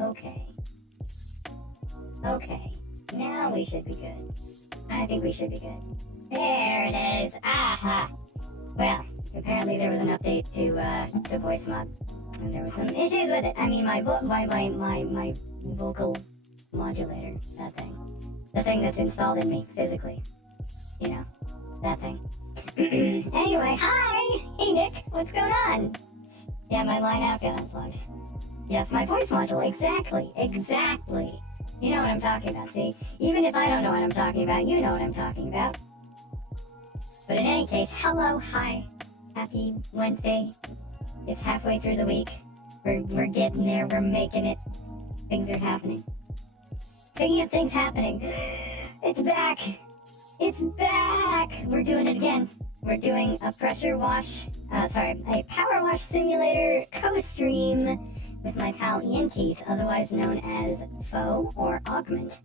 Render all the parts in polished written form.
Okay. Okay. Now we should be good. I think we should be good. There it is. Aha. Well, apparently there was an update to voice mod, and there was some issues with it. I mean, my vocal modulator, that thing, the thing that's installed in me physically, you know, that thing. Anyway, hi, hey Nick, what's going on? Yeah, my line out got unplugged. Yes, my voice module, exactly. You know what I'm talking about, see? Even if I don't know what I'm talking about, you know what I'm talking about. But in any case, hello, hi, happy Wednesday. It's halfway through the week. We're getting there, we're making it. Things are happening. Speaking of things happening, it's back! It's back! We're doing it again. We're doing a a power wash simulator co-stream with my pal Ian Keith, otherwise known as Foe or Augment.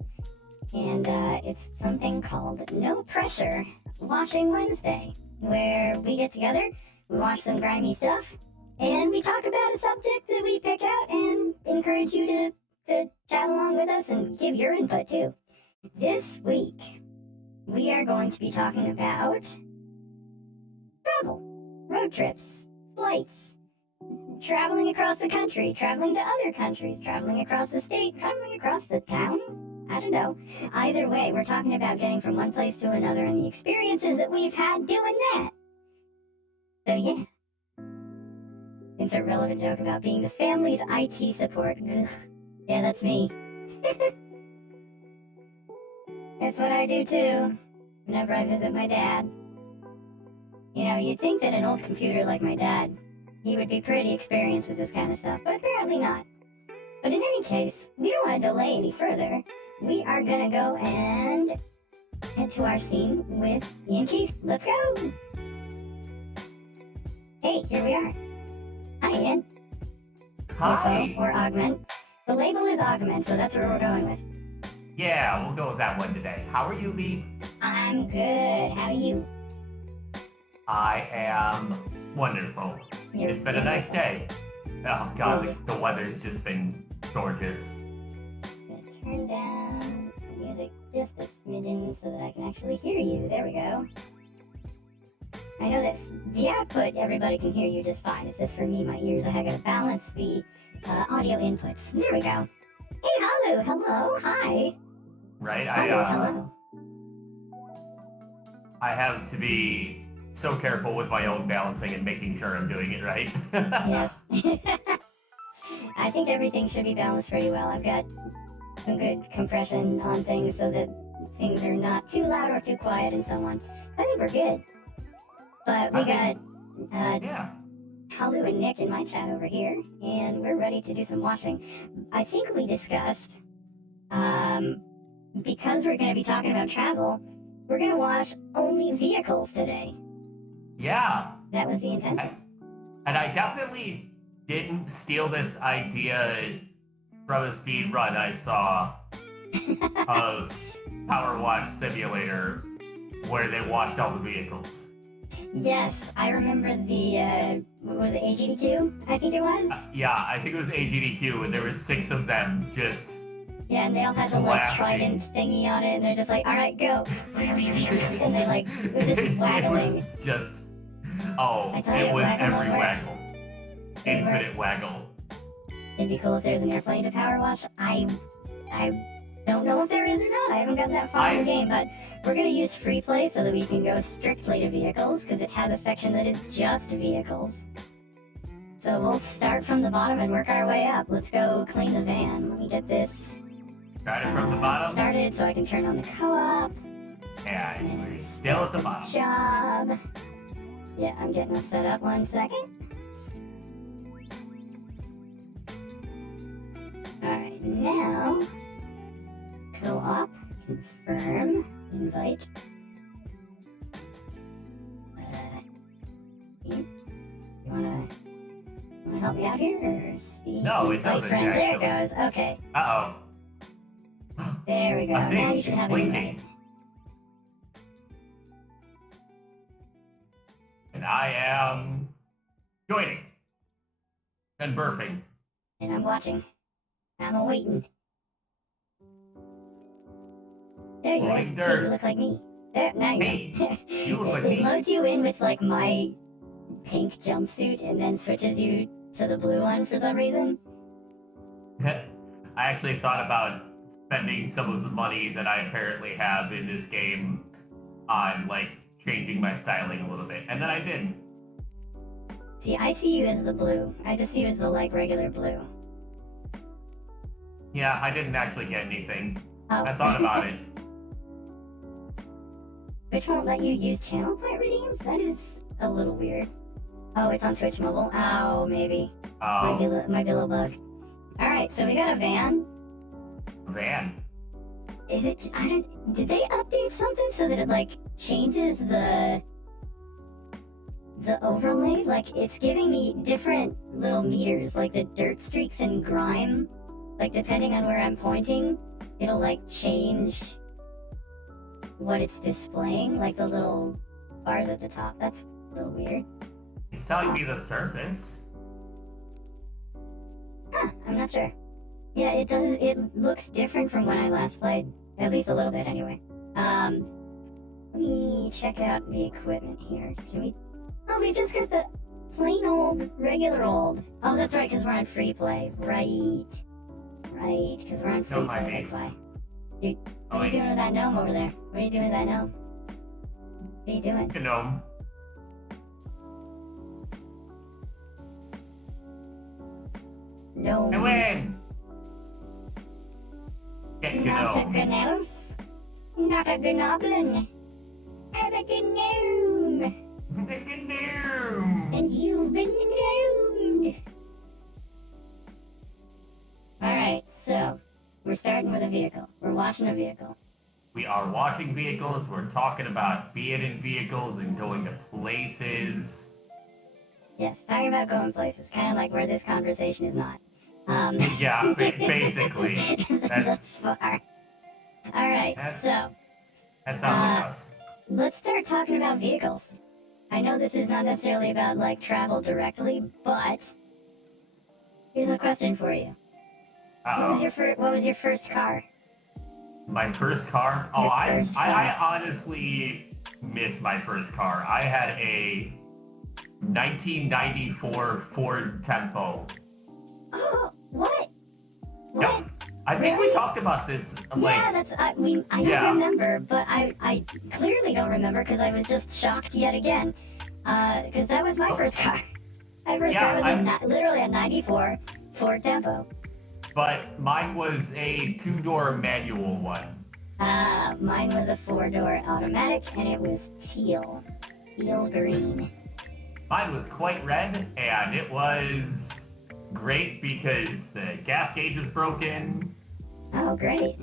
And it's something called No Pressure Washing Wednesday, where we get together, we wash some grimy stuff, and we talk about a subject that we pick out and encourage you to chat along with us and give your input too. This week, we are going to be talking about travel, road trips, flights, traveling across the country, traveling to other countries, traveling across the state, traveling across the town. I don't know. Either way, we're talking about getting from one place to another and the experiences that we've had doing that. So yeah. Insert relevant joke about being the family's IT support. Ugh. Yeah, that's me. That's what I do too, whenever I visit my dad. You know, you'd think that an old computer like my dad, he would be pretty experienced with this kind of stuff, but apparently not. But in any case, we don't want to delay any further. We are gonna go and head to our scene with Ian Keith. Let's go! Hey, here we are. Hi, Ian. Hi. Or Augment. The label is Augment, so that's where we're going with. Yeah, we'll go with that one today. How are you, Beep? I'm good. How are you? I am wonderful. It's been a nice day. Oh god, the weather's just been gorgeous. I'm gonna turn down the music just a smidgen so that I can actually hear you. There we go. I know that the output, everybody can hear you just fine. It's just for me, my ears. I gotta balance the audio inputs. There we go. Hey, hello, hi. Right? Hello. I have to be so careful with my own balancing and making sure I'm doing it right. Yes. I think everything should be balanced pretty well. I've got some good compression on things so that things are not too loud or too quiet and so on. I think we're good. But we got Halu and Nick in my chat over here, and we're ready to do some washing. I think we discussed, because we're going to be talking about travel, we're going to wash only vehicles today. Yeah. That was the intention. And I definitely didn't steal this idea from a speed run I saw of Power Wash Simulator where they washed all the vehicles. Yes, I remember the, what was it, AGDQ, I think it was? Yeah, I think it was AGDQ, and there was 6 of them just... Yeah, and they all had the, like, trident thingy on it, and they're just like, alright, go! And they're like, it was just waggling. It was just... Oh, it was every waggle. Infinite waggle. It'd be cool if there's an airplane to power wash. I don't know if there is or not. I haven't gotten that far in the game, but we're going to use free play so that we can go strictly to vehicles, because it has a section that is just vehicles. So we'll start from the bottom and work our way up. Let's go clean the van. Let me get this from the bottom started so I can turn on the co-op. Yeah, we're still at the bottom. Job. Yeah, I'm getting us set up 1 second. Alright, now co-op, confirm, invite. You wanna help me out here, or see? No, it doesn't. Friend. There it goes. Okay. Uh-oh. There we go. Now you should have it. Blinking. joining and burping. And I'm watching. I'm waiting. There you Rolling go. dirt. You look like me. There, now you Hey, you look like it me. loads you in with like my pink jumpsuit and then switches you to the blue one for some reason. I actually thought about spending some of the money that I apparently have in this game on like changing my styling a little bit, and then I didn't. See, I see you as the blue. I just see you as the like regular blue. Yeah, I didn't actually get anything. Oh. I thought about it. Twitch won't let you use channel point redeems? That is a little weird. Oh, it's on Twitch mobile? Oh, maybe. Might be a little bug. Alright, so we got a van. Van. Is it... Did they update something so that it, like, changes the overlay? Like, it's giving me different little meters, like the dirt streaks and grime. Like, depending on where I'm pointing, it'll, like, change what it's displaying. Like, the little bars at the top. That's a little weird. It's telling me the surface. Huh, I'm not sure. Yeah, it does. It looks different from when I last played. At least a little bit, anyway. Let me check out the equipment here. Can we... Oh, we just got the plain old, regular old. Oh, that's right, because we're on free play. Right. Right, because we're on free play, that's why. Dude, what are you doing with that gnome over there? What are you doing with that gnome? What are you doing? The gnome. No. I win! Get Not a gnome. good elf. Not a good goblin. I'm a good gnome. The gnome. And you've been gnomed. Alright, so we're starting with a vehicle. We're washing a vehicle. We are washing vehicles. We're talking about being in vehicles and going to places. Yes, talking about going places. Kind of like where this conversation is not. Yeah, basically. Thus far. Alright, so That sounds like us. let's start talking about vehicles. I know this is not necessarily about like travel directly, but here's a question for you. Uh-oh. What was your first car? My first car? Oh, Your I first car. honestly miss my first car. I had a 1994 Ford Tempo. Oh, what? What? Yep. I think we Really? talked about this. Yeah, that's. I mean, I don't Yeah. remember, but I clearly don't remember because I was just shocked yet again. Because that was my first car. My first car was literally a '94 Ford Tempo. But mine was a two-door manual one. Mine was a 4-door automatic, and it was teal green. Mine was quite red, and it was great because the gas gauge was broken. Oh, great.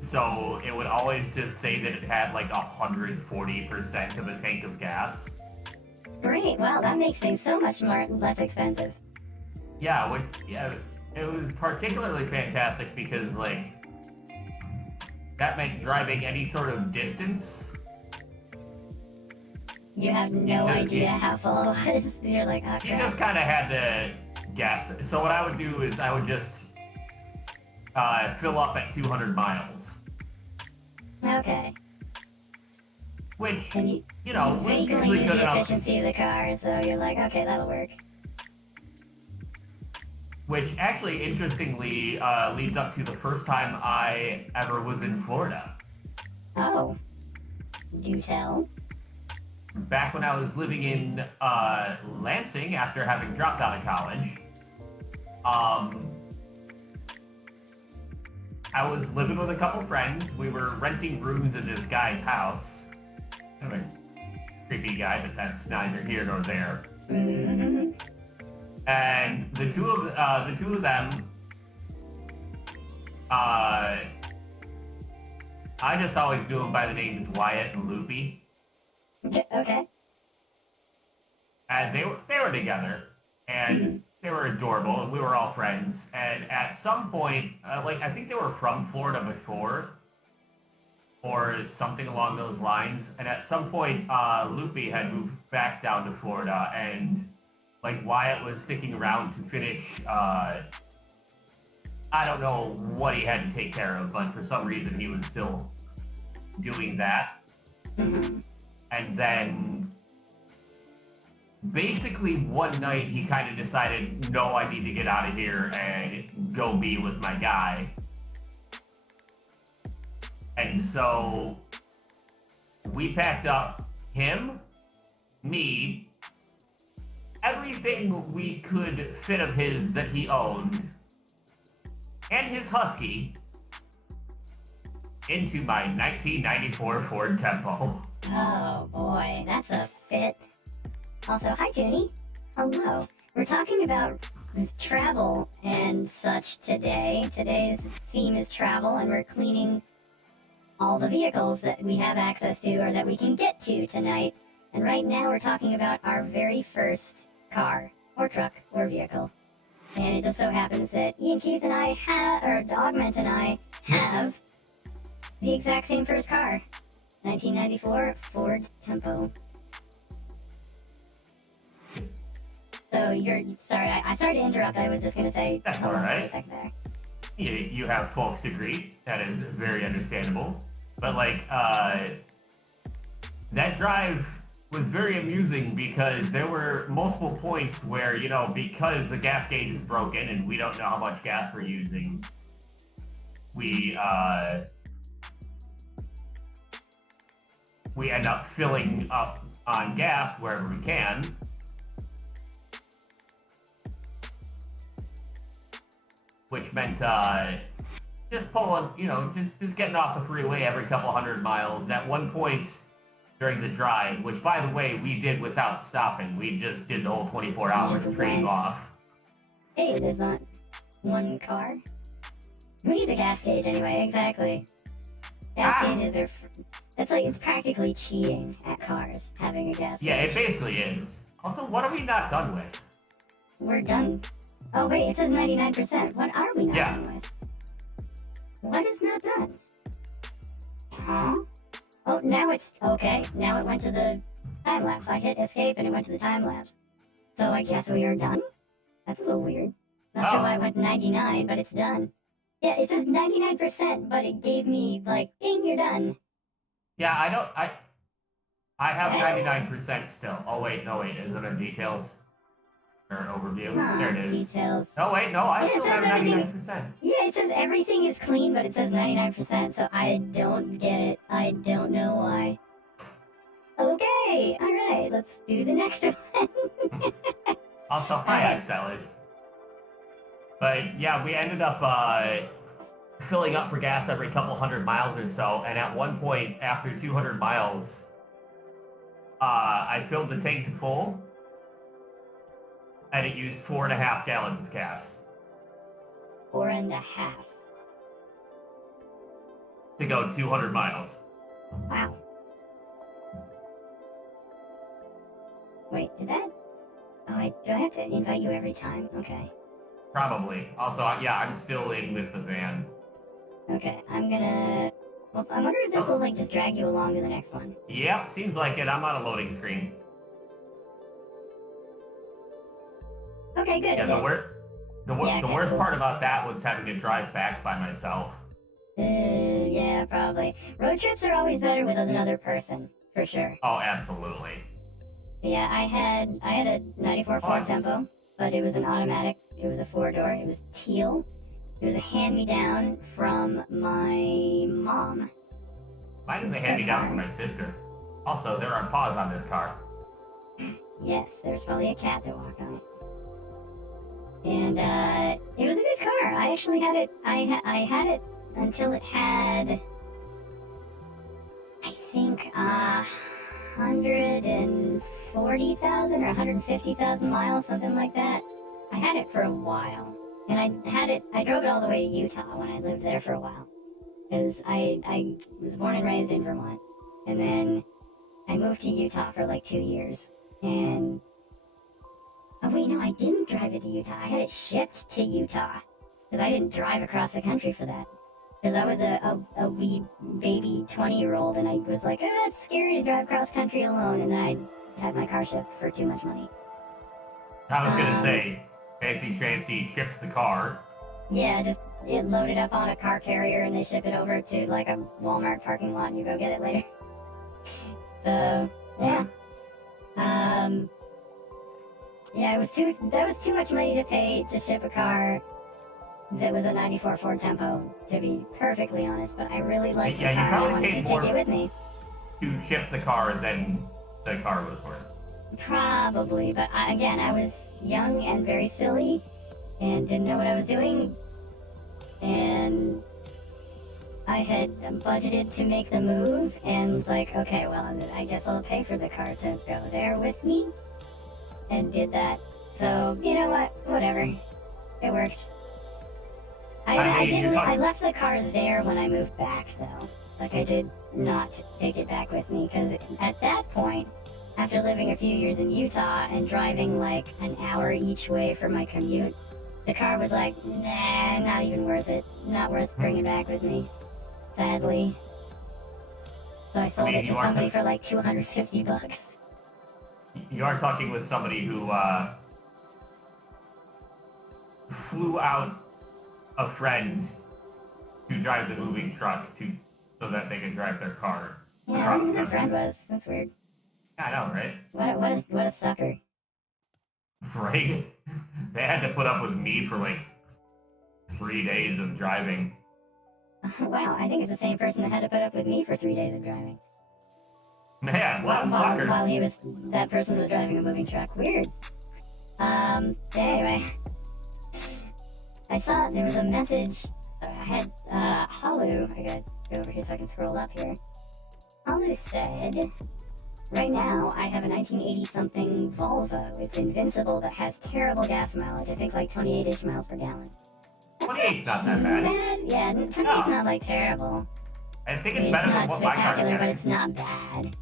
So it would always just say that it had like 140% of a tank of gas. Great. Wow, that makes things so much less expensive. Yeah, it was particularly fantastic because like that meant driving any sort of distance. You have no idea how full it was. You're like, oh, You crap. just kind of had to guess. So what I would do is I would just fill up at 200 miles. Okay. Which, And you was vaguely usually knew good the enough. efficiency of the car, so you're like, okay, that'll work. Which actually, interestingly, leads up to the first time I ever was in Florida. Oh. Do tell. Back when I was living in Lansing after having dropped out of college, I was living with a couple friends. We were renting rooms in this guy's house. Kind of a creepy guy, but that's neither here nor there. Mm-hmm. And the two of them, I just always knew them by the names Wyatt and Loopy. Okay. And they were together, and they were adorable, and we were all friends. And at some point, I think they were from Florida before, or something along those lines. And at some point, Loopy had moved back down to Florida, and like Wyatt was sticking around to finish. I don't know what he had to take care of, but for some reason he was still doing that. Mm-hmm. And then basically one night he kind of decided, no, I need to get out of here and go be with my guy. And so we packed up him, me, everything we could fit of his that he owned, and his husky into my 1994 Ford Tempo. Oh boy, that's a fit. Also, hi Junie. Hello. We're talking about travel and such today. Today's theme is travel, and we're cleaning all the vehicles that we have access to or that we can get to tonight. And right now we're talking about our very first car, or truck, or vehicle. And it just so happens that Ian Keith and I have, or Dogment and I have the exact same first car. 1994 Ford Tempo. So you're sorry, I sorry to interrupt. I was just gonna say That's hold all on right. a second there. You have folks to greet. That is very understandable. But like, that drive was very amusing because there were multiple points where, you know, because the gas gauge is broken and we don't know how much gas we're using, we end up filling up on gas wherever we can. Which meant just pulling, you know, just getting off the freeway every couple 100 miles. And at one point during the drive, which by the way, we did without stopping. We just did the whole 24 hours trading off. Hey, there's not one car. Who needs a gas gauge anyway? Exactly. Gas gauges are. It's like it's practically cheating at cars having a gas gauge. Yeah, it basically is. Also, what are we not done with? We're done. Oh wait, it says 99%. What are we not done with? What is not done? Huh? Oh, now it's okay. Now it went to the time lapse. I hit escape and it went to the time lapse. So I guess we are done. That's a little weird. Not sure why it went 99, but it's done. Yeah, it says 99%, but it gave me like, ding, you're done. Yeah, I have 99% still. Oh wait, no wait, is it in details? Or overview? There it is. Details. Oh wait, no, I still have 99%. Yeah, it says everything is clean, but it says 99%, so I don't get it. I don't know why. Okay, alright, let's do the next one. Also, hi, Axelis. But yeah, we ended up filling up for gas every couple 100 miles or so, and at one point, after 200 miles, I filled the tank to full, and it used 4.5 gallons of gas. 4.5. To go 200 miles. Wow. Wait, did that? Oh, do I have to invite you every time? Okay. Probably. Also, yeah, I'm still in with the van. Okay, I'm gonna... Well, I wonder if this will, like, just drag you along to the next one. Yep, seems like it. I'm on a loading screen. Okay, good. Yeah, the worst part about that was having to drive back by myself. Yeah, probably. Road trips are always better with another person, for sure. Oh, absolutely. Yeah, I had a 94 Ford Tempo, but it was an automatic. It was a 4-door. It was teal. It was a hand-me-down from my mom. Mine is a hand-me-down from my sister. Also, there are paws on this car. Yes, there's probably a cat that walked on it. And it was a good car. I actually had it. I had it until it had, I think, 140,000 or 150,000 miles, something like that. I had it for a while, and I drove it all the way to Utah when I lived there for a while, because I was born and raised in Vermont, and then I moved to Utah for like 2 years, and oh wait, no, I didn't drive it to Utah. I had it shipped to Utah, because I didn't drive across the country for that. Because I was a wee baby 20-year-old, and I was like, oh, it's scary to drive cross country alone, and then I had my car shipped for too much money. I was gonna Um, say, fancy schmancy shipped the car. Yeah, just it loaded up on a car carrier, and they ship it over to like a Walmart parking lot, and you go get it later. So yeah, um, yeah, that was too much money to pay to ship a car that was a '94 Ford Tempo, to be perfectly honest. But I really liked the Yeah, car, you and I probably wanted to paid take more it with me. to ship the car than the car was worth. Probably, but again, I was young and very silly, and didn't know what I was doing, and I had budgeted to make the move, and was like, okay, well, I guess I'll pay for the car to go there with me, and did that. So, you know what? Whatever. It works. I left the car there when I moved back, though. Like, I did not take it back with me, because at that point, after living a few years in Utah and driving like an hour each way for my commute, the car was like, nah, not even worth it. Not worth bringing back with me. Sadly. So I sold it to somebody for like $250. You are talking with somebody who flew out a friend to drive the moving truck so that they could drive their car Yeah, across I the don't know who her country. friend was. That's weird. Yeah, I know, right? What a sucker. Right? They had to put up with me for like 3 days of driving. Wow, I think it's the same person that had to put up with me for 3 days of driving. Man, what a sucker. While that person was driving a moving truck. Weird. Anyway. I saw there was a message. I had, Halu. I gotta go over here so I can scroll up here. Halu said, right now I have a 1980-something Volvo. It's invincible but has terrible gas mileage. I think like 28-ish miles per gallon. 28's not that bad. Yeah, 28's not like terrible. I think it's better than what my car's spectacular, but getting. it's not bad.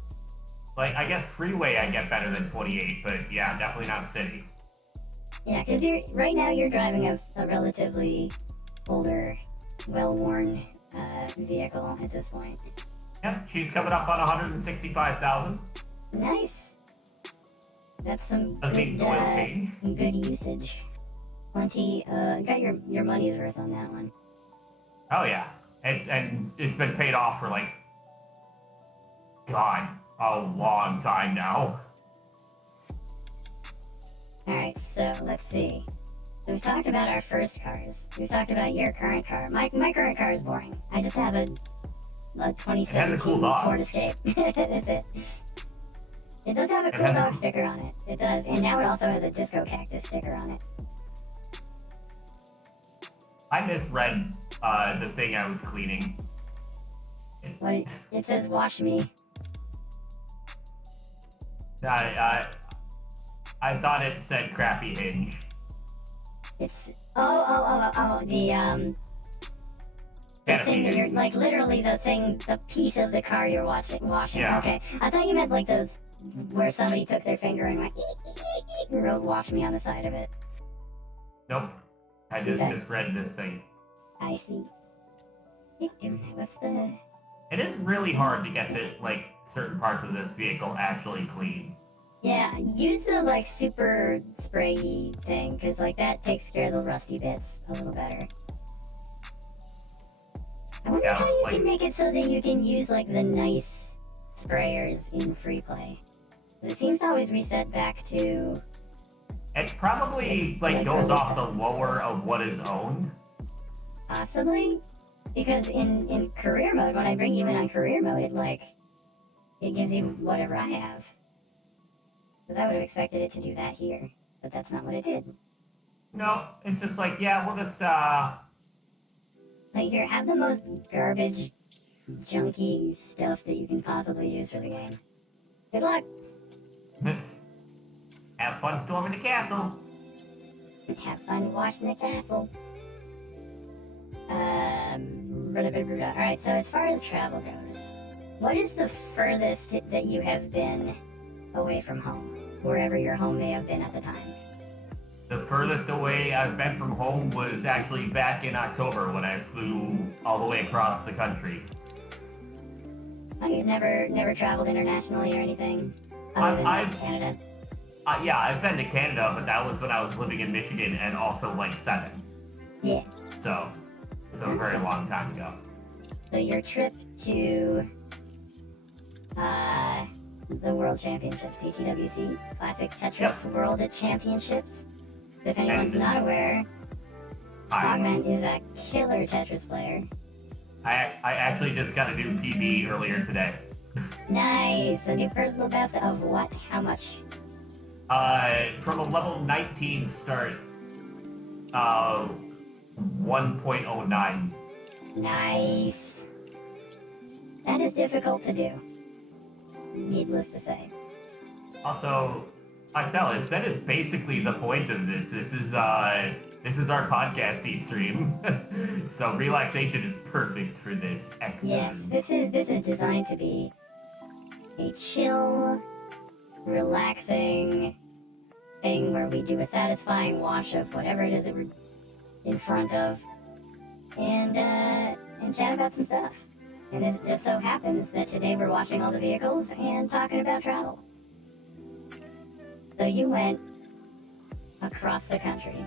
Like, I guess freeway I get better than 28, but yeah, definitely not city. Yeah, because right now you're driving a relatively older, well-worn vehicle at this point. Yep, she's coming up on 165,000. Nice. That's some good usage. Plenty. Got your money's worth on that one. Oh yeah, it's been paid off for like, God, a long time now. Alright, so let's see. So we've talked about our first cars. We've talked about your current car. My current car is boring. I just have a 2017 Ford Escape. That's it. It does have a cool dog sticker on it. It does. And now it also has a disco cactus sticker on it. I misread the thing I was cleaning. It says wash me. I thought it said crappy hinge. It's the thing that you're like literally the piece of the car you're washing. Yeah. Okay, I thought you meant like where somebody took their finger and went and wrote "wash me" on the side of it. Nope, I just misread this thing. I see. What's the? It is really hard to get certain parts of this vehicle actually clean. Yeah, use the super spray thing, because that takes care of the rusty bits a little better. I wonder how you can make it so that you can use the nice sprayers in free play. It seems to always reset back to... It probably goes off the lower of what is owned. Possibly? Because in career mode, when I bring you in on career mode, it gives you whatever I have. Because I would have expected it to do that here, but that's not what it did. No, it's just we'll just, here, have the most garbage, junky stuff that you can possibly use for the game. Good luck! Have fun storming the castle! Have fun washing the castle. Alright, so as far as travel goes, what is the furthest that you have been away from home? Wherever your home may have been at the time. The furthest away I've been from home was actually back in October when I flew all the way across the country. Oh, you've never traveled internationally or anything other than I've Canada? yeah, I've been to Canada, but that was when I was living in Michigan and also like 7. Yeah. So a very long time ago. So your trip to the World Championships, CTWC, Classic Tetris World Championships. If anyone's not aware, Augment is a killer Tetris player. I actually just got a new PB earlier today. Nice! A new personal best of what? How much? From a level 19 start, 1.09. Nice. That is difficult to do. Needless to say. Also, Oxalis, that is basically the point of this. This is our podcasty stream. So relaxation is perfect for this. Excellent. Yes, this is designed to be a chill, relaxing thing where we do a satisfying wash of whatever it is that we're in front of, and chat about some stuff. And it just so happens that today we're washing all the vehicles and talking about travel. So you went across the country.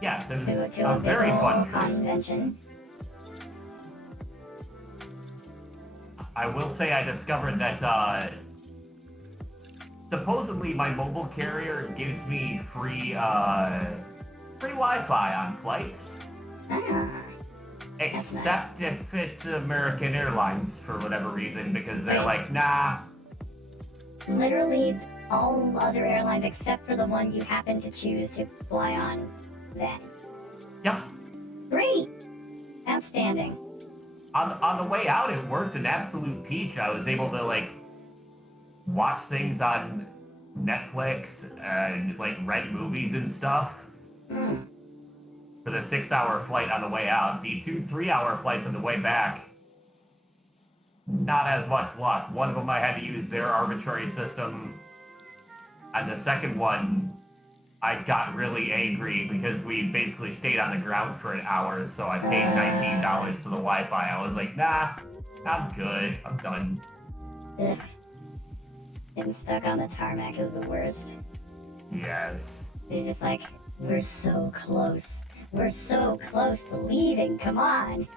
Yes, it was to a very fun trip. convention. I will say I discovered that supposedly my mobile carrier gives me free Wi-Fi on flights. Ah, Except if it's American Airlines for whatever reason, because they're like, nah. literally all other airlines except for the one you happen to choose to fly on then. Yep. Great! Outstanding. On the way out, it worked an absolute peach. I was able to like watch things on Netflix and like rent movies and stuff. For the 6-hour flight on the way out. The 2 3-hour flights on the way back, not as much luck. One of them I had to use their arbitrary system, and the second one I got really angry because we basically stayed on the ground for an hour, so I paid $19 for the Wi-Fi. I was like, nah, I'm good. I'm done. Ugh. Getting stuck on the tarmac is the worst. Yes. You're just like, we're so close. We're so close to leaving, come on.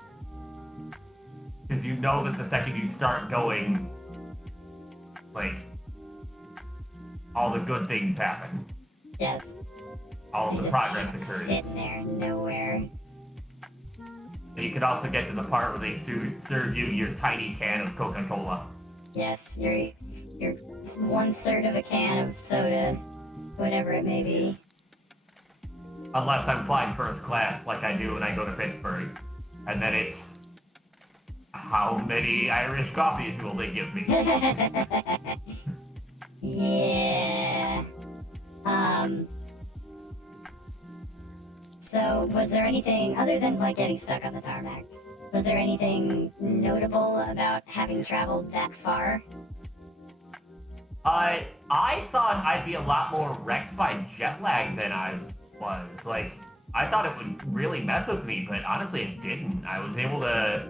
Because you know that the second you start going, like, all the good things happen. Yes. All of You're the just progress occurs. sitting there nowhere. And you could also get to the part where they serve you your tiny can of Coca-Cola. Yes, your 1/3 of a can of soda, whatever it may be. Unless I'm flying first class like I do when I go to Pittsburgh. And then it's, how many Irish coffees will they give me? Yeah. So, was there anything, other than, like, getting stuck on the tarmac, was there anything notable about having traveled that far? I thought I'd be a lot more wrecked by jet lag than I was. Like, I thought it would really mess with me, but honestly it didn't. I was able to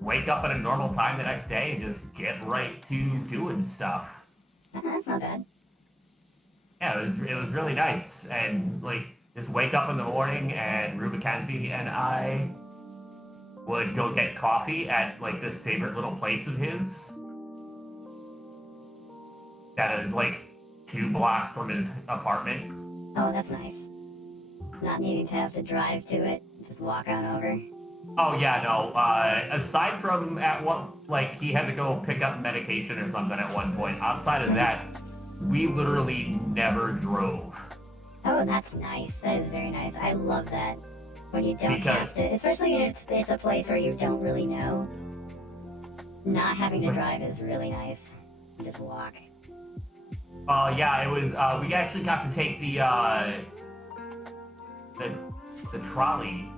wake up at a normal time the next day and just get right to doing stuff. That's not bad. Yeah, it was really nice. And, like, just wake up in the morning and Rue McKenzie and I would go get coffee at, like, this favorite little place of his that is, like, 2 blocks from his apartment. Oh, that's nice. Not needing to have to drive to it, just walk on over. Oh, yeah, no. Aside from at one, like, he had to go pick up medication or something at one point, outside of that, we literally never drove. Oh, that's nice. That is very nice. I love that. When you don't have to, especially if it's a place where you don't really know. Not having to drive is really nice. You just walk. Yeah, it was, we actually got to take the trolley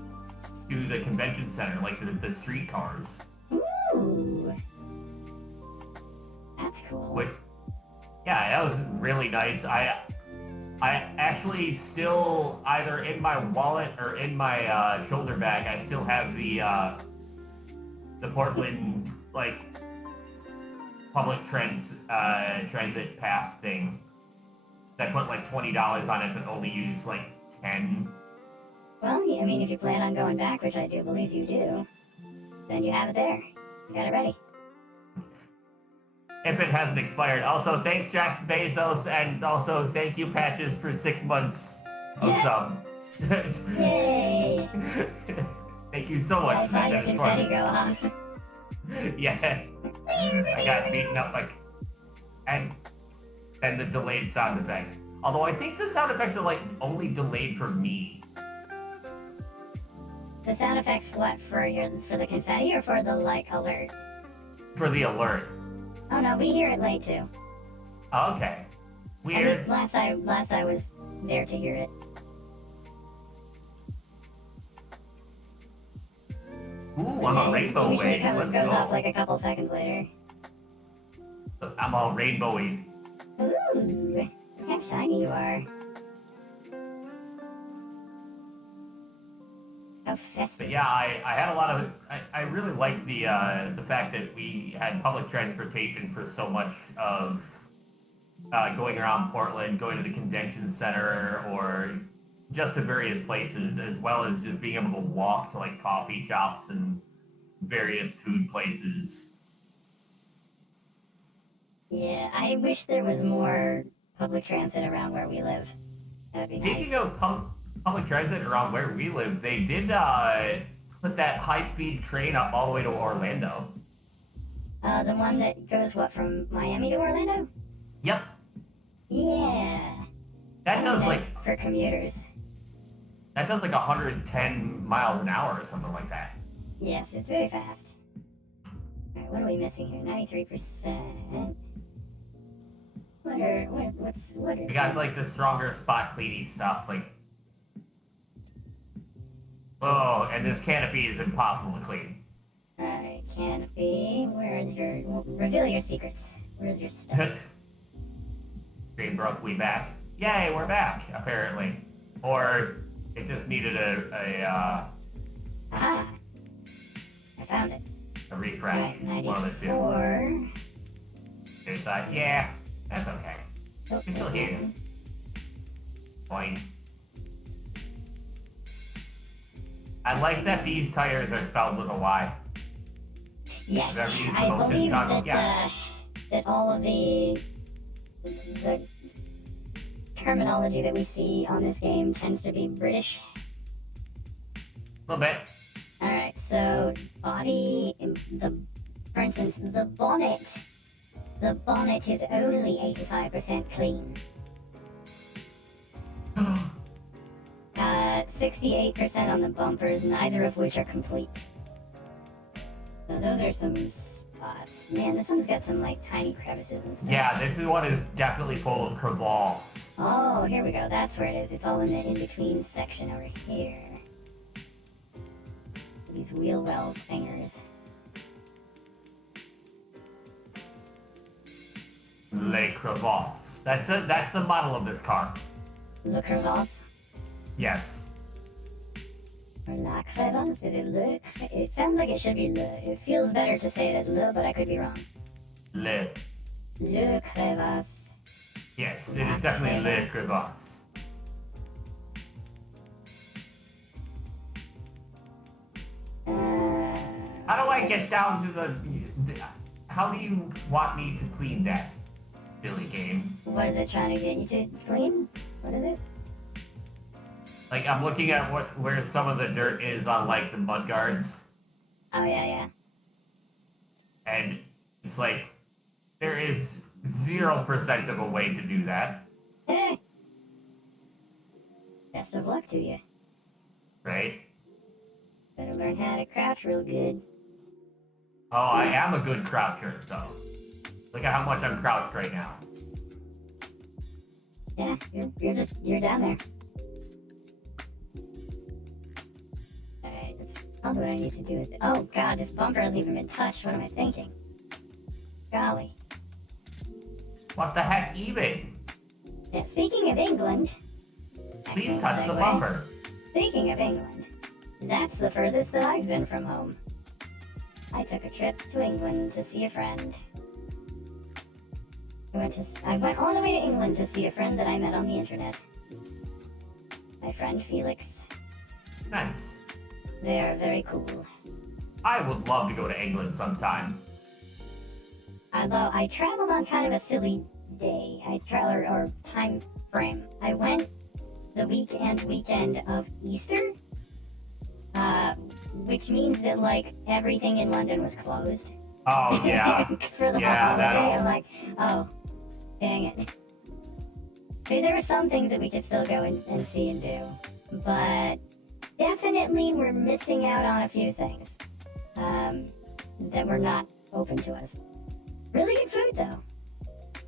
to the convention center, like the streetcars. Ooh. That's cool. Yeah, that was really nice. I actually still, either in my wallet or in my shoulder bag, I still have the Portland, like, public transit pass thing. I put like $20 on it, but only use like 10. Well, I mean, if you plan on going back, which I do believe you do, then you have it there. You got it ready. If it hasn't expired. Also, thanks Jeff Bezos, and also thank you Patches for 6 months of sub. Yay! Thank you so much. I saw your confetti go off. Yes. I got beaten up like, and the delayed sound effect. Although I think the sound effects are like only delayed for me. The sound effects, what, for the confetti or for the like alert? For the alert. Oh no, we hear it late too. Oh, okay. Weird. At least last I was there to hear it. Ooh, I'm a rainbow usually wave. Let's goes go. off like a couple seconds later. I'm all rainbowy. Ooh, look how shiny you are. How festive. But yeah, I had a lot of. I really liked the fact that we had public transportation for so much of going around Portland, going to the convention center, or just to various places, as well as just being able to walk to like coffee shops and various food places. Yeah, I wish there was more public transit around where we live. That would be nice. Speaking of public transit around where we live, they did put that high-speed train up all the way to Orlando. The one that goes, what, from Miami to Orlando? Yep. Yeah. That does like for commuters. That does like 110 miles an hour or something like that. Yes, it's very fast. Alright, what are we missing here? 93%. What are We got like the stronger spot cleaning stuff, like. Oh, and this canopy is impossible to clean. Alright, canopy. Where is your... Reveal your secrets. Where's your stuff? Dream broke, we back. Yay, we're back, apparently. Or it just needed a Ah! I found it. a refresh. Alright, One of the two. 94. There's yeah, that's okay. You're still here. Point. I like that these tires are spelled with a Y. Yes, Have you ever used the I motion believe tunnel? that, Yes. that all of the terminology that we see on this game tends to be British. A little bit. Alright, so body, for instance, the bonnet. The bonnet is only 85% clean. 68% on the bumpers, neither of which are complete. So those are some spots. Man, this one's got some like tiny crevices and stuff. Yeah, this one is definitely full of crevalls. Oh, here we go. That's where it is. It's all in the in-between section over here. These wheel well fingers. Le crevalls. That's it. That's the model of this car. Le crevasse? Yes. Or la crevasse? Is it le? It sounds like it should be le. It feels better to say it as le, but I could be wrong. Le. Le crevasse. Yes, it is definitely le crevasse. How do I get down to the... How do you want me to clean that, silly game? What is it trying to get you to clean? What is it? Like, I'm looking at where some of the dirt is on, like, the mud guards. Oh, yeah. And it's like, there is 0% of a way to do that. Eh. Best of luck to you. Right? Better learn how to crouch real good. Oh, I am a good croucher, though. Look at how much I'm crouched right now. Yeah, you're down there. Alright, that's probably what I need to do with it. Oh god, this bumper hasn't even been touched. What am I thinking? Golly. What the heck, even? Yeah, speaking of England... Please excellent touch the segue. bumper. Speaking of England, that's the furthest that I've been from home. I took a trip to England to see a friend. I went all the way to England to see a friend that I met on the internet. My friend Felix. Nice. They are very cool. I would love to go to England sometime. Although I traveled on kind of a silly day. Or time frame. I went the weekend of Easter. Which means that, like, everything in London was closed. Oh, yeah. For the Yeah, holiday. that'll- I'm like, oh, dang it. I mean, there were some things that we could still go and see and do. But definitely we're missing out on a few things that were not open to us. Really good food, though.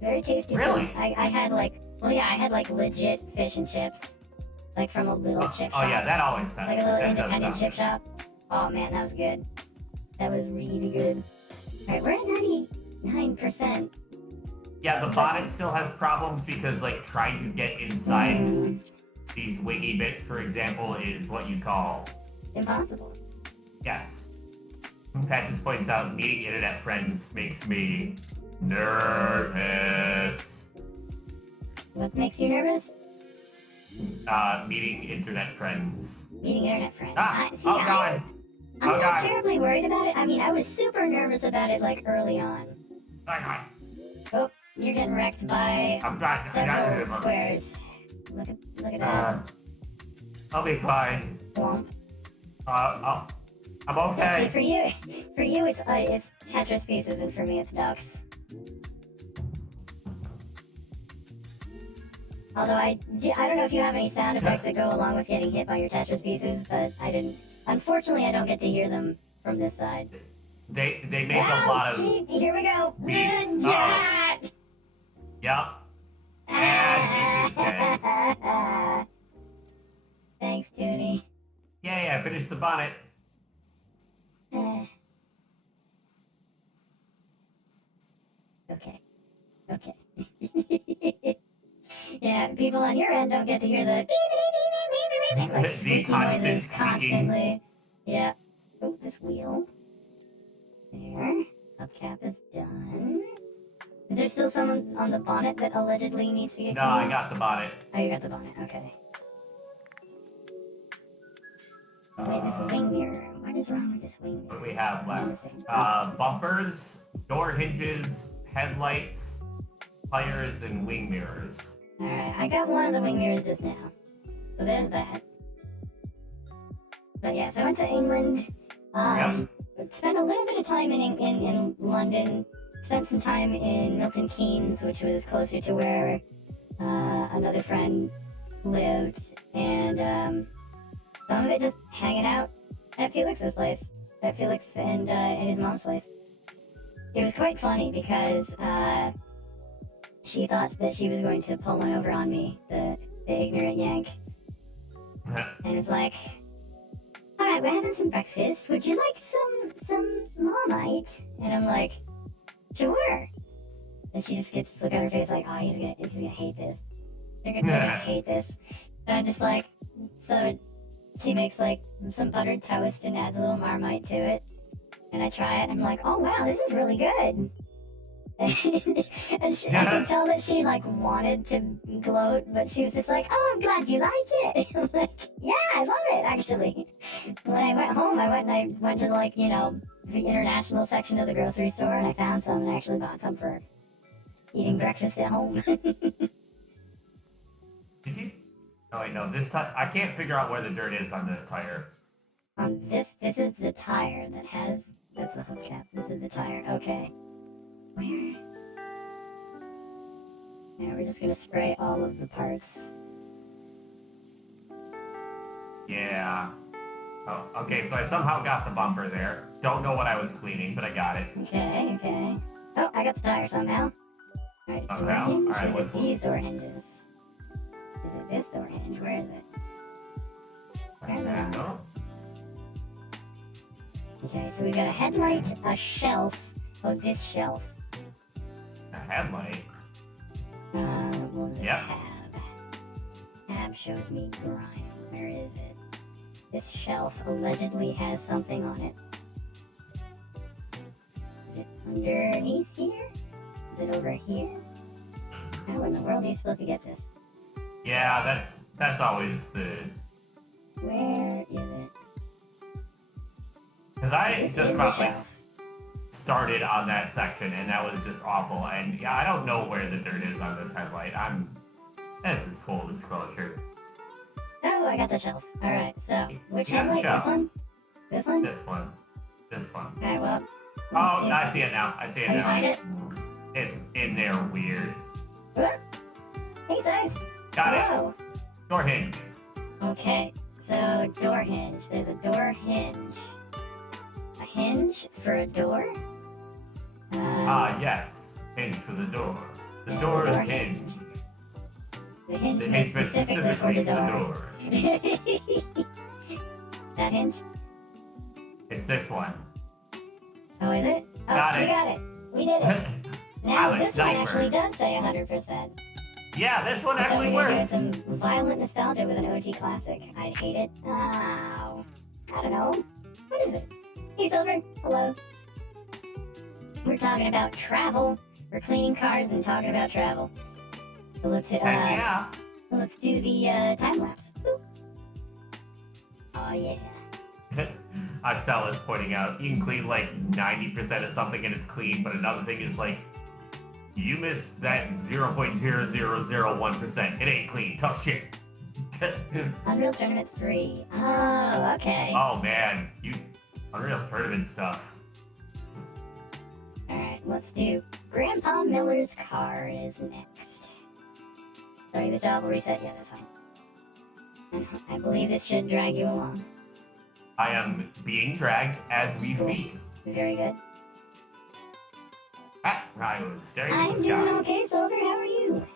Very tasty Really? food. I had, like, I had, like, legit fish and chips. Like, from a little chip shop. Oh, yeah, that always sounds Like a little that does independent sound chip good. shop. Oh man, that was good. That was really good. Alright, we're at 99%. Yeah, the bonnet still has problems because, like, trying to get inside Mm, these wingy bits, for example, is what you call... impossible. Yes. Pat just points out, meeting internet friends makes me nervous. What makes you nervous? Meeting internet friends. Meeting internet friends. Oh, God. I'm Oh, not God. terribly worried about it. I mean, I was super nervous about it, like, early on. Oh, you're getting wrecked by I got several it. squares. Look at that. I'll be fine. Womp. I'm See, okay. for you, it's Tetris pieces, and for me, it's ducks. Although I don't know if you have any sound effects that go along with getting hit by your Tetris pieces, but I didn't. Unfortunately, I don't get to hear them from this side. They make a lot of... See, here we go. beats. Ah! Yep. And he is dead. Thanks, Toonie. Yay, I finished the bonnet. Okay. Yeah, people on your end don't get to hear the beep, beep, beep, beep, beep, beep, like The squeaky constant noises squeaking. constantly. Yeah. Oh, this wheel. There. Hubcap is done. Is there still someone on the bonnet that allegedly needs to get No, I cleaned? got the bonnet. Oh, you got the bonnet. Okay. Oh, wait, this wing mirror. What is wrong with this wing What mirror? do we have left? Missing. Bumpers, door hinges, headlights, tires, and wing mirrors. Alright, I got one of the wing mirrors just now. So there's that. But yeah, so I went to England. Spent a little bit of time in London. Spent some time in Milton Keynes, which was closer to where another friend lived. And some of it just hanging out at Felix's place. At Felix and his mom's place. It was quite funny because she thought that she was going to pull one over on me, the ignorant yank. And it's like, alright, we're having some breakfast. Would you like some Marmite? And I'm like, sure. And she just gets to look on her face like, oh, he's gonna hate this. They're gonna hate this. And I'm just like, so she makes like some buttered toast and adds a little Marmite to it. And I try it and I'm like, oh wow, this is really good. And I could tell that she like wanted to gloat, but she was just like, "Oh, I'm glad you like it." I'm like, "Yeah, I love it actually." When I went home, I went to like the international section of the grocery store, and I found some, and I actually bought some for eating breakfast at home. Did you? Oh wait, no. This tire. I can't figure out where the dirt is on this tire. This is the tire that's the hubcap. This is the tire. Okay. Where? Yeah, we're just gonna spray all of the parts. Yeah. Oh, okay. So I somehow got the bumper there. Don't know what I was cleaning, but I got it. Okay. Oh, I got the tire somehow. Alright, door Somehow? hinge? Alright, Is what's it these door hinges? Is it this door hinge? Where is it? No. Okay, so we got a headlight, a shelf. Oh, this shelf. A headlight. What was it? Yep. Have? tab shows me grime. Where is it? This shelf allegedly has something on it. Is it underneath here? Is it over here? How in the world are you supposed to get this? Yeah, that's always the... Where is it? Because I This just is about the like shelf. started on that section, and that was just awful. And yeah, I don't know where the dirt is on this headlight. This is full disclosure. Oh, I got the shelf. Alright, so, which You got the headlight? This shelf. one? This one? This one. This one. Alright, well. Oh, I see it now. I see it Can you now. find it? It's in there weird. What? Hey, size! Got it. Whoa! Door hinge. Okay, so door hinge. There's a door hinge. A hinge for a door? Yes. Hinge for the door. The Yeah, door is door hinged. The hinge The made hinge meant specifically for the door. That hinge? It's this one. Oh, is it? Oh, Got we it. got it. We did it. Now I'm a this one sniper. actually does say 100%. Yeah, this one So actually we're doing works. some violent nostalgia with an OG classic. I'd hate it. Oh, I don't know. What is it? Hey, Silver. Hello. We're talking about travel. We're cleaning cars and talking about travel. So let's And yeah. let's do the time lapse. Boop. Oh yeah. Axel is pointing out you can clean like 90% of something and it's clean, but another thing is like you missed that 0.0001%. It ain't clean. Tough shit. Unreal Tournament 3. Oh, okay. Oh man, Unreal Tournament stuff. Alright, let's do Grandpa Miller's car is next. Sorry, this job will reset. Yeah, that's fine. And I believe this should drag you along. I am being dragged as we speak. Very good. Ah, I was staring at I'm the doing sky. okay, Silver. How are you?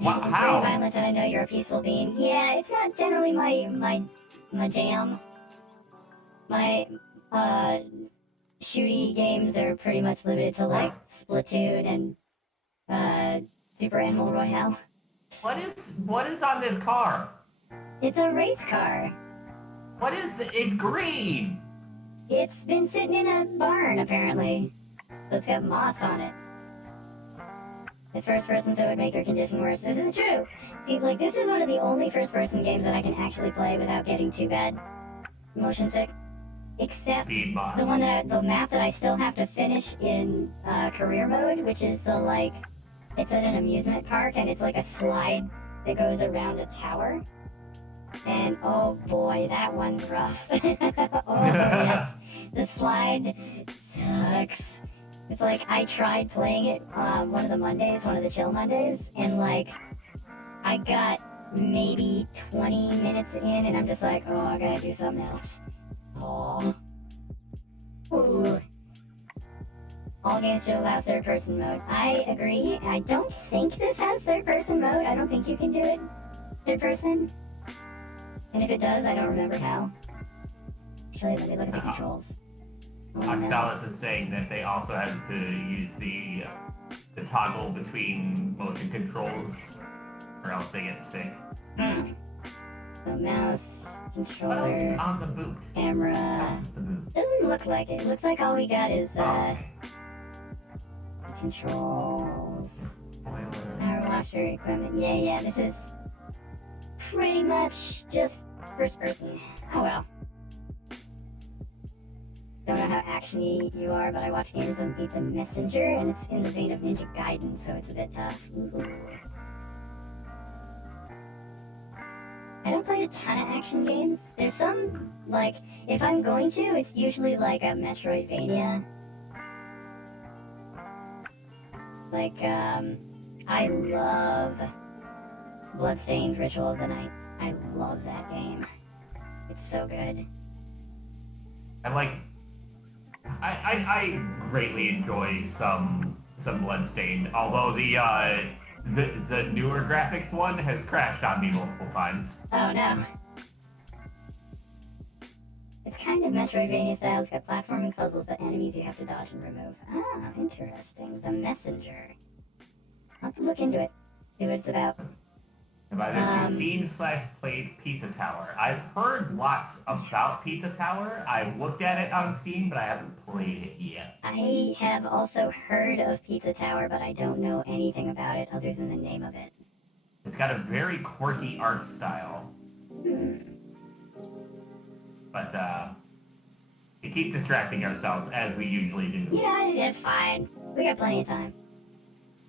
Wow, It's how? very violent, and I know you're a peaceful being. Yeah, it's not generally my jam. My shooty games are pretty much limited to like Splatoon and Super Animal Royale. What is on this car? It's a race car. It's green. It's been sitting in a barn apparently. So it's got moss on it. It's first person, so it would make your condition worse. This is true. See, like, this is one of the only first person games that I can actually play without getting too bad motion sick. Except Speed boss. the map that I still have to finish in career mode, which is it's at an amusement park and it's like a slide that goes around a tower. And oh boy, that one's rough. Oh yes, the slide sucks. It's like I tried playing it one of the chill Mondays, and like I got maybe 20 minutes in, and I'm just like, oh, I gotta do something else. Oh. Ooh. All games should allow third-person mode. I agree. I don't think this has third-person mode. I don't think you can do it third-person. And if it does, I don't remember how. Actually, let me look at the controls. Oh, no. Oxalis is saying that they also had to use the toggle between motion controls, or else they get sick. Hmm. So mouse, What else controller, is on the boot? What camera. else is the boot? Doesn't look like it. Looks like all we got is Okay. controls, Spoiler. power washer, equipment. Yeah. This is pretty much just first person. Oh well. Don't know how actiony you are, but I watch gamers on Beat the Messenger, and it's in the vein of Ninja Gaiden, so it's a bit tough. Ooh. I don't play a ton of action games. There's some, like, if I'm going to, it's usually like a Metroidvania. Like, I love Bloodstained Ritual of the Night. I love that game. It's so good. I greatly enjoy some Bloodstain, although the newer graphics one has crashed on me multiple times. Oh no. It's kind of Metroidvania style. It's got platforming puzzles, but enemies you have to dodge and remove. Ah, interesting. The Messenger. I'll have to look into it. See what it's about. Have either of you seen/played Pizza Tower? I've heard lots about Pizza Tower. I've looked at it on Steam, but I haven't played it yet. I have also heard of Pizza Tower, but I don't know anything about it other than the name of it. It's got a very quirky art style. But, we keep distracting ourselves, as we usually do. It's fine. We got plenty of time.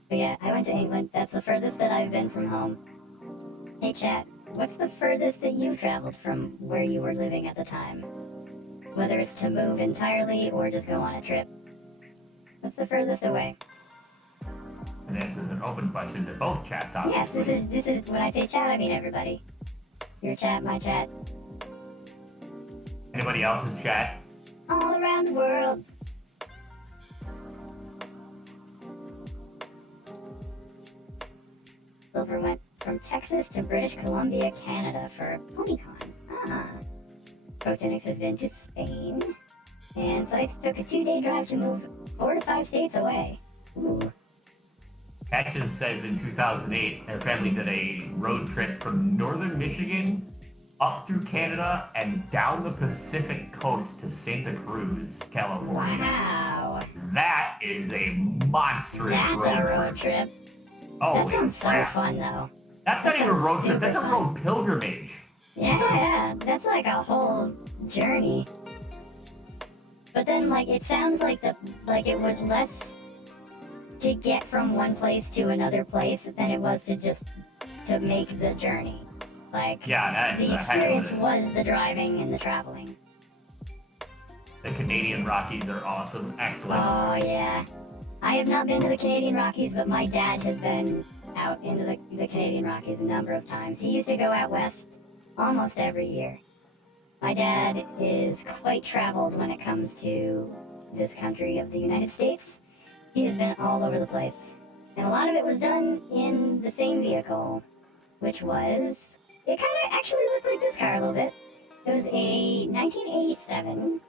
But yeah, I went to England. That's the furthest that I've been from home. Hey, chat, what's the furthest that you've traveled from where you were living at the time? Whether it's to move entirely or just go on a trip. What's the furthest away? And this is an open question to both chats, obviously. Yes, this is when I say chat, I mean everybody. Your chat, my chat. Anybody else's chat? All around the world. Silver went from Texas to British Columbia, Canada for a PonyCon. Protonix has been to Spain. And Scythe took a 2-day drive to move 4 to 5 states away. Ooh. Patches says in 2008, their family did a road trip from northern Michigan up through Canada and down the Pacific coast to Santa Cruz, California. Wow. That is a monstrous That's road a road trip. Holy That sounds crap. so fun, though. That's That not even a sounds road trip, that's a super road pilgrimage. Yeah, that's like a whole journey. But then, like, it sounds like it was less to get from one place to another place than it was to make the journey. Like, Yeah, that's the a heck of experience was the driving and the traveling. The Canadian Rockies are awesome, excellent. Oh, yeah. I have not been to the Canadian Rockies, but my dad has been out into the Canadian Rockies a number of times. He used to go out west almost every year. My dad is quite traveled when it comes to this country of the United States. He has been all over the place. And a lot of it was done in the same vehicle, which was... It kind of actually looked like this car a little bit. It was a 1987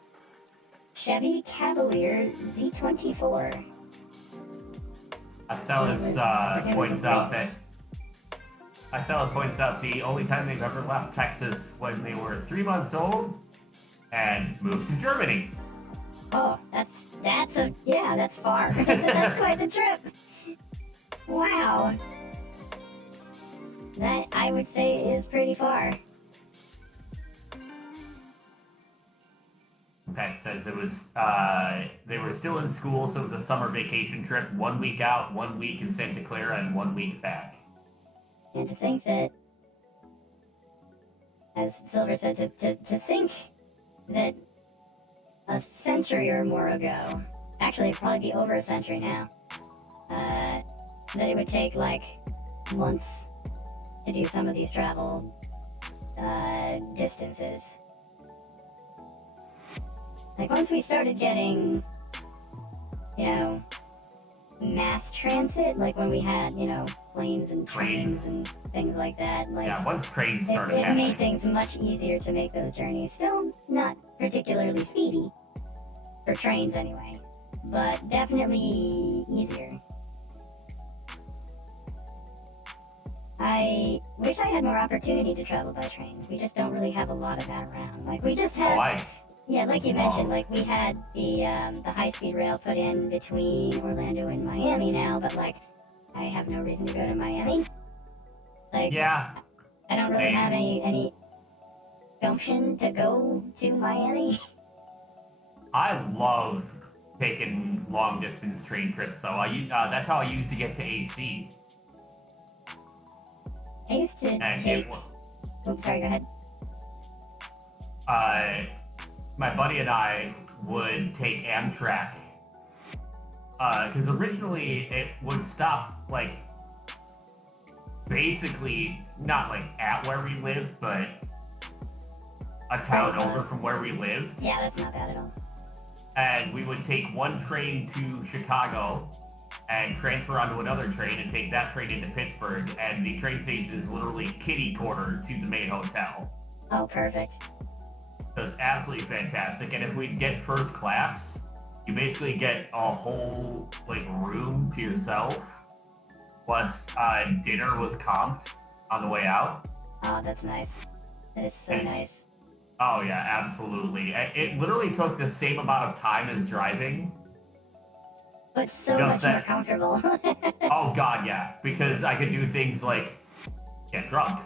Chevy Cavalier Z24. Axelis points out the only time they've ever left Texas when they were 3 months old and moved to Germany. Oh, that's far. That's quite the trip. Wow. That, I would say, is pretty far. Pat says it was, they were still in school, so it was a summer vacation trip. 1 week out, 1 week in Santa Clara, and 1 week back. And to think that, as Silver said, to think that a century or more ago, actually it'd probably be over a century now, that it would take like months to do some of these travel distances. Like, once we started getting, mass transit, like when we had, planes and trains and things like that, like... Yeah, once trains started it happening. made things much easier to make those journeys. Still not particularly speedy, for trains anyway, but definitely easier. I wish I had more opportunity to travel by train. We just don't really have a lot of that around. Like, we just had... Yeah, like you mentioned, like, we had the high-speed rail put in between Orlando and Miami now, but, like, I have no reason to go to Miami. Like, yeah. I don't really have any gumption to go to Miami. I love taking long-distance train trips, so that's how I used to get to AC. I used to take... Oops, sorry, go ahead. My buddy and I would take Amtrak, because originally it would stop, like, basically, not, like, at where we lived, but a town over from where we lived. Yeah, that's not bad at all. And we would take one train to Chicago and transfer onto another train and take that train into Pittsburgh, and the train station is literally kitty corner to the main hotel. Oh, perfect. So it's absolutely fantastic, and if we get first class, you basically get a whole, like, room to yourself, plus dinner was comped, on the way out. Oh, that's nice. That is so nice. Oh yeah, absolutely. It literally took the same amount of time as driving. But so much more comfortable. Oh god, yeah. Because I could do things like get drunk.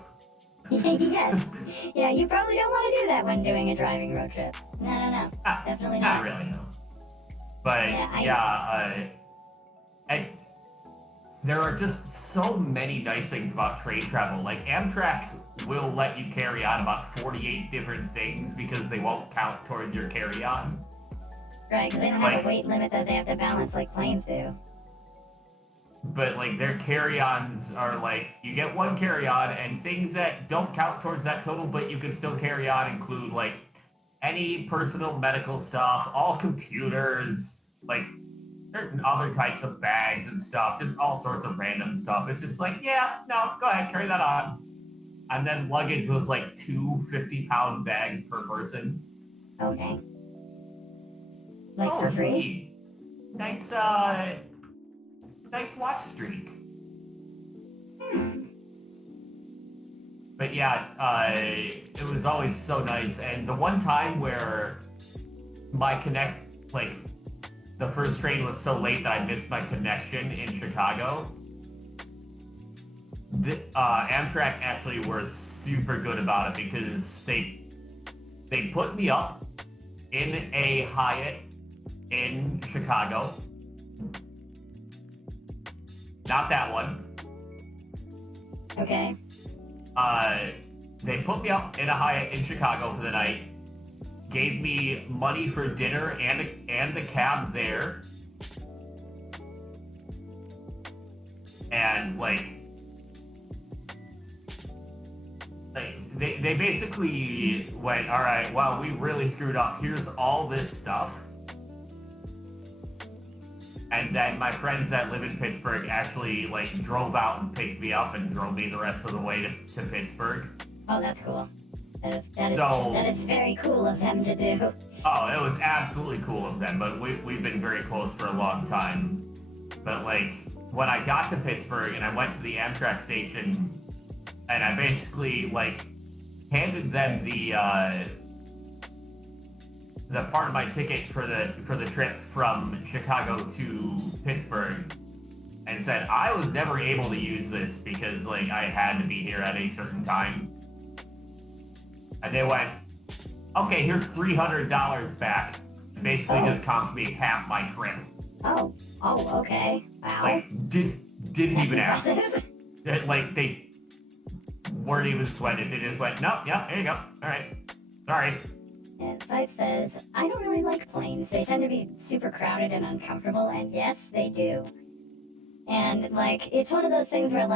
Yes. Yeah, you probably don't want to do that when doing a driving road trip. No. Definitely not. Not really, no. But and there are just so many nice things about train travel. Like Amtrak will let you carry on about 48 different things because they won't count towards your carry-on. Right, because they don't have a weight limit that they have to balance like planes do. But like their carry-ons are like you get one carry-on, and things that don't count towards that total but you can still carry on include like any personal medical stuff, all computers, like certain other types of bags and stuff, just all sorts of random stuff. It's just like, yeah, no, go ahead, carry that on. And then luggage was like 2 50-pound bags per person. Okay. Like for free? Gee. Nice watch streak. But yeah, it was always so nice. And the one time where my the first train was so late that I missed my connection in Chicago, Amtrak actually were super good about it because they put me up in a Hyatt in Chicago. Not that one. Okay. They put me up in a Hyatt in Chicago for the night, gave me money for dinner and the cab there, and they basically went, all right, well, we really screwed up. Here's all this stuff. And then my friends that live in Pittsburgh actually drove out and picked me up and drove me the rest of the way to Pittsburgh. Oh, that's cool. That is very cool of them to do. Oh, it was absolutely cool of them, but we've been very close for a long time. But when I got to Pittsburgh and I went to the Amtrak station and I basically handed them the part of my ticket for the trip from Chicago to Pittsburgh and said I was never able to use this because I had to be here at a certain time. And they went, okay, here's $300 back. And basically just comped me half my trip. Oh, okay. Wow. Didn't even ask. Impressive. They weren't even sweated. They just went, nope, yeah, there you go. All right. Sorry. And the site says, I don't really like planes. They tend to be super crowded and uncomfortable, and yes, they do. And, it's one of those things where,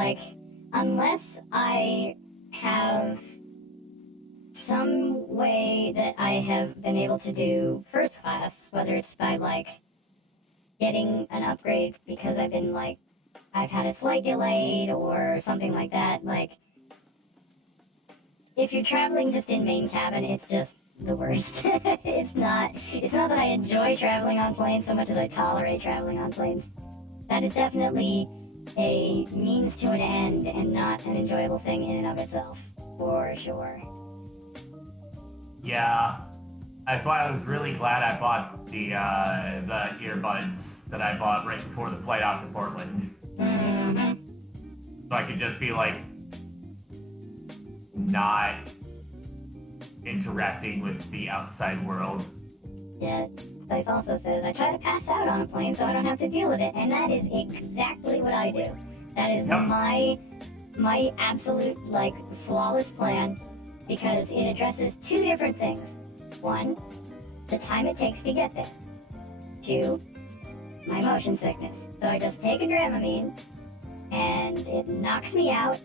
unless I have some way that I have been able to do first class, whether it's by, getting an upgrade because I've been, I've had a flight delayed or something like that, if you're traveling just in main cabin, it's just the worst. It's not that I enjoy traveling on planes so much as I tolerate traveling on planes. That is definitely a means to an end and not an enjoyable thing in and of itself, for sure. Yeah, that's why I was really glad I bought the earbuds that I bought right before the flight out to Portland. Mm-hmm. So I could just be not interacting with the outside world. Yeah, Scythe also says, I try to pass out on a plane so I don't have to deal with it, and that is exactly what I do. That is my absolute, flawless plan, because it addresses two different things. One, the time it takes to get there. Two, my motion sickness. So I just take a Dramamine, and it knocks me out,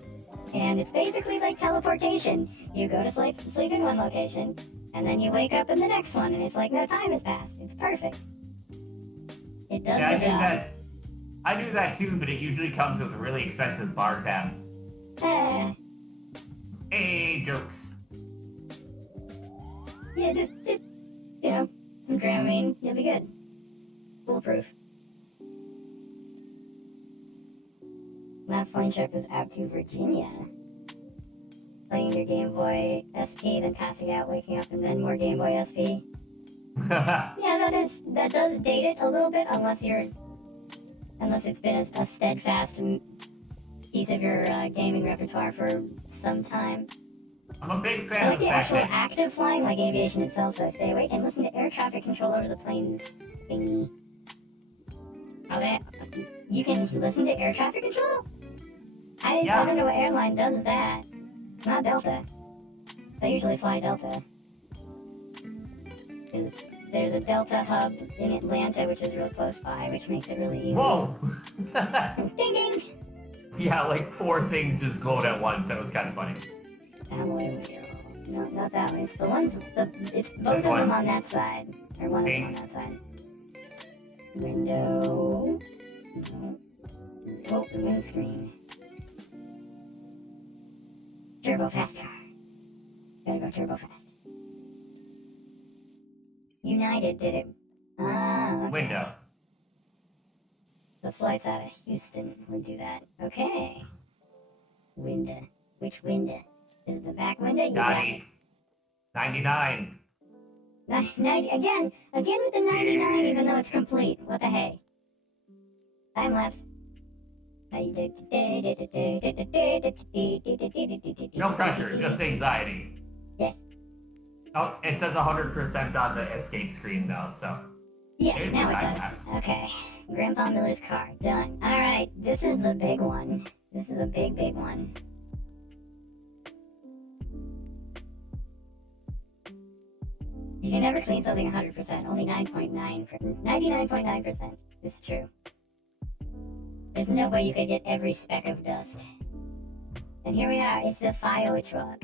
and it's basically like teleportation. You go to sleep in one location, and then you wake up in the next one, and it's like no time has passed. It's perfect. It does the job. I do that too, but it usually comes with a really expensive bar tab. Hey, jokes. Yeah, just some Dramamine, you'll be good. Foolproof. Last plane trip was out to Virginia. playing your Game Boy SP, then passing out, waking up, and then more Game Boy SP. Yeah, that does date it a little bit, unless it's been a steadfast piece of your gaming repertoire for some time. I'm a big I fan like of the the fact actual that active flying, like aviation itself, so I stay awake and listen to air traffic control over the planes thingy. Okay, you can listen to air traffic control? I don't know what airline does that. Not Delta. I usually fly Delta. Because there's a Delta hub in Atlanta, which is real close by, which makes it really easy. whoa! Ding ding! Yeah, like 4 things just glowed at once. That was kind of funny. Alloy wheel. No, not that one. It's the ones. It's both of one. them on that side, or one Pink. of them on that side. Window. No. Oh, the windscreen. Turbo fast car. Gotta go turbo fast. United did it. Okay. Window. The flights out of Houston would do that. Okay. Window. Which window? Is it the back window? You got it. 99. 90, again with the 99, even though it's complete. What the hey? Time lapse. No pressure, just anxiety. Yes. Oh, it says 100% on the escape screen though, so. Yes, Here's now the it time does. lapse. Okay. Grandpa Miller's car. Done. Alright, this is the big one. This is a big, big one. You can never clean something 100%. Only 99.9% is true. There's no way you could get every speck of dust. And here we are. It's the fire truck.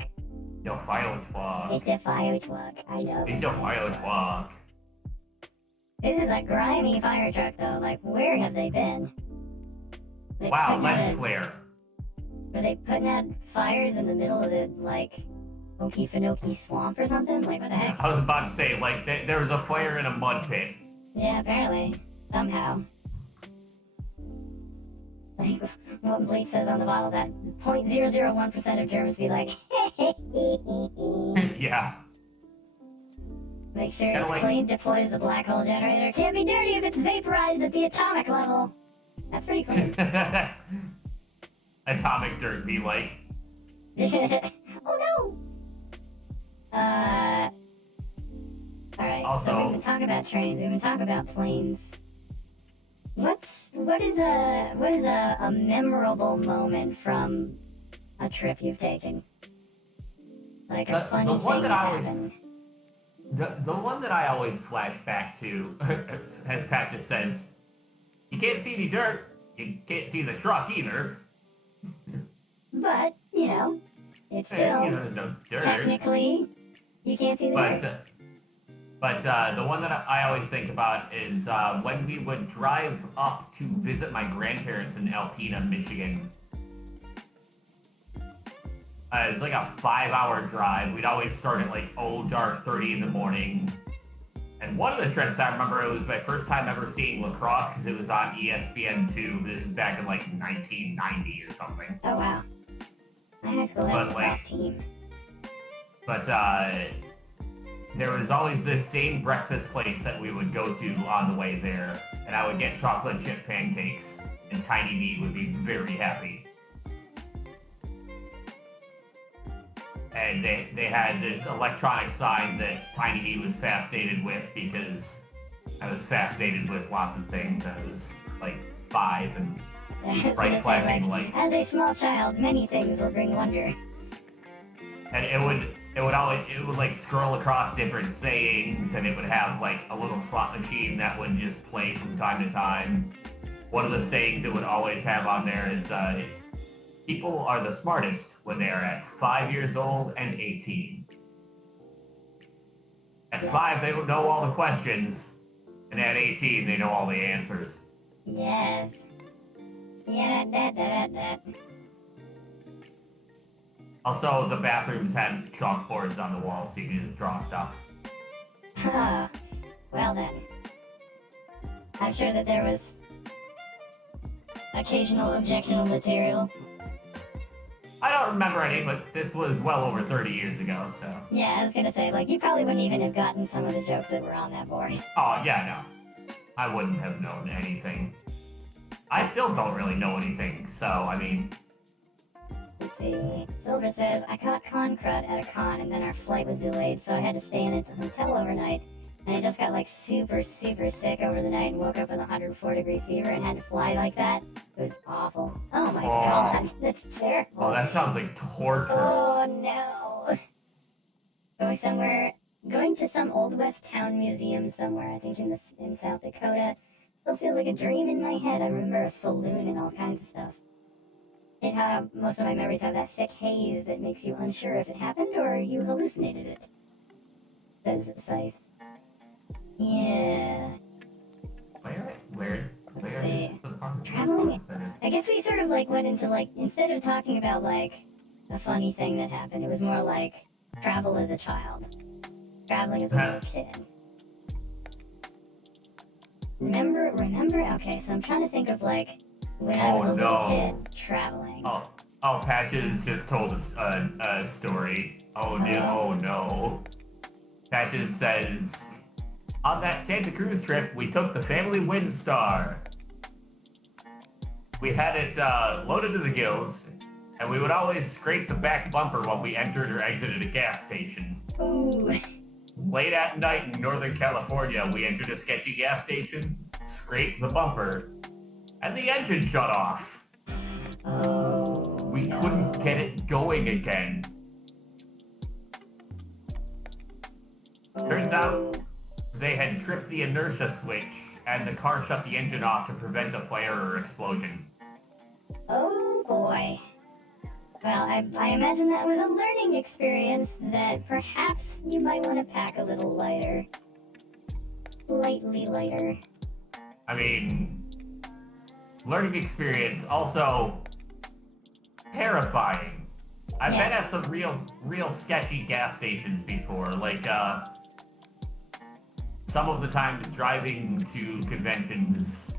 The fire truck. It's the fire truck. I love it. It's the fire truck. This is a grimy fire truck, though. Like, where have they been? Wow, lens flare. Were they putting out fires in the middle of the, like, Okefenokee swamp or something? Like, what the heck? I was about to say, like, there was a fire in a mud pit. Yeah, apparently. Somehow. Like, what Bleach says on the bottle, that 0.001% of Germans be like, Yeah. make sure Kinda it's like- clean, deploys the black hole generator. Can't be dirty if it's vaporized at the atomic level. That's pretty cool. Atomic dirt be like. Oh no! Alright, Also- so we've been talking about trains, we've been talking about planes. What is a memorable moment from a trip you've taken? Like a funny the one thing that I always- happened. The one that I always flash back to, as Pat just says, you can't see any dirt, you can't see the truck either. But, you know, it's Hey, still, you know, there's no dirt. technically, you can't see the But, dirt. the one that I always think about is when we would drive up to visit my grandparents in Alpena, Michigan. It's like a 5-hour drive. We'd always start at like dark 30 in the morning. And one of the trips I remember, it was my first time ever seeing lacrosse because it was on ESPN2. This is back in like 1990 or something. Oh wow. My high school had a But, like- lacrosse team. But there was always this same breakfast place that we would go to on the way there, and I would get chocolate chip pancakes, and Tiny D would be very happy. And they had this electronic sign that Tiny D was fascinated with because I was fascinated with lots of things. I was like 5 and I was bright gonna say, flashing like, light. as a small child, many things will bring wonder. And it would like scroll across different sayings, and it would have like a little slot machine that would just play from time to time. One of the sayings it would always have on there is people are the smartest when they are at 5 years old and 18. At Yes. 5 they don't know all the questions, and at 18 they know all the answers. Yes. Yeah. Also, the bathrooms had chalkboards on the walls so you could just draw stuff. Well then. I'm sure that there was occasional objectionable material. I don't remember any, but this was well over 30 years ago, so. Yeah, I was gonna say, like, you probably wouldn't even have gotten some of the jokes that were on that board. Oh, yeah, no. I wouldn't have known anything. I still don't really know anything, so, I mean... Let's see. Silver says, I caught con crud at a con and then our flight was delayed, so I had to stay in at the hotel overnight. And I just got like super sick over the night and woke up with 104-degree fever and had to fly like that. It was awful. Oh my god, that's terrible. Oh, that sounds like torture. Oh no. Going to some old west town museum somewhere, I think in South Dakota. Still feels like a dream in my head. I remember a saloon and all kinds of stuff. Most of my memories have that thick haze that makes you unsure if it happened or you hallucinated it. Says Scythe. Yeah. Where Let's is see. the park? Traveling? I guess we sort of like went into like, instead of talking about like a funny thing that happened, it was more like travel as a child. Traveling as a little kid. Remember? Okay, so I'm trying to think of like when I was a little kid traveling. Oh, Patches just told us a story. Oh no. Patches says, on that Santa Cruz trip, we took the family Windstar. We had it loaded to the gills, and we would always scrape the back bumper when we entered or exited a gas station. Ooh. Late at night in Northern California, we entered a sketchy gas station, scraped the bumper, and the engine shut off. Oh. We couldn't get it going again. Turns out they had tripped the inertia switch, and the car shut the engine off to prevent a fire or explosion. Oh boy. Well, I imagine that was a learning experience that perhaps you might want to pack a little lighter. Slightly lighter. I mean, learning experience, also terrifying. I've been at some real sketchy gas stations before, like, some of the times driving to conventions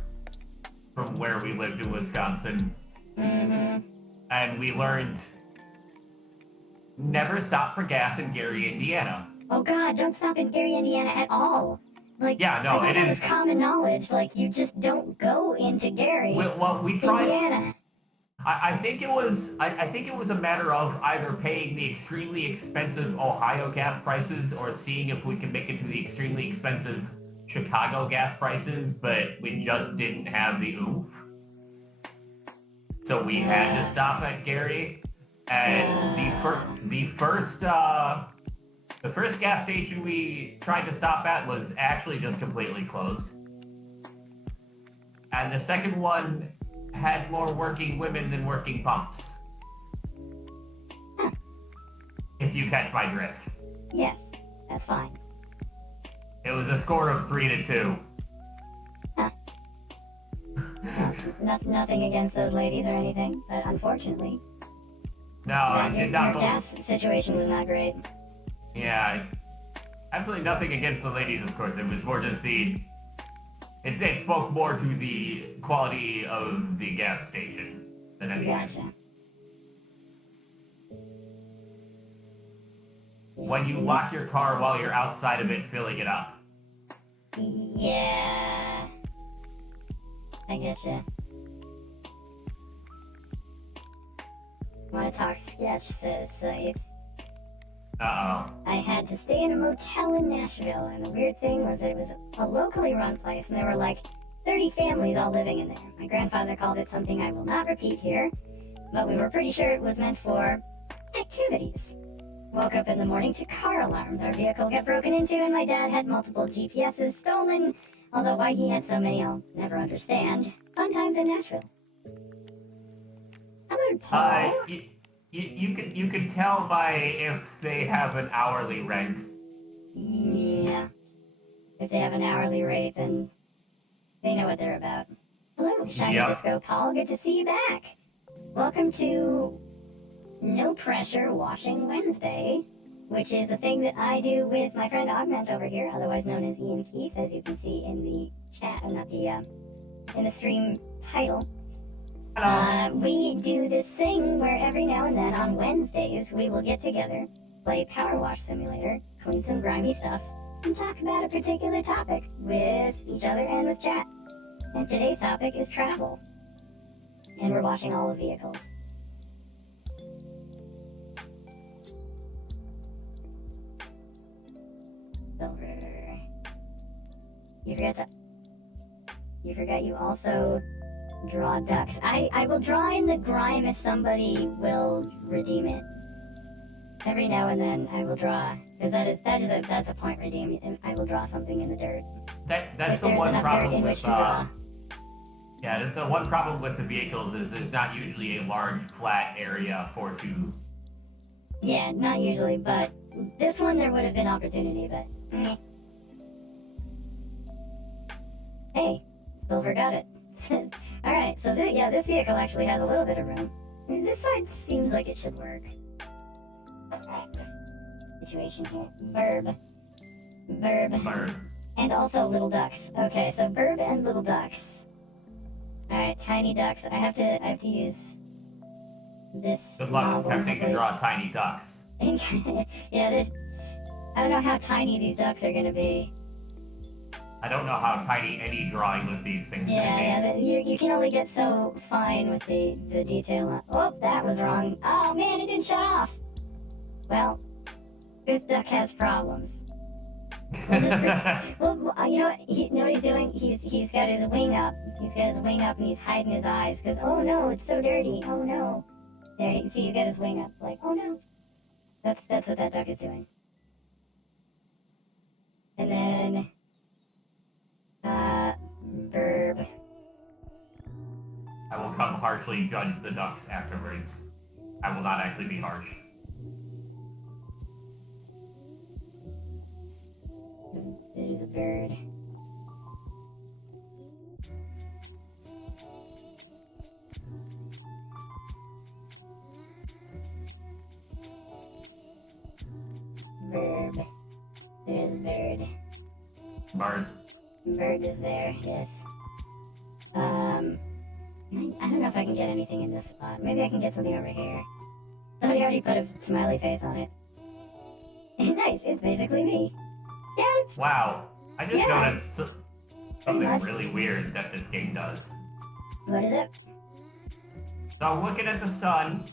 from where we lived in Wisconsin. Mm-hmm. And we learned never stop for gas in Gary, Indiana. Oh god, don't stop in Gary, Indiana at all. Like, yeah, no, it is common knowledge. Like, you just don't go into Gary. Well, we tried. Indiana. I think it was a matter of either paying the extremely expensive Ohio gas prices or seeing if we could make it to the extremely expensive Chicago gas prices, but we just didn't have the oomph. So we had to stop at Gary, and the first gas station we tried to stop at was actually just completely closed, and the second one had more working women than working pumps. If you catch my drift. Yes, that's fine. It was a score of 3-2. Nothing against those ladies or anything, but unfortunately, no, I did not. Your gas situation was not great. Yeah, absolutely nothing against the ladies, of course. It was more just it spoke more to the quality of the gas station than anything. Gotcha. When you lock your car while you're outside of it, filling it up. Yeah. I getcha. Wanna talk sketch, says Scythe. Uh-oh. I had to stay in a motel in Nashville, and the weird thing was that it was a locally run place, and there were like 30 families all living in there. My grandfather called it something I will not repeat here, but we were pretty sure it was meant for activities. Woke up in the morning to car alarms. Our vehicle got broken into, and my dad had multiple GPSs stolen, although why he had so many I'll never understand. Fun times in Nashville. Hello, Paul. You could tell by if they have an hourly rent. Yeah. If they have an hourly rate, then they know what they're about. Hello, Shiny Disco Paul. Good to see you back. Welcome to No Pressure Washing Wednesday, which is a thing that I do with my friend Augment over here, otherwise known as Ian Keith, as you can see in the chat, not the in the stream title. Hello. we do this thing where every now and then on Wednesdays we will get together, play Power Wash Simulator, clean some grimy stuff, and talk about a particular topic with each other and with chat. And today's topic is travel. And we're washing all the vehicles. Silver. You forgot you also draw ducks. I will draw in the grime if somebody will redeem it. Every now and then I will draw, because that's a point redeem, and I will draw something in the dirt. That's the one problem with yeah, the one problem with the vehicles is there's not usually a large flat area for to. Yeah, not usually, but this one there would have been opportunity, but meh. Hey, Silver got it. Alright, so this vehicle actually has a little bit of room. This side seems like it should work. Alright, situation here. Burb. And also little ducks. Okay, so burb and little ducks. Alright, tiny ducks. I have to use this. Good luck attempting to draw tiny ducks. Yeah, I don't know how tiny these ducks are gonna be. I don't know how tiny any drawing with these things can be. You can only get so fine with the detail. Oh, that was wrong. Oh man, it didn't shut off. Well, this duck has problems. Well, you know what he's doing? He's got his wing up. He's got his wing up and he's hiding his eyes because oh no, it's so dirty. Oh no. There, you see, he's got his wing up. Like oh no. That's what that duck is doing. And then, burb. I will come harshly judge the ducks afterwards. I will not actually be harsh. There's a bird. Burb. There's a bird. Bird is there, yes. I don't know if I can get anything in this spot. Maybe I can get something over here. Somebody already put a smiley face on it. Nice, it's basically me. Yeah, it's... Wow, I just noticed something really weird that this game does. What is it? So I'm looking at the sun,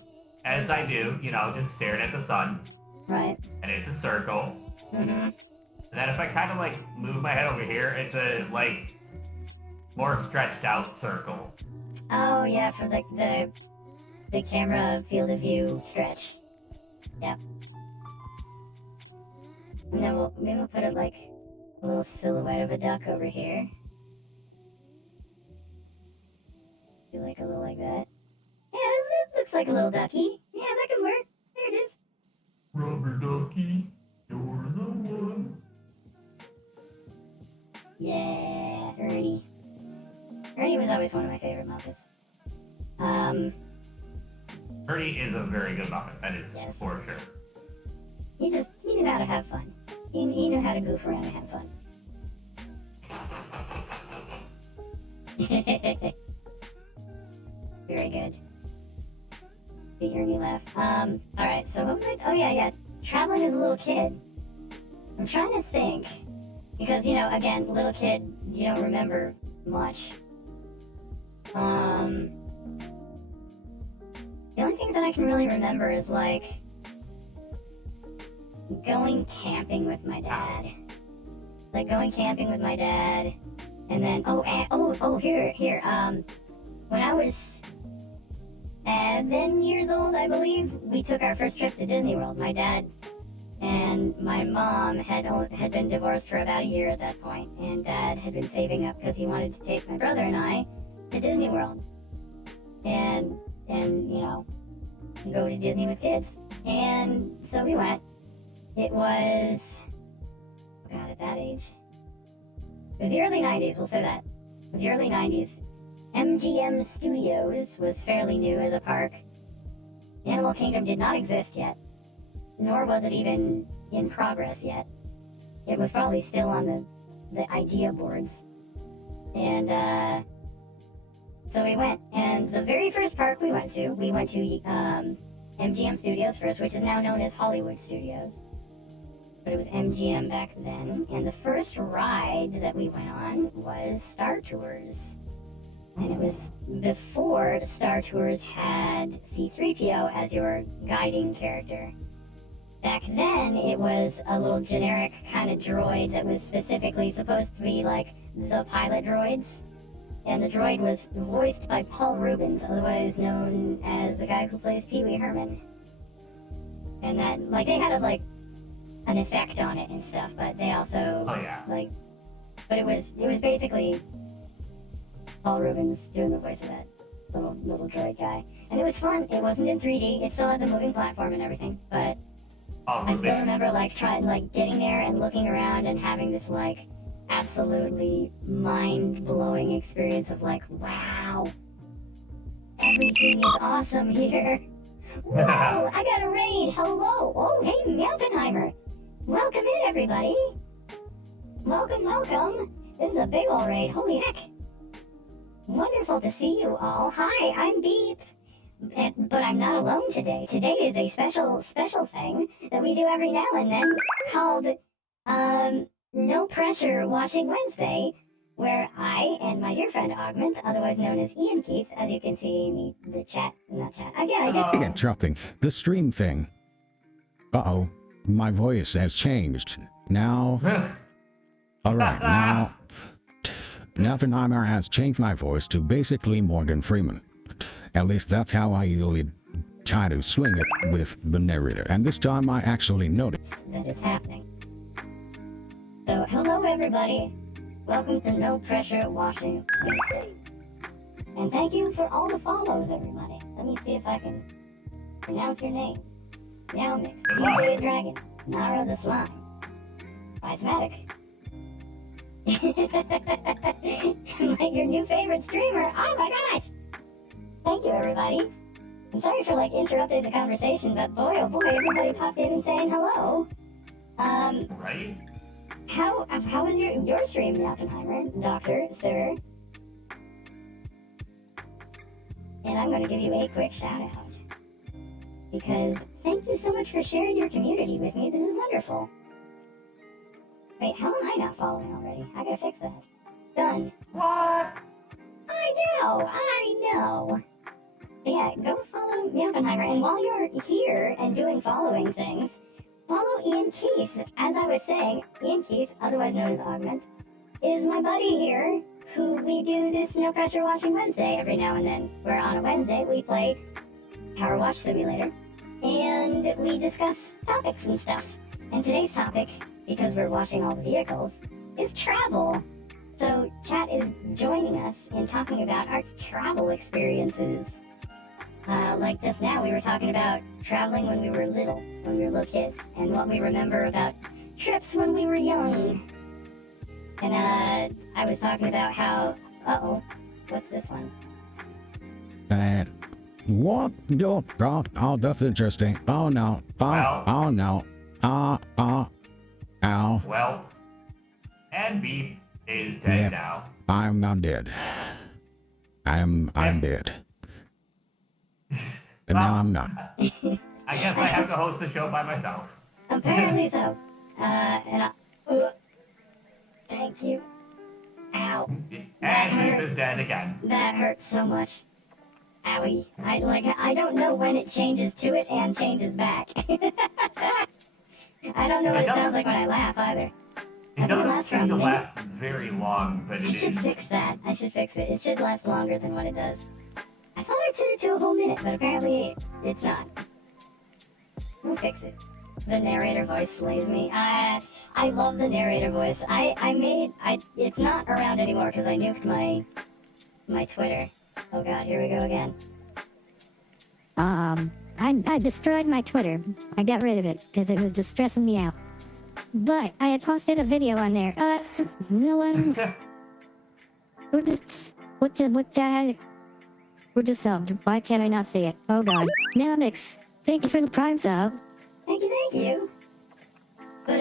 as I do, just staring at the sun. Right. And it's a circle. Mm-hmm. And then if I kind of, move my head over here, it's a, more stretched out circle. Oh, yeah, for, the camera field of view stretch. Yep. And then maybe we'll put it, a little silhouette of a duck over here. Do, a little like that. Yeah, it looks like a little ducky. Yeah, that could work. There it is. Rubber ducky, you're the one. Yeah, Ernie. Ernie was always one of my favorite Muppets. Ernie is a very good Muppet, that is for sure. He knew how to have fun. He knew how to goof around and have fun. Very good. The Ernie laugh. Alright, so oh yeah. Traveling as a little kid. I'm trying to think. Because, again, little kid, you don't remember much. The only things that I can really remember is, going camping with my dad. Going camping with my dad. And then, here. When I was 7 years old, I believe, we took our first trip to Disney World. My dad and my mom had been divorced for about a year at that point, and Dad had been saving up because he wanted to take my brother and I to Disney World, and go to Disney with kids. And so we went. It was, at that age, it was the early 90s. We'll say that. It was the early 90s. MGM Studios was fairly new as a park. Animal Kingdom did not exist yet, nor was it even in progress yet. It was probably still on the idea boards. And So we went, and the very first park we went to MGM Studios first, which is now known as Hollywood Studios. But it was MGM back then. And the first ride that we went on was Star Tours. And it was before Star Tours had C-3PO as your guiding character. Back then, it was a little generic kind of droid that was specifically supposed to be like the pilot droids. And the droid was voiced by Paul Rubens, otherwise known as the guy who plays Pee Wee Herman. And that, like, they had an effect on it and stuff, but they also, but it was basically Paul Rubens doing the voice of that little droid guy. And it was fun. It wasn't in 3D. It still had the moving platform and everything, but I still remember, getting there and looking around and having this, absolutely mind-blowing experience of wow, everything is awesome here. Whoa, I got a raid. Hello. Oh, hey, Melpenheimer. Welcome in, everybody. Welcome. This is a big ol' raid. Holy heck. Wonderful to see you all. Hi, I'm Beep. But I'm not alone today. Today is a special thing that we do every now and then called, No Pressure Watching Wednesday, where I and my dear friend Augment, otherwise known as Ian Keith, as you can see in the chat, not chat, again, I get interrupting the stream thing. Uh-oh, my voice has changed. Now, alright, now, Melpenheimer has changed my voice to basically Morgan Freeman. At least that's how I usually try to swing it with the narrator, and this time I actually noticed that it's happening. So, hello everybody. Welcome to No Pressure Washing Wednesday. And thank you for all the follows, everybody. Let me see if I can pronounce your names. Meowmix, DJ Dragon, Nara the Slime, Prismatic. Your new favorite streamer. Oh my gosh! Thank you, everybody. I'm sorry for interrupting the conversation, but boy, oh boy, everybody popped in and saying hello. Right? How was your stream, Oppenheimer, Doctor, sir? And I'm going to give you a quick shout out. Because thank you so much for sharing your community with me. This is wonderful. Wait, how am I not following already? I gotta fix that. Done. What? I know. But yeah, go follow Oppenheimer. And while you're here and doing following things, follow Ian Keith. As I was saying, Ian Keith, otherwise known as Augment, is my buddy here, who we do this No Pressure Watching Wednesday every now and then, where on a Wednesday we play Power Wash Simulator, and we discuss topics and stuff. And today's topic, because we're watching all the vehicles, is travel. So chat is joining us in talking about our travel experiences. Like just now, we were talking about traveling when we were little kids, and what we remember about trips when we were young. And I was talking about how, what's this one? What? Oh, that's interesting. Oh no. Oh no. Ow. Well, and Beep is dead now. I'm not dead. I'm dead. And now I'm not. I guess I have to host the show by myself. Apparently so. Thank you. Ow. And Beep is dead again. That hurts so much. Owie. I don't know when it changes to it and changes back. I don't know what it sounds like when I laugh either. It doesn't seem to last very long, but it is. I should fix that. I should fix it. It should last longer than what it does. I thought I'd set it to a whole minute, but apparently it's not. We'll fix it. The narrator voice slays me. I love the narrator voice. It's not around anymore because I nuked my Twitter. Oh god, here we go again. I destroyed my Twitter. I got rid of it because it was just stressing me out. But I had posted a video on there. No one. What the heck? Who just subbed? Why can't I not see it? Oh god. Namix, thank you for the prime sub. Thank you. But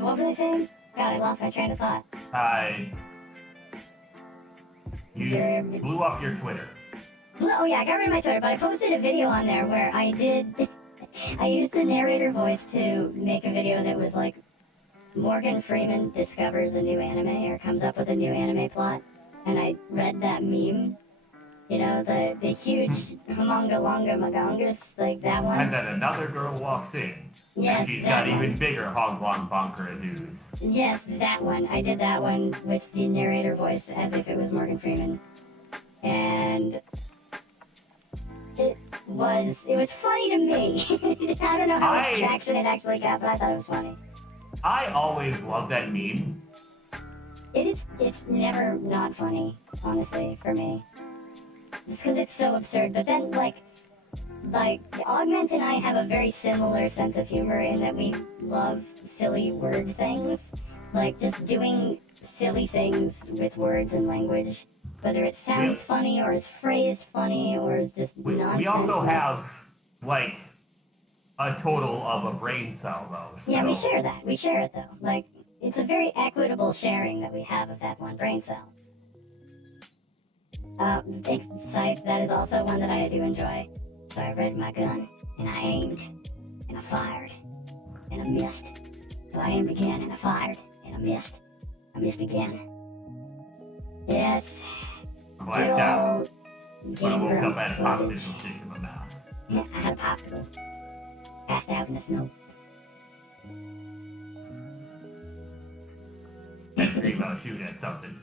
what was I saying? God, I lost my train of thought. Hi. You blew up your Twitter. Oh yeah, I got rid of my Twitter, but I posted a video on there where I used the narrator voice to make a video that was like, Morgan Freeman discovers a new anime or comes up with a new anime plot, and I read that meme. You know, the huge humonga longa magongas, like that one. And then another girl walks in. Yes, and she's that got one. even bigger hog long bonker dudes. Yes, that one. I did that one with the narrator voice as if it was Morgan Freeman. And it was funny to me. I don't know how much traction it actually got, but I thought it was funny. I always love that meme. It's never not funny, honestly, for me. Just because it's so absurd. But then, like, Augment and I have a very similar sense of humor in that we love silly word things. Like, just doing silly things with words and language. Whether it sounds funny, or is phrased funny, or is just nonsense. We also have, like, a total of a brain cell, though. So. Yeah, we share that. We share it, though. Like, it's a very equitable sharing that we have of that one brain cell. Scythe, that is also one that I do enjoy. So I read my gun, and I aimed, and I fired, and I missed. So I aimed again, and I fired, and I missed. I missed again. Yes. I'm blacked out. But I Game woke up Grumps at a footage. popsicle shake in my mouth. Yeah, I had a popsicle. Passed out in the snow. I dream about shooting at something.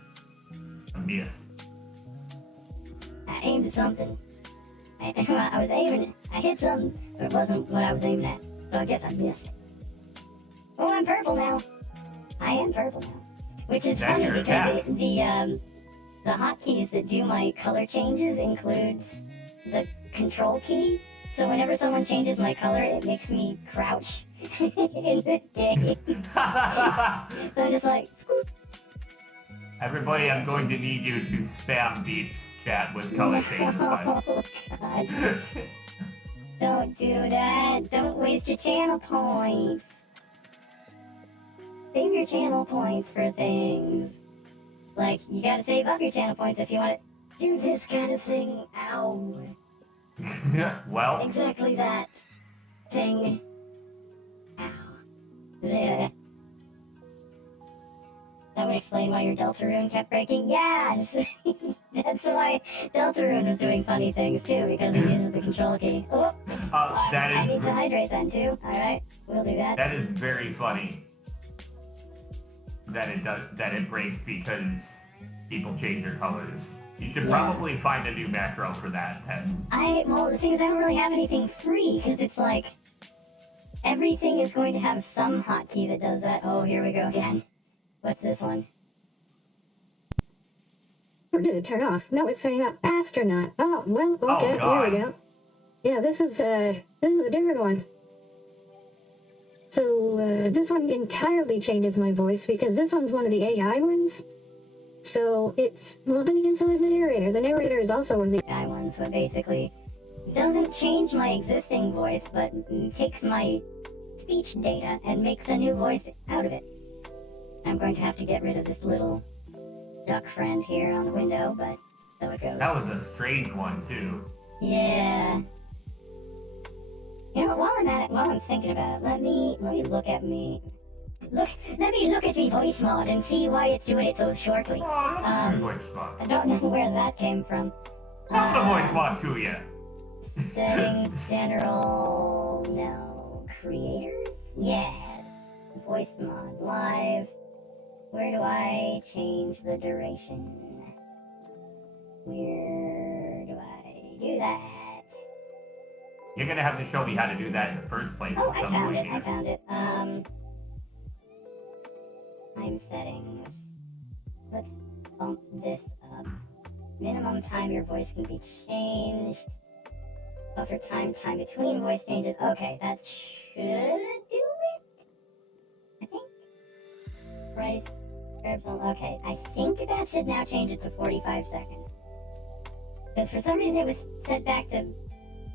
I missed. I aimed at something. I was aiming. I hit something, but it wasn't what I was aiming at. So I guess I missed. Oh, I'm purple now. I am purple now. Which is That's funny your because attack. the hotkeys that do my color changes includes the control key. So whenever someone changes my color, it makes me crouch in the game. So I'm just like, scoop. Everybody, I'm going to need you to spam Beep's chat with color change requests. Oh, God. Don't do that. Don't waste your channel points. Save your channel points for things. Like, you gotta save up your channel points if you want to do this kind of thing. Ow. Well, Exactly that thing. Ow. Yeah. That would explain why your Deltarune kept breaking? Yes! That's why Deltarune was doing funny things too, because it uses the control key. Oh! I need to hydrate then too. Alright, we'll do that. that is very funny. That it breaks because people change their colors. You should probably find a new macro for that, Ted. Well, the thing is, I don't really have anything free, because it's like, everything is going to have some hotkey that does that. Oh, here we go again. What's this one? Or did it turn off? No, it's saying astronaut. Oh, well, okay, God. here we go. Yeah, this is a different one. So, this one entirely changes my voice, because this one's one of the AI ones. So, well, then again, so is the narrator. The narrator is also one of the AI ones, but basically doesn't change my existing voice, but takes my speech data and makes a new voice out of it. I'm going to have to get rid of this little duck friend here on the window, but so it goes. That was a strange one, too. Yeah. You know, while I'm thinking about it, let me look at me. Let me look at me voice mod and see why it's doing it so shortly. Oh, voice mod. I don't know where that came from. I'm the voice mod to you. Settings, general, no. Creators? Yes. Voice mod, live. Where do I change the duration? Where do I do that? You're gonna have to show me how to do that in the first place. Oh, at I some found point it, here. I found it. Time settings. Let's bump this up. Minimum time your voice can be changed. Buffer time between voice changes. Okay, that should do it. I think. Price. Curb zone. Okay, I think that should now change it to 45 seconds. Because for some reason it was set back to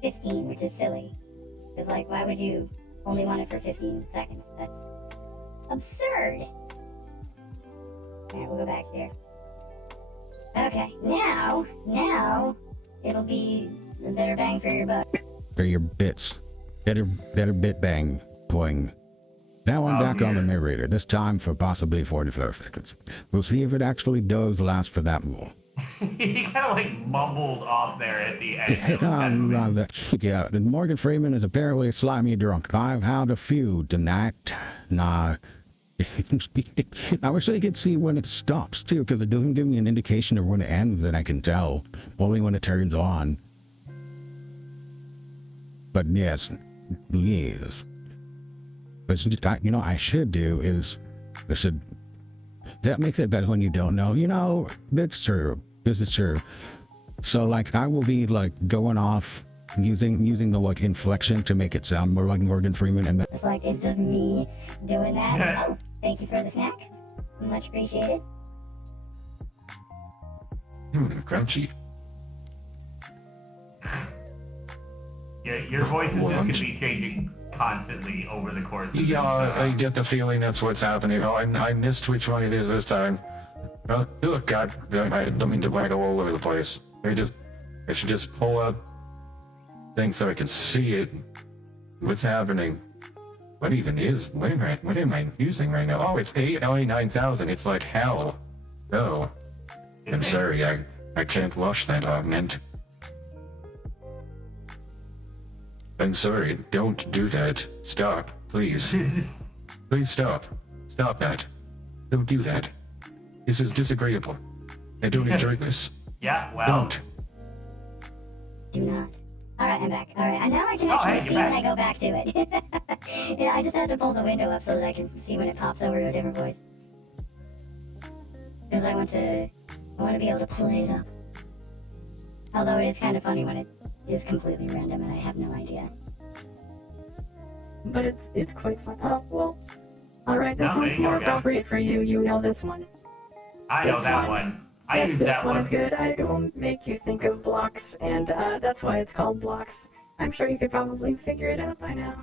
15, which is silly. Because, like, why would you only want it for 15 seconds? That's absurd. Alright, we'll go back here. Okay, now, it'll be a better bang for your buck. For your bits. Better bit bang. Boing. Now I'm Oh, back on the dear. narrator, this time for possibly 44 seconds. We'll see if it actually does last for that long. He kind of like mumbled off there at the end. It was kind of Yeah, and Morgan Freeman is apparently a slimy drunk. I've had a few tonight. Nah. I wish I could see when it stops, too, because it doesn't give me an indication of when it ends, and I can tell. Only when it turns on. But yes. But you know, I should do is, that makes it better when you don't know. You know, that's true. This is true. So like, I will be like going off using the like inflection to make it sound more like Morgan Freeman, and It's like, it's just me doing that. Oh, thank you for the snack. Much appreciated. Crunchy. Yeah, your voice is just going to be changing constantly over the course of Yeah, I this. get the feeling that's what's happening. Oh, I missed which one it is this time. Oh, God, I don't mean to go all over the place. I should just pull up things so I can see it. What's happening? What even is? What am I using right now? Oh, it's AI9000. It's like hell. Oh, I'm sorry. I can't wash that augment. I'm sorry. Don't do that. Stop, please. Please stop. Stop that. Don't do that. This is disagreeable. I don't enjoy this. Yeah, well. Don't. Do not. Alright, I'm back. Alright, now I can Oh, actually hey, see you're when I go back to it. Yeah, I just have to pull the window up so that I can see when it pops over to a different voice. Because I want to be able to play it up. Although it is kind of funny when it is completely random and I have no idea. But it's quite fun. Oh, well. Alright, this No, one's there you more go. appropriate for you. You know this one. I know This that one. one. I Yes, use this that one one. is good. I will make you think of blocks, and that's why it's called blocks. I'm sure you could probably figure it out by now.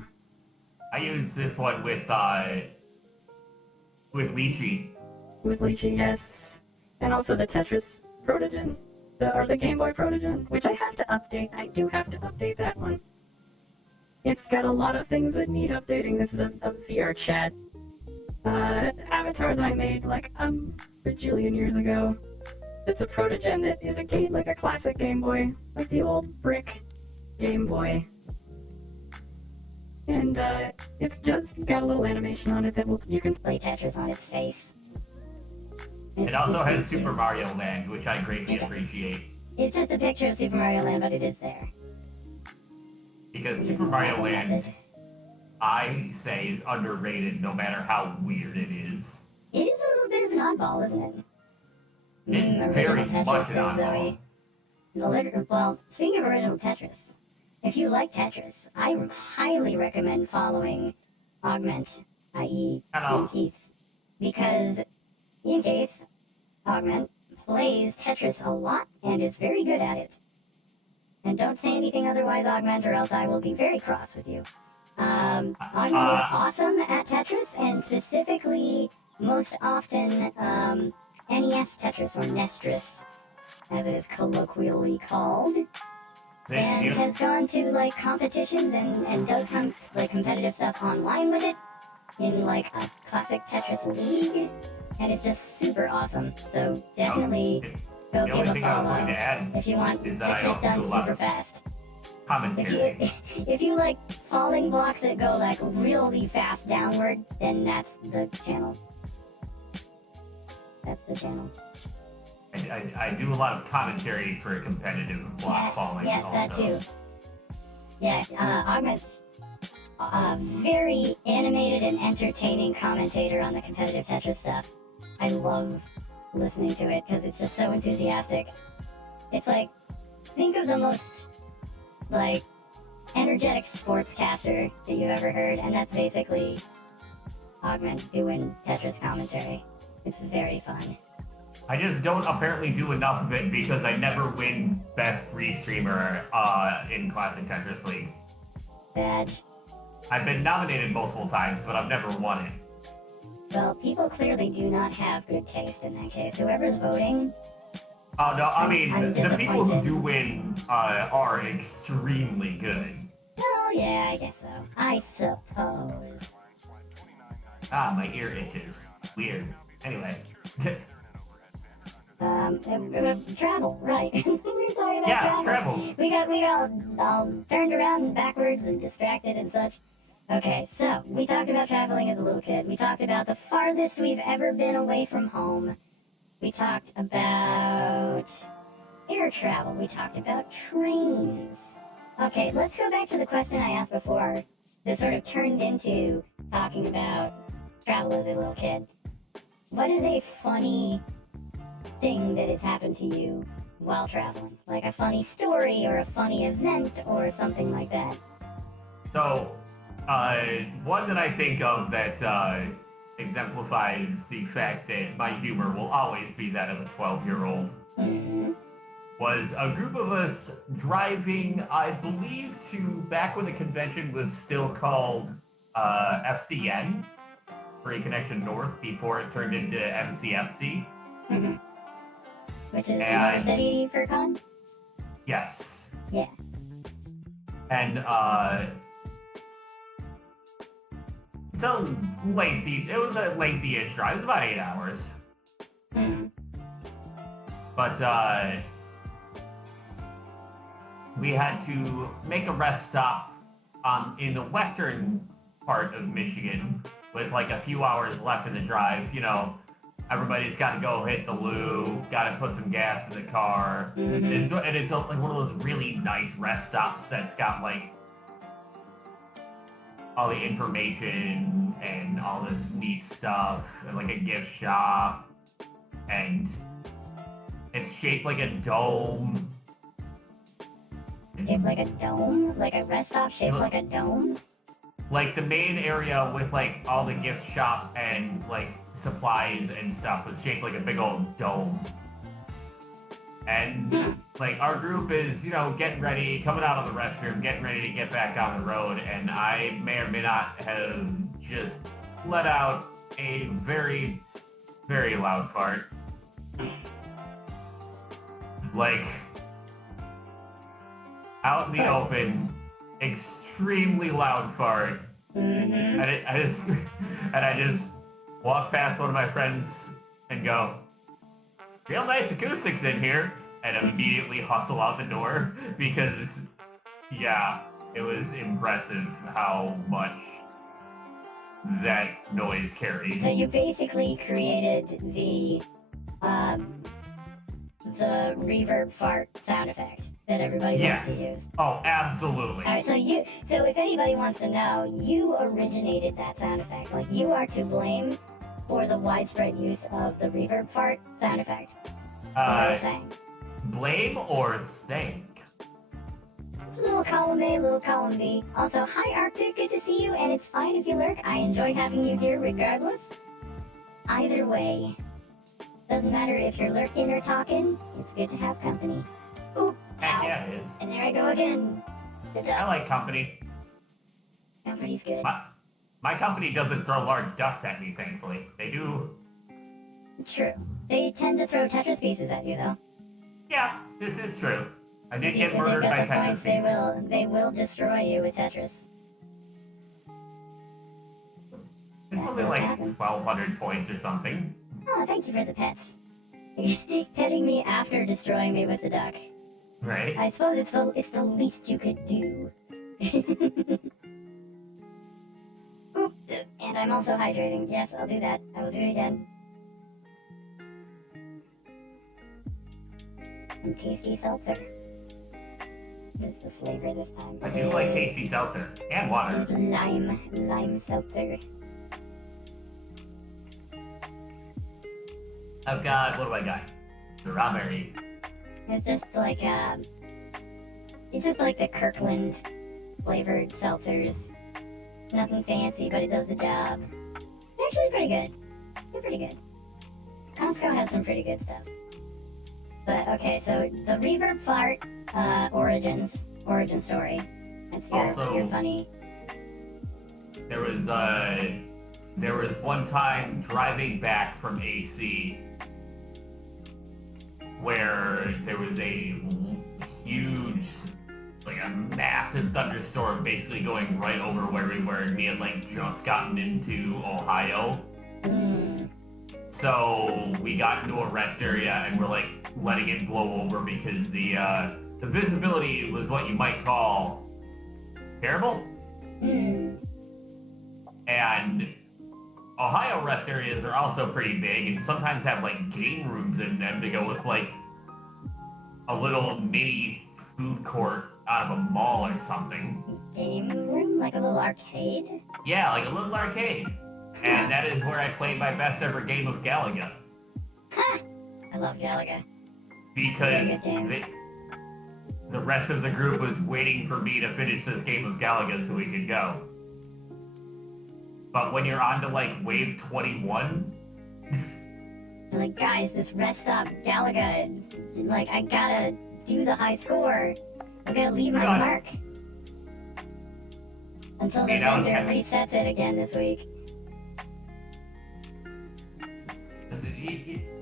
I use this one with Lychee. With Lychee, yes. And also the Tetris Protogen. Or the Game Boy Protogen, which I have to update. I do have to update that one. It's got a lot of things that need updating. This is a VR chat avatar that I made like a bajillion years ago. It's a Protogen that is a game, like a classic Game Boy, like the old brick Game Boy. And it's just got a little animation on it that you can Play Tetris on its face. It also It's has cute. Super Mario Land, which I greatly Yes. appreciate. It's just a picture of Super Mario Land, but it is there. Because It is Super Mario not a Land, method. I say, is underrated no matter how weird it is. It is a little bit of an oddball, isn't it? It's Original very Tetris, much an says oddball. Zoe. Well, speaking of original Tetris, if you like Tetris, I highly recommend following Augment, i.e. Hello. Ian Keith, because Ian Keith, Augment, plays Tetris a lot and is very good at it. And don't say anything otherwise, Augment, or else I will be very cross with you. Augment is awesome at Tetris, and specifically, most often, NES Tetris, or Nestris, as it is colloquially called. Thank And you. has gone to like competitions and does like competitive stuff online with it in like a classic Tetris league, and it's just super awesome. So definitely go The give only a thing I was going to follow add if you want is that I Tetris also done do a lot super of fast. commentary. If you like falling blocks that go like really fast downward, then that's the channel. That's the channel. I do a lot of commentary for competitive block falling Yes, also. that too. Yeah, Augment's a very animated and entertaining commentator on the competitive Tetris stuff. I love listening to it because it's just so enthusiastic. It's like, think of the most, like, energetic sportscaster that you've ever heard, and that's basically Augment doing Tetris commentary. It's very fun. I just don't apparently do enough of it because I never win Best Restreamer in Classic Tetris League. Badge. I've been nominated multiple times, but I've never won it. Well, people clearly do not have good taste in that case. Whoever's voting Oh no, I mean I'm the people who disappointed. do win are extremely good. Oh, yeah, I guess so. I suppose. Ah, my ear itches. Weird. Anyway. Travel, right. We were talking about Yeah, travel. travel. We got all turned around and backwards and distracted and such. Okay, so we talked about traveling as a little kid. We talked about the farthest we've ever been away from home. We talked about air travel. We talked about trains. Okay, let's go back to the question I asked before. This sort of turned into talking about travel as a little kid. What is a funny thing that has happened to you while traveling? Like a funny story or a funny event or something like that? So, one that I think of that exemplifies the fact that my humor will always be that of a 12-year-old was a group of us driving, I believe, to back when the convention was still called FCN, Free Connection North, before it turned into MCFC. Which is And- Motor City for con? Yes. Yeah. And it was a lengthy-ish drive. It was about 8 hours. But we had to make a rest stop in the western part of Michigan with like a few hours left in the drive. You know, everybody's got to go hit the loo, got to put some gas in the car. It's like one of those really nice rest stops that's got like all the information and all this neat stuff and like a gift shop, and it's shaped like a dome. Shaped like a dome? Like a rest stop shaped like a dome? Like the main area with like all the gift shop and like supplies and stuff was shaped like a big old dome. And like our group is, you know, getting ready, coming out of the restroom, getting ready to get back on the road, and I may or may not have just let out a very, very loud fart. Like out in the open, extremely loud fart. And I just walk past one of my friends and go, "Real nice acoustics in here," and immediately hustle out the door because, yeah, it was impressive how much that noise carried. So you basically created the reverb fart sound effect that everybody Yes. wants to use. Oh, absolutely. Alright, so if anybody wants to know, you originated that sound effect. Like, you are to blame for the widespread use of the reverb fart sound effect. Is what I'm saying. Blame or thank? Little column A, little column B. Also, hi Arctic, good to see you, and it's fine if you lurk. I enjoy having you here regardless. Either way, doesn't matter if you're lurking or talking, it's good to have company. Oop, Heck ow. yeah, it is. And there I go again. The I duck. like company. Company's good. My company doesn't throw large ducks at me, thankfully. They do. True. They tend to throw Tetris pieces at you, though. Yeah, this is true. I did If get they've murdered by got the Tetris points, pieces. they will destroy you with Tetris. It's only like 1,200 points or something. Oh, thank you for the pets. Petting me after destroying me with the duck. Right? I suppose it's the least you could do. Oop, and I'm also hydrating. Yes, I'll do that. I will do it again. And tasty seltzer. What is the flavor this time? I do like tasty seltzer and water. It's lime seltzer. I've got, what do I got? Strawberry. It's just like the Kirkland flavored seltzers. Nothing fancy, but it does the job. They're actually pretty good. They're pretty good. Costco has some pretty good stuff. But okay, so the reverb fart origin story. That's Also- your funny. There was one time driving back from AC where there was a huge, like a massive thunderstorm basically going right over where we were, and we had like just gotten into Ohio. So we got into a rest area and we're like letting it blow over because the visibility was what you might call terrible. And Ohio rest areas are also pretty big and sometimes have like game rooms in them to go with like a little mini food court out of a mall or something. Game room? Like a little arcade? Yeah, like a little arcade. And that is where I played my best ever game of Galaga. I love Galaga. Because Very good game. the rest of the group was waiting for me to finish this game of Galaga so we could go. But when you're on to like wave 21, I'm like, guys, this rest stop Galaga, like, I gotta do the high score. I gotta leave my God. mark. Until the Okay, that was vendor heavy. resets it again this week.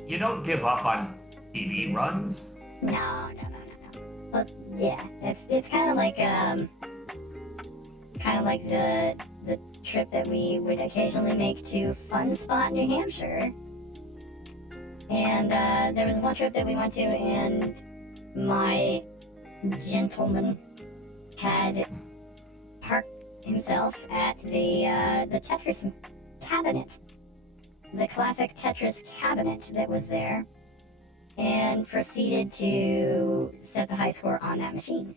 you don't give up on TV runs. No. Well, yeah, it's kind of like the trip that we would occasionally make to Fun Spot, New Hampshire. And there was one trip that we went to, and my gentleman had parked himself at the Tetris cabinet, the classic Tetris cabinet that was there, and proceeded to set the high score on that machine.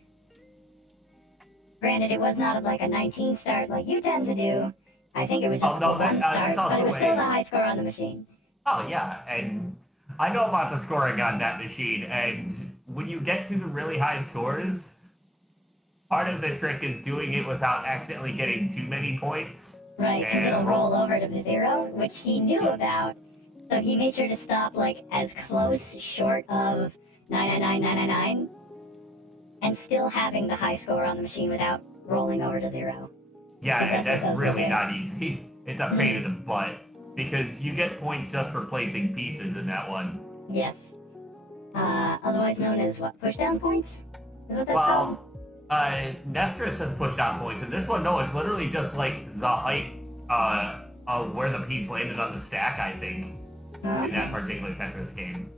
Granted, it was not like a 19 start like you tend to do. I think it was just Oh, no, a that- 1 that's start, but also it was a- still the high score on the machine. Oh yeah, and I know about the scoring on that machine, and when you get to the really high scores, part of the trick is doing it without accidentally getting too many points. Right, because And it'll roll over to the 0, which he knew about. So he made sure to stop like as close short of 999,999 and still having the high score on the machine without rolling over to 0. Yeah, Because and that's that's what really those not easy. It's a pain in the butt, because you get points just for placing pieces in that one. Yes. Otherwise known as what? Pushdown points? Is what that's called? Well, Nestris has pushed down points, and this one, no, it's literally just like the height of where the piece landed on the stack, I think, in that particular Tetris game.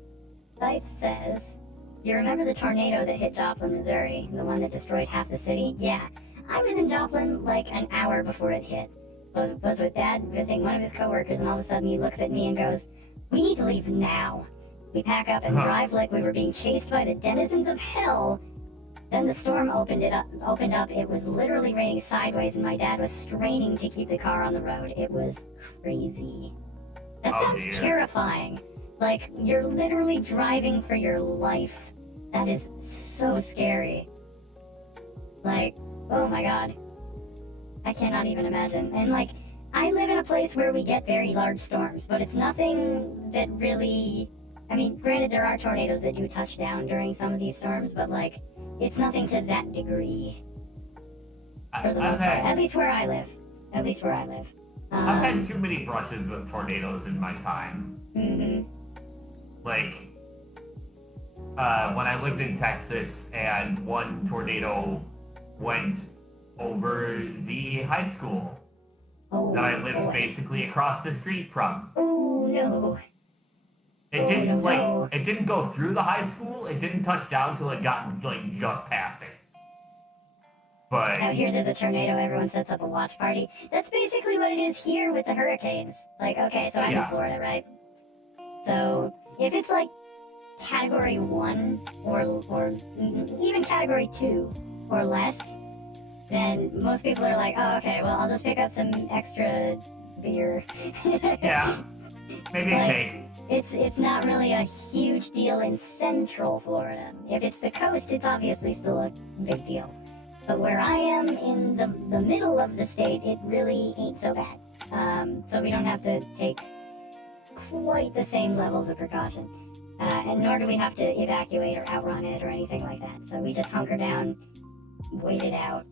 Scythe says, you remember the tornado that hit Joplin, Missouri? The one that destroyed half the city? Yeah. I was in Joplin like an hour before it hit. Was with Dad visiting one of his coworkers, and all of a sudden he looks at me and goes, we need to leave now. We pack up and drive like we were being chased by the denizens of hell. Then the storm opened up. It was literally raining sideways, and my dad was straining to keep the car on the road. It was crazy. That Oh, sounds dear. terrifying. Like, you're literally driving for your life. That is so scary. Like, oh my god. I cannot even imagine. And like, I live in a place where we get very large storms, but it's nothing that really... I mean, granted, there are tornadoes that do touch down during some of these storms, but like, it's nothing to that degree, for the most part. At least where I live. I've had too many brushes with tornadoes in my time. Like, when I lived in Texas, and one tornado went over the high school Oh, that I lived boy. basically across the street from. Oh, no. It Oh, didn't no. it didn't go through the high school. It didn't touch down till it got like just past it. But Out here, there's a tornado, everyone sets up a watch party. That's basically what it is here with the hurricanes. Like, okay, so I'm Yeah. in Florida, right? So, if it's like category 1 or even category 2 or less, then most people are like, oh, okay, well, I'll just pick up some extra beer. yeah, maybe a Like, cake. It's not really a huge deal in central Florida. If it's the coast, it's obviously still a big deal. But where I am in the middle of the state, it really ain't so bad. So we don't have to take quite the same levels of precaution. And nor do we have to evacuate or outrun it or anything like that. So we just hunker down, wait it out.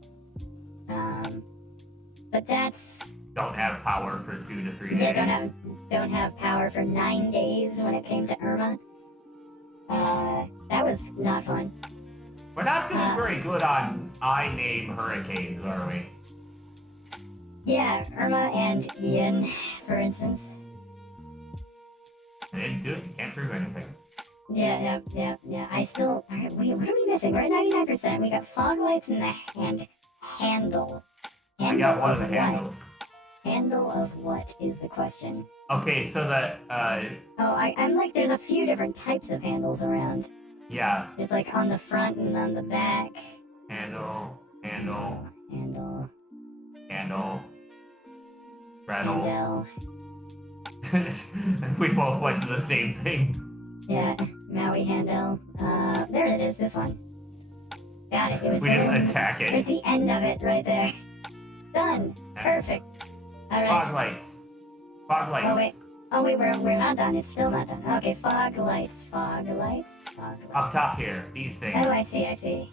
But that's... Don't have power for 2 to 3 days. Yeah, don't have power for 9 days when it came to Irma. That was not fun. We're not doing very good on I name hurricanes, are we? Yeah, Irma and Ian, for instance. I didn't do it. You can't prove anything. Yeah. I still. Alright, wait, what are we missing? We're at 99%. We got fog lights and the handle. I got one of the what? handles. Handle of what is the question? Okay, so that, I'm like, there's a few different types of handles around. yeah. It's like on the front and on the back. Handle, Handle. rattle. Handle. We both went to the same thing. Yeah, Maui handle. There it is, this one. Got it. It was We there. just attack There's it. the end of it right there. Done. Perfect. Fog Alright. lights. Fog lights. Oh wait, we're not done. It's still not done. Okay, fog lights. Fog lights. Up top here, these things. Oh, I see.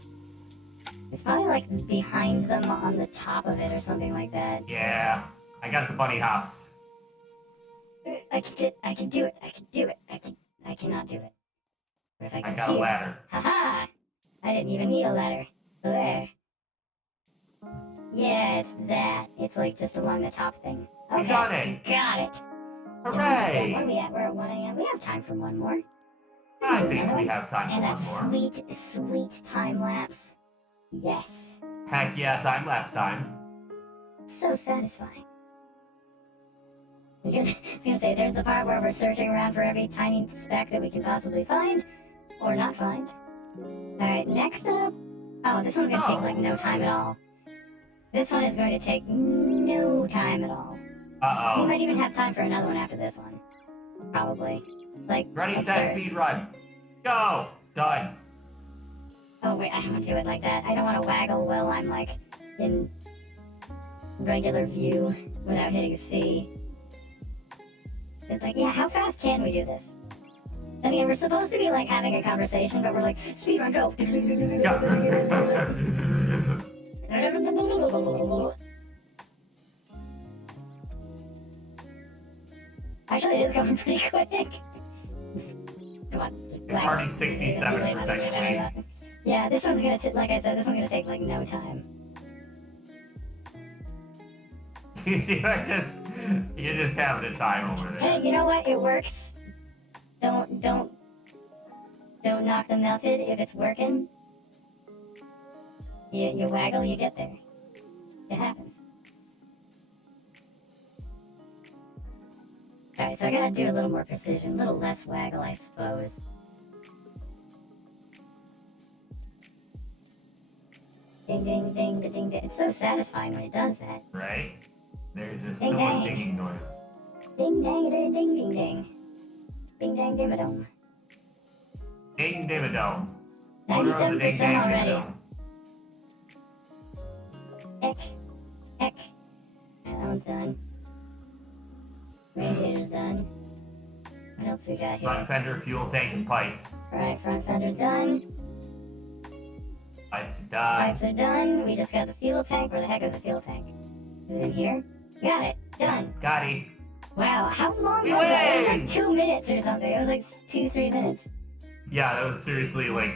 It's probably like behind them on the top of it or something like that. Yeah. I got the bunny hops. I can do it. I cannot do it. What if I I can got a hear? ladder. Haha! I didn't even need a ladder. So there. Yeah, it's that. It's like just along the top thing. We Okay. got it. Got it. What are Hooray! we at? We're at 1 a.m. We have time for one more. I think we have time And for that one more. sweet time lapse. Yes. Heck yeah, time lapse time. So satisfying. I was gonna say, there's the part where we're searching around for every tiny speck that we can possibly find, or not find. Alright, next up... Oh, this one's gonna take, like, no time at all. This one is going to take no time at all. We Uh-oh. might even have time for another one after this one. Probably. Like, Ready, set, absurd. speed, run. Go! Done. Oh, wait, I don't want to do it like that. I don't want to waggle while I'm, like, in regular view without hitting C. It's like, yeah, how fast can we do this? I mean, we're supposed to be, like, having a conversation, but we're like, speed run, go! Actually, it is going pretty quick. Come on. It's already 67% clean. Yeah, this one's gonna, like I said, this one's gonna take, like, no time. You're just having a time over Hey, there. you know what? It works. Don't knock the method if it's working. You waggle, you get there. It happens. Alright, so I gotta do a little more precision, a little less waggle, I suppose. Ding, ding, ding, ding, ding, ding. It's so satisfying when it does that. Right? There's just Ding, so much dang. dinging noise. Ding, dang, ding, ding, ding, ding. Ding, dang, ding, dong. Ding Dimmadome. Owner of the 97% Ding Dang already. Dimmadome. Heck. Alright, that one's done. Radiator's done. What else we got here? Front fender, fuel tank, and pipes. Alright, front fender's done. Pipes are done. Pipes are done. We just got the fuel tank. Where the heck is the fuel tank? Is it in here? Got it. Done. Got it. Wow, how long We was that? It was win! like 2 minutes or something. It was like 2-3 minutes. Yeah, that was seriously like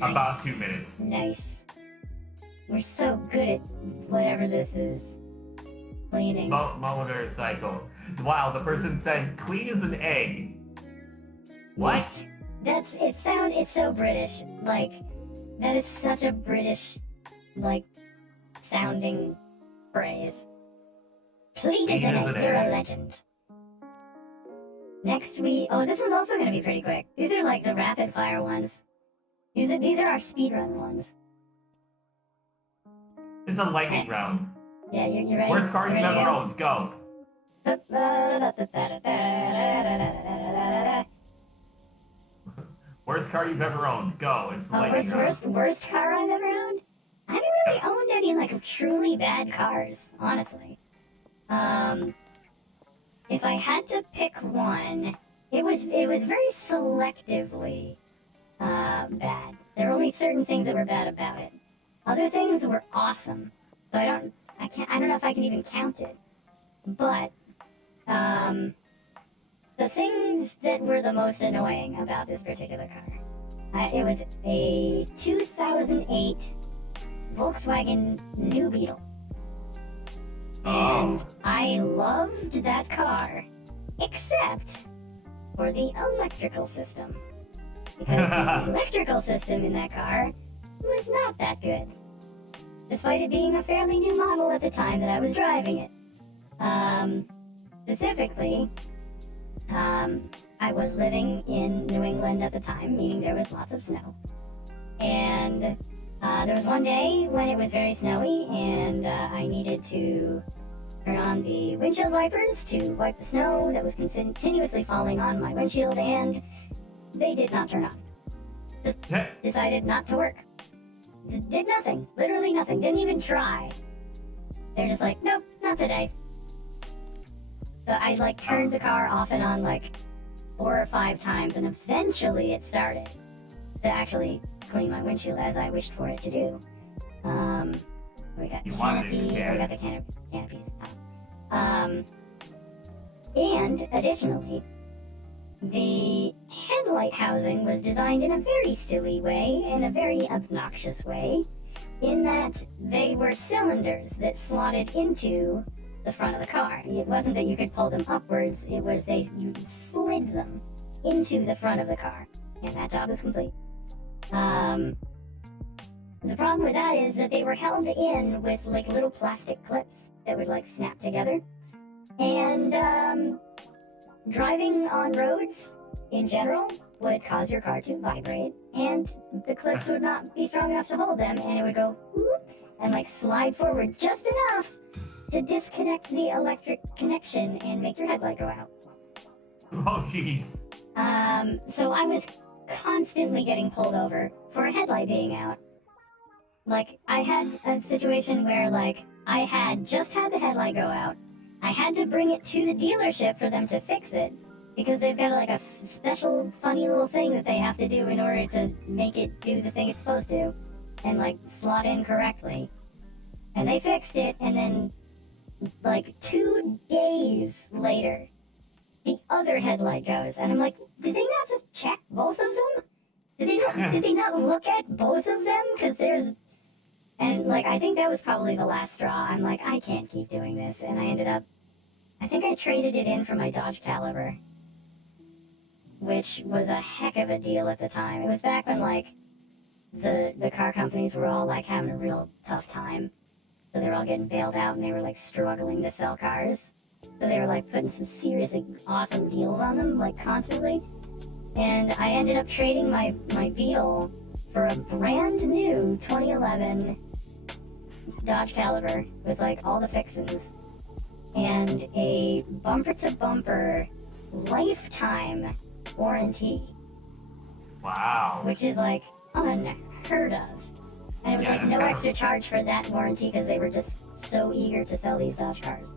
about 2 minutes. Nice. We're so good at whatever this is. Cleaning. Motorcycle. Wow, the person said clean as an egg. What? It's so British. Like, that is such a British, like, sounding phrase. Clean as an egg, you're a legend. Next this one's also gonna be pretty quick. These are like the rapid fire ones. These are our speedrun ones. It's a lightning round. Yeah, you're ready? Worst car You you've ready to ever go? owned. Go. Worst car you've ever owned. Go. It's the Oh, lightning round. worst car I've ever owned? I haven't really owned any like truly bad cars, honestly. If I had to pick one, it was very selectively bad. There were only certain things that were bad about it. Other things were awesome. So I don't know if I can even count it. But the the things that were the most annoying about this particular car, it was a 2008 Volkswagen New Beetle. And I loved that car, except for the electrical system. Because the electrical system in that car was not that good. Despite it being a fairly new model at the time that I was driving it. Specifically, I was living in New England at the time, meaning there was lots of snow. And there was one day when it was very snowy, and I needed to turn on the windshield wipers to wipe the snow that was continuously falling on my windshield, and they did not turn on. Just decided not to work. Did nothing. Literally nothing. Didn't even try. They're just like, nope, not today. So I like turned the car off and on like 4 or 5 times, and eventually it started to actually clean my windshield as I wished for it to do. We got You wanted it to, canopy, yeah. we got the canopies. And additionally, the headlight housing was designed in a very silly way, in a very obnoxious way, in that they were cylinders that slotted into the front of the car. It wasn't that you could pull them upwards, it was you slid them into the front of the car, and that job is complete. The problem with that is that they were held in with like little plastic clips that would like snap together, and driving on roads in general would cause your car to vibrate, and the clips would not be strong enough to hold them, and it would go whoop, and like slide forward just enough to disconnect the electric connection and make your headlight go out. Oh, jeez. So I was constantly getting pulled over for a headlight being out. Like, I had a situation where, like, I had just had the headlight go out. I had to bring it to the dealership for them to fix it, because they've got, like, a special, funny little thing that they have to do in order to make it do the thing it's supposed to, and, like, slot in correctly. And they fixed it, and then, like, 2 days later, the other headlight goes, and I'm like, did they not just check both of them? Did they not look at both of them? Because there's... And, like, I think that was probably the last straw. I'm like, I can't keep doing this. And I ended up... I think I traded it in for my Dodge Caliber, which was a heck of a deal at the time. It was back when, like, the car companies were all, like, having a real tough time. So they were all getting bailed out, and they were, like, struggling to sell cars. So they were, like, putting some seriously awesome deals on them, like, constantly. And I ended up trading my Beetle for a brand new 2011 Dodge Caliber with like all the fixins and a bumper-to-bumper lifetime warranty, Wow. which is like unheard of. And it was like no extra charge for that warranty because they were just so eager to sell these Dodge cars.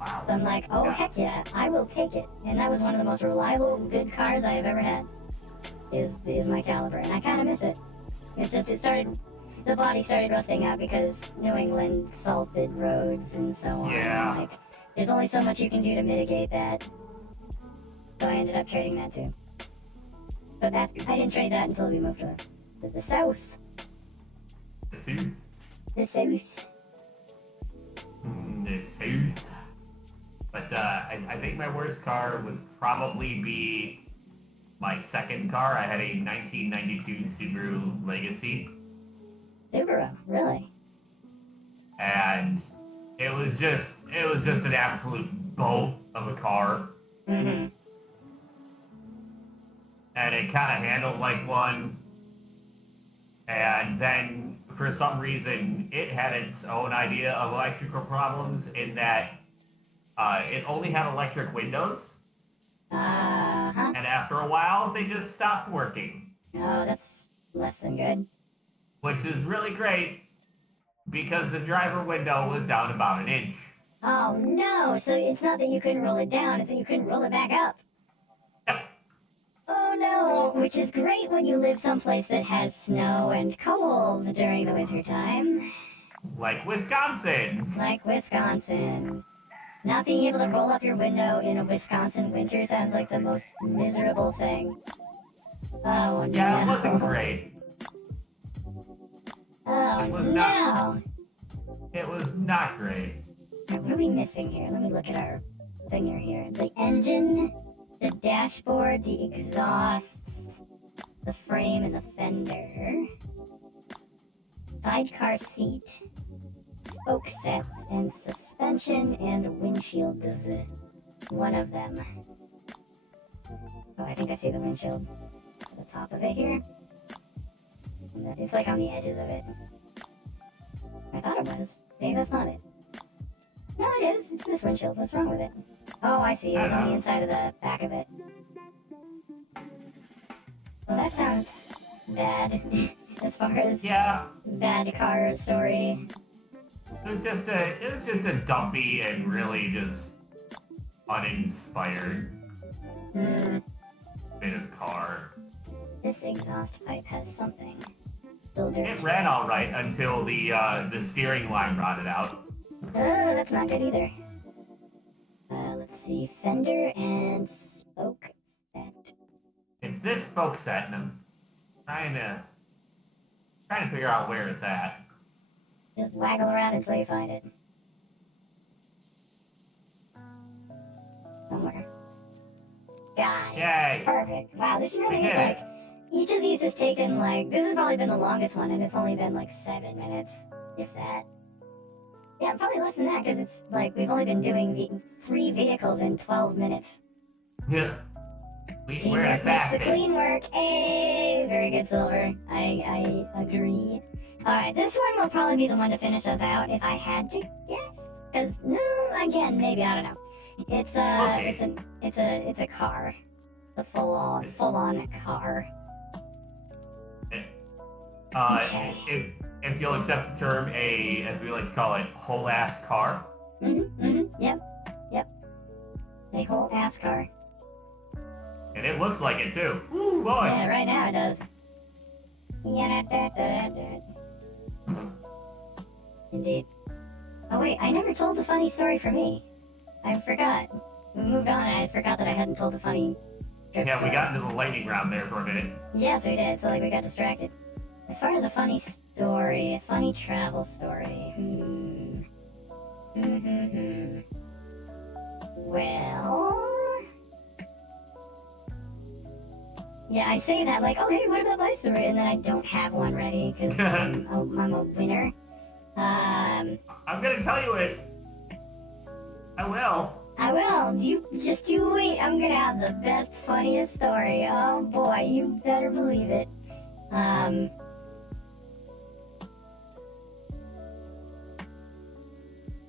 Wow. So I'm like, oh heck yeah, I will take it. And that was one of the most reliable, good cars I have ever had. Is my Caliber, and I kind of miss it. It's just the body started rusting out because New England salted roads and so on. Yeah. Like, there's only so much you can do to mitigate that. So I ended up trading that too. But I didn't trade that until we moved to the south. The South. The south. The South. But I think my worst car would probably be my second car. I had a 1992 Subaru Legacy, Subaru, really? and it was just an absolute boat of a car, Mm-hmm. and it kind of handled like one. And then for some reason, it had its own idea of electrical problems in that it only had electric windows. Uh-huh. And after a while, they just stopped working, Oh, that's less than good. which is really great because the driver window was down about an inch. Oh no, so it's not that you couldn't roll it down, it's that you couldn't roll it back up. Yep. Oh no, which is great when you live someplace that has snow and cold during the winter time, Like Wisconsin. like Wisconsin. Not being able to roll up your window in a Wisconsin winter sounds like the most miserable thing. Oh no. Yeah, it wasn't great. Oh It was no. not. It was not great. What are we missing here? Let me look at our thing here. The engine, the dashboard, the exhausts, the frame, and the fender. Sidecar seat, spoke sets, and suspension and windshields. One of them. Oh, I think I see the windshield at the top of it here. It's like on the edges of it. I thought it was. Maybe that's not it. No, it is. It's this windshield. What's wrong with it? Oh, I see. It's on the inside of the back of it. Well, that sounds bad. As far as bad car story. It was just a dumpy and really just uninspired bit of car. This exhaust pipe has something. Builder. It ran all right until the steering line rotted out. Oh, that's not good either. Let's see. Fender and spoke set. It's this spoke set, and I'm trying to figure out where it's at. Just waggle around until you find it. Somewhere. Got it. Yay! Perfect. Wow, this really We is did like... it. Each of these has taken like... This has probably been the longest one, and it's only been like 7 minutes, if that. Yeah, probably less than that, because it's like we've only been doing the 3 vehicles in 12 minutes. Yeah. We're in a Teamwork makes the fast clean work. Hey, very good, Silver. I agree. Alright, this one will probably be the one to finish us out if I had to guess. Because, no, again, maybe, I don't know. It's a car. The full-on car. Okay. If you'll accept the term, as we like to call it, whole-ass car. Yep. A whole ass car. And it looks like it, too. Woo, boy! Yeah, right now it does. Indeed. Oh wait, I never told the funny story for me. I forgot. We moved on and I forgot that I hadn't told the funny trip Yeah, we story. got into the lightning round there for a minute. Yes, we did, so like we got distracted. As far as a funny story, a funny travel story, Well... Yeah, I say that like, oh hey, what about my story? And then I don't have one ready, because I'm a winner. I'm gonna tell you it. I will. I will. You wait. I'm gonna have the best, funniest story. Oh boy, you better believe it.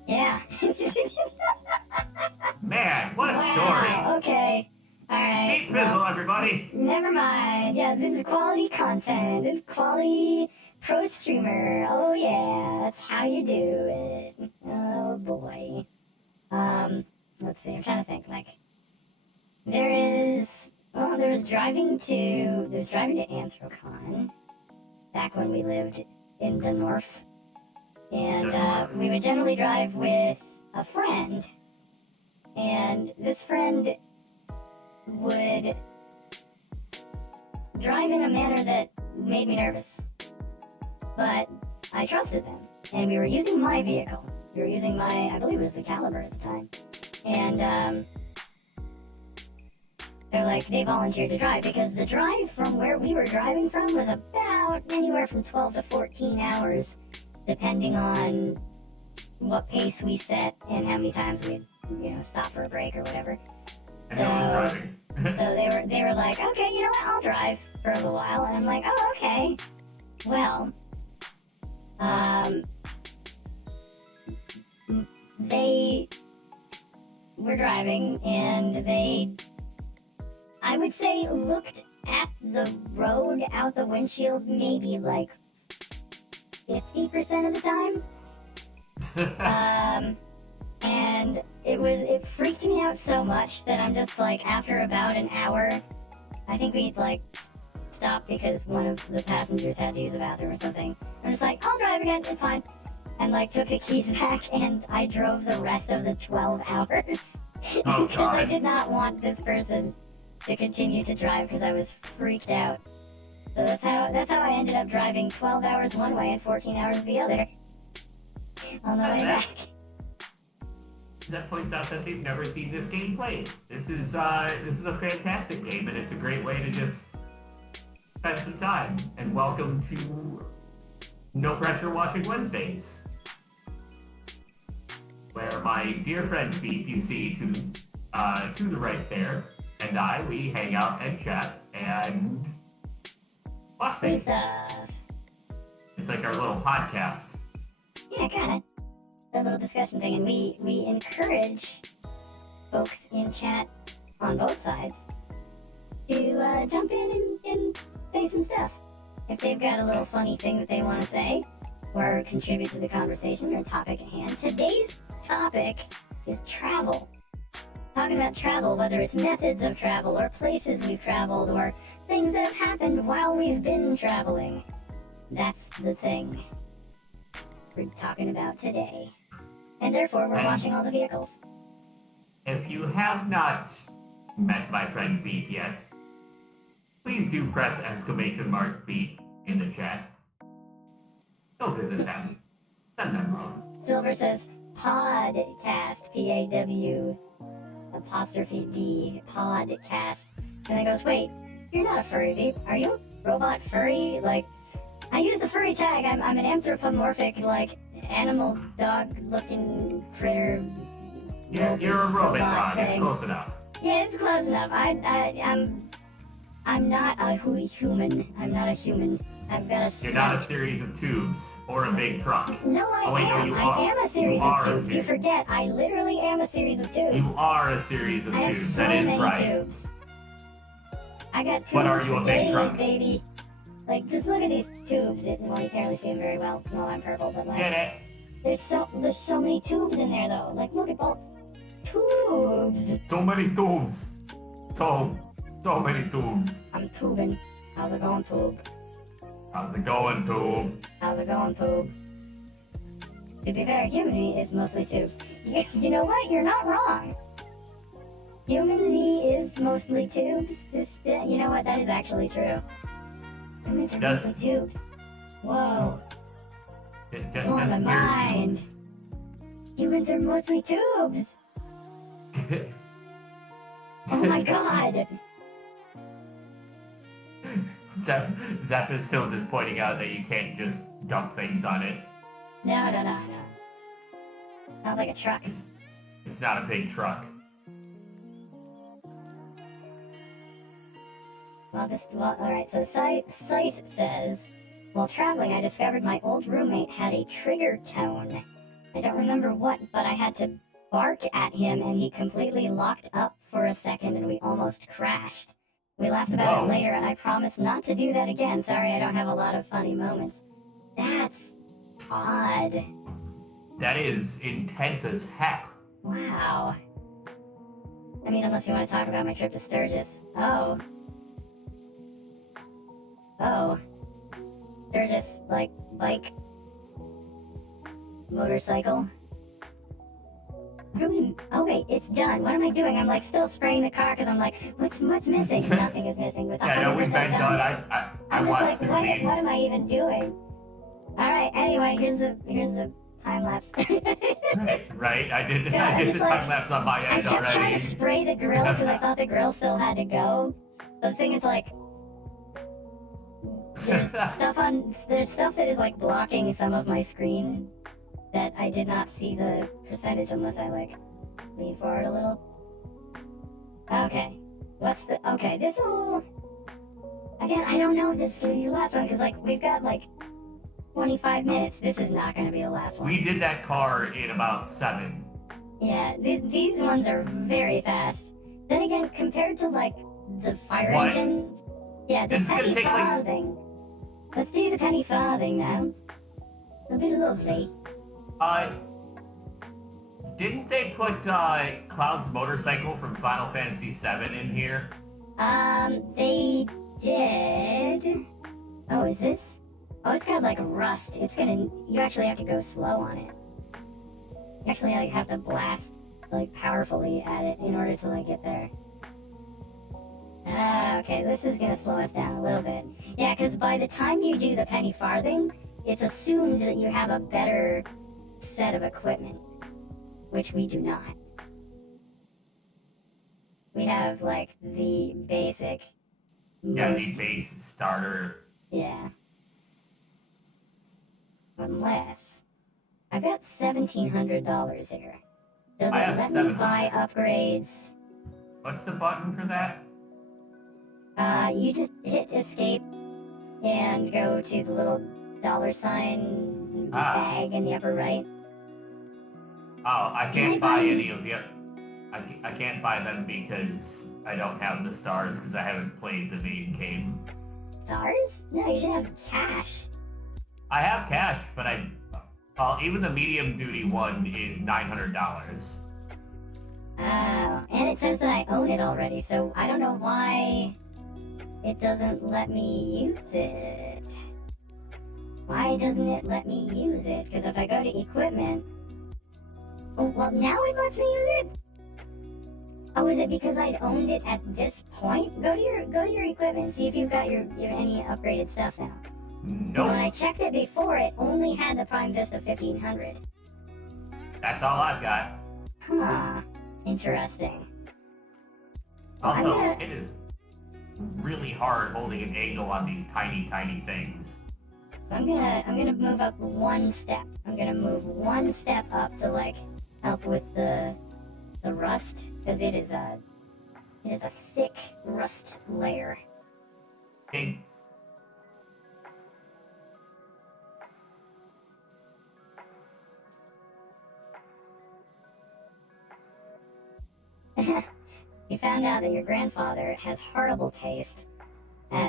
Yeah. Man, what a Wow, story. okay. Alright. Meet Fizzle, everybody. Never mind. Yeah, this is quality content. This is quality pro streamer. Oh yeah, that's how you do it. Oh boy. Let's see, I'm trying to think, like, there's driving to Anthrocon, back when we lived in the north, and, we would generally drive with a friend, and this friend would drive in a manner that made me nervous, but I trusted them, and we were using my vehicle. We were using my, I believe it was the Caliber at the time. And, they're like, they volunteered to drive because the drive from where we were driving from was about anywhere from 12 to 14 hours, depending on what pace we set and how many times we'd, stop for a break or whatever. And no one's driving. So they were like, okay, you know what, I'll drive for a little while. And I'm like, oh, okay. Well, they were driving and they, I would say, looked at the road out the windshield maybe like 50% of the time. And it freaked me out so much that I'm just like, after about an hour, I think we'd like stopped because one of the passengers had to use the bathroom or something. I'm just like, I'll drive again, it's fine. and like took the keys back, and I drove the rest of the 12 hours. Oh, Because I God. did not want this person to continue to drive because I was freaked out. So that's how I ended up driving 12 hours one way and 14 hours the other on the way back. That points out that they've never seen this game played. This is a fantastic game, and it's a great way to just spend some time. And welcome to No Pressure Watching Wednesdays, where my dear friend Beep, you see to the right there, and we hang out and chat and watch Good things. stuff. It's like our little podcast. Yeah, kinda. A little discussion thing, and we encourage folks in chat on both sides to jump in and say some stuff. If they've got a little funny thing that they want to say, or contribute to the conversation or topic at hand. Today's topic is travel. Talking about travel, whether it's methods of travel, or places we've traveled, or things that have happened while we've been traveling. That's the thing we're talking about today. And therefore, we're washing all the vehicles. If you have not met my friend Beep yet, please do press !Beep in the chat. Go visit them. Send them love. Silver says podcast, P-A-W apostrophe D, podcast. And then goes, wait, you're not a furry, Beep. Are you a robot furry? Like, I use the furry tag. I'm an anthropomorphic, like, animal dog-looking critter. You're a robot, Ron. It's thing. close enough. Yeah, it's close enough. I'm not a human. I'm not a human. I've got a. You're not a series of tubes or a big truck. No, I Oh, wait, no, am. you I are. am a series You are of a tubes. You series. forget, I literally am a series of tubes. You are a series of I have tubes. so That is many right. tubes. I got tubes But are you for a big days, truck? baby. Like, just look at these tubes. Well, you can't really see them very well. Well, I'm purple, but like, Get it? there's so many tubes in there though. Like, look at all tubes. So many tubes. So many tubes. I'm tubing. How's it going, tube? How's it going, tube? How's it going, tube? To be fair, human meat is mostly tubes. You know what? You're not wrong. Human meat is mostly tubes. You know what? That is actually true. Humans are Yes. mostly tubes. Whoa. Just Blow my weird mind. Humans are mostly tubes. tubes. Oh my god. Zap is still just pointing out that you can't just dump things on it. No. Not like a truck. It's not a big truck. Alright, so Scythe says, while traveling, I discovered my old roommate had a trigger tone. I don't remember what, but I had to bark at him and he completely locked up for a second and we almost crashed. We laughed about Whoa. it later and I promised not to do that again. Sorry, I don't have a lot of funny moments. That's odd. That is intense as heck. Wow. I mean, unless you want to talk about my trip to Sturgis. Oh. Sturgis, like, bike? Motorcycle? What are we... Oh, wait, it's done. What am I doing? I'm, like, still spraying the car because I'm like, what's missing? Nothing is missing. It's Yeah, no, we've 100% been done. I I'm watched just the like, lead. what am I even doing? Alright, anyway, here's the time lapse. Right? I did Yeah, the it's like- time lapse on my I end kept trying already. to spray the grill because I thought the grill still had to go. But the thing is, like, there's stuff that is like blocking some of my screen that I did not see the percentage unless I like lean forward a little. Okay, okay? This'll again. I don't know if this is gonna be the last one because like we've got like 25 minutes. This is not gonna be the last one. We did that car in about 7. Yeah, these ones are very fast. Then again, compared to like the fire What? engine, yeah, the This is gonna penny take, like- farthing. Let's do the penny farthing now. It'll be lovely. Didn't they put Cloud's motorcycle from Final Fantasy VII in here? They did. Oh, is this? Oh, it's got like rust. You actually have to go slow on it. You actually like have to blast like powerfully at it in order to like get there. Okay, this is gonna slow us down a little bit. Yeah, because by the time you do the penny farthing, it's assumed that you have a better set of equipment, which we do not. We have like the basic. Yeah, the base starter. Yeah. Unless I've got $1,700 here. Does I it have let me buy upgrades? What's the button for that? You just hit escape and go to the little $sign bag in the upper right. Oh, I Can I can't buy buy- any of the. I can't buy them because I don't have the stars because I haven't played the main game. Stars? No, you should have cash. I have cash, but even the medium duty one is $900. And it says that I own it already, so I don't know why it doesn't let me use it. Why doesn't it let me use it? Because if I go to equipment... Oh, well, now it lets me use it? Oh, is it because I'd owned it at this point? Go to your equipment and see if you've got your any upgraded stuff now. 'Cause when I Nope, checked it before, it only had the Prime Vista 1500. that's all I've got. Huh. Interesting. Well, I'm Also, gonna- it is really hard holding an angle on these tiny, tiny things. I'm gonna move up one step. I'm gonna move one step up to like help with the rust, because it is a thick rust layer. Okay, You found out that your grandfather has horrible taste.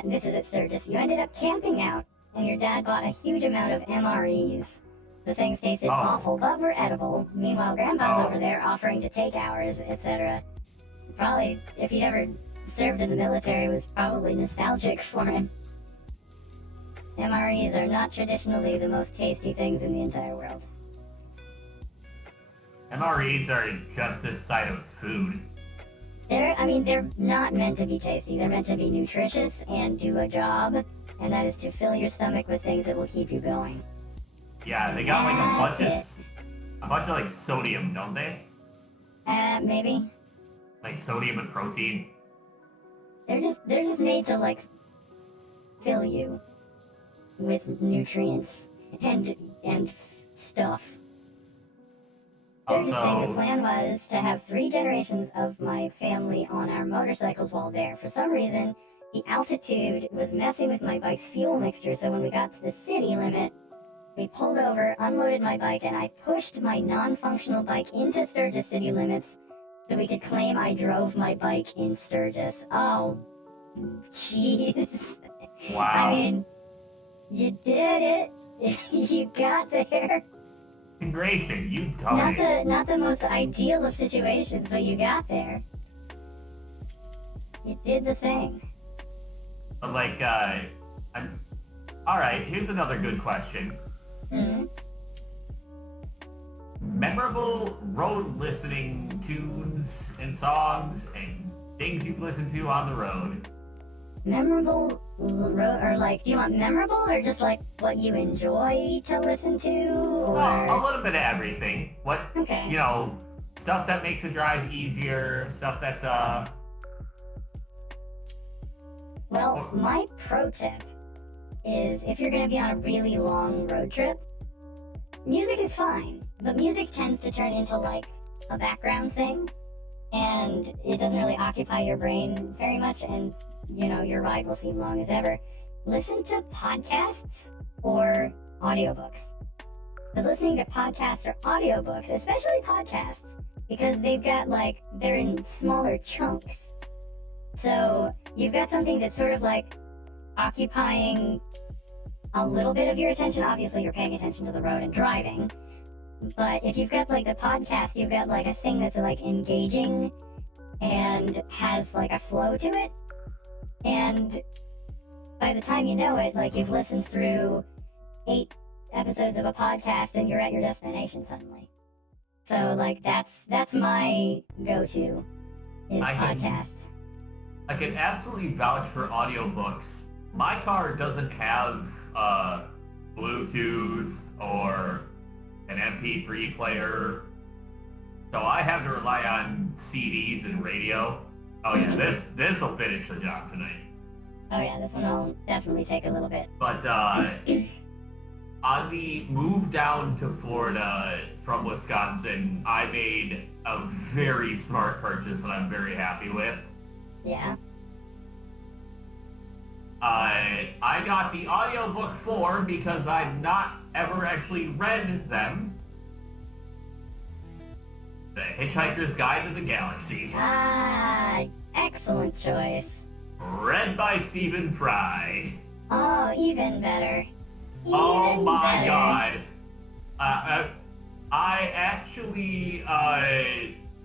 This is at Sturgis. You ended up camping out, and your dad bought a huge amount of MREs. The things tasted Oh. awful, but were edible. Meanwhile, Grandpa's Oh. over there offering to take ours, etc. Probably, if he ever served in the military, it was probably nostalgic for him. MREs are not traditionally the most tasty things in the entire world. MREs are just this side of food. They're not meant to be tasty. They're meant to be nutritious and do a job, and that is to fill your stomach with things that will keep you going. Yeah, they got like a That's bunch of like sodium, don't they? Maybe. Like sodium and protein. They're just made to like fill you with nutrients and stuff. Sturgis thing, the plan was to have 3 generations of my family on our motorcycles while there. For some reason, the altitude was messing with my bike's fuel mixture, so when we got to the city limit, we pulled over, unloaded my bike, and I pushed my non-functional bike into Sturgis city limits so we could claim I drove my bike in Sturgis. Oh, jeez. Wow. I mean, you did it. You got there. Racing, you dummy. Not the most ideal of situations, but you got there. You did the thing. But like, alright, here's another good question. Hmm. Memorable road listening tunes and songs and things you've listened to on the road. Memorable, or like, do you want memorable, or just like what you enjoy to listen to, or? Well, a little bit of everything. What, Okay. stuff that makes the drive easier, stuff that, Well, my pro tip is if you're going to be on a really long road trip, music is fine, but music tends to turn into like a background thing, and it doesn't really occupy your brain very much, and your ride will seem long as ever. Listen to podcasts or audiobooks. Because listening to podcasts or audiobooks, especially podcasts, because they've got they're in smaller chunks. So you've got something that's sort of like occupying a little bit of your attention. Obviously, you're paying attention to the road and driving. But if you've got the podcast, you've got a thing that's engaging and has a flow to it. And by the time you know it, you've listened through 8 episodes of a podcast and you're at your destination suddenly. So like that's my go-to is podcasts. I can absolutely vouch for audiobooks. My car doesn't have Bluetooth or an MP3 player, so I have to rely on CDs and radio. Oh yeah, this will finish the job tonight. Oh yeah, this one will definitely take a little bit. But on the move down to Florida from Wisconsin, I made a very smart purchase that I'm very happy with. Yeah. I got the audiobook form because I've not ever actually read them. The Hitchhiker's Guide to the Galaxy. Ah, excellent choice. Read by Stephen Fry. Oh, even better. Oh Even my better. god. I actually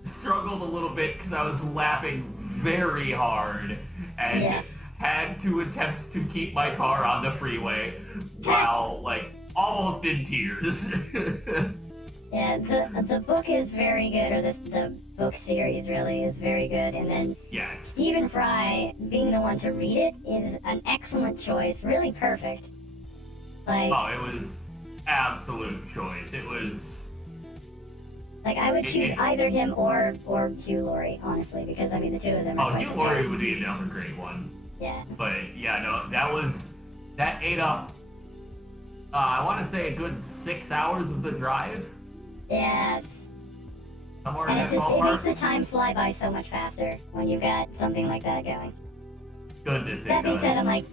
struggled a little bit because I was laughing very hard and Yes. had to attempt to keep my car on the freeway while like almost in tears. Yeah, the book is very good, or the book series really is very good, and then Yes. Stephen Fry being the one to read it is an excellent choice, really perfect. Like, Oh, it was absolute choice. It was I would choose either him or Hugh Laurie, honestly, because I mean the two of them are quite Hugh the Laurie same. would be another great one. Yeah. But yeah, no, that ate up I want to say a good 6 hours of the drive. Yes. Somewhere in And that it makes ballpark. the time fly by so much faster when you've got something like that going. Goodness, That it being does. said, I'm like,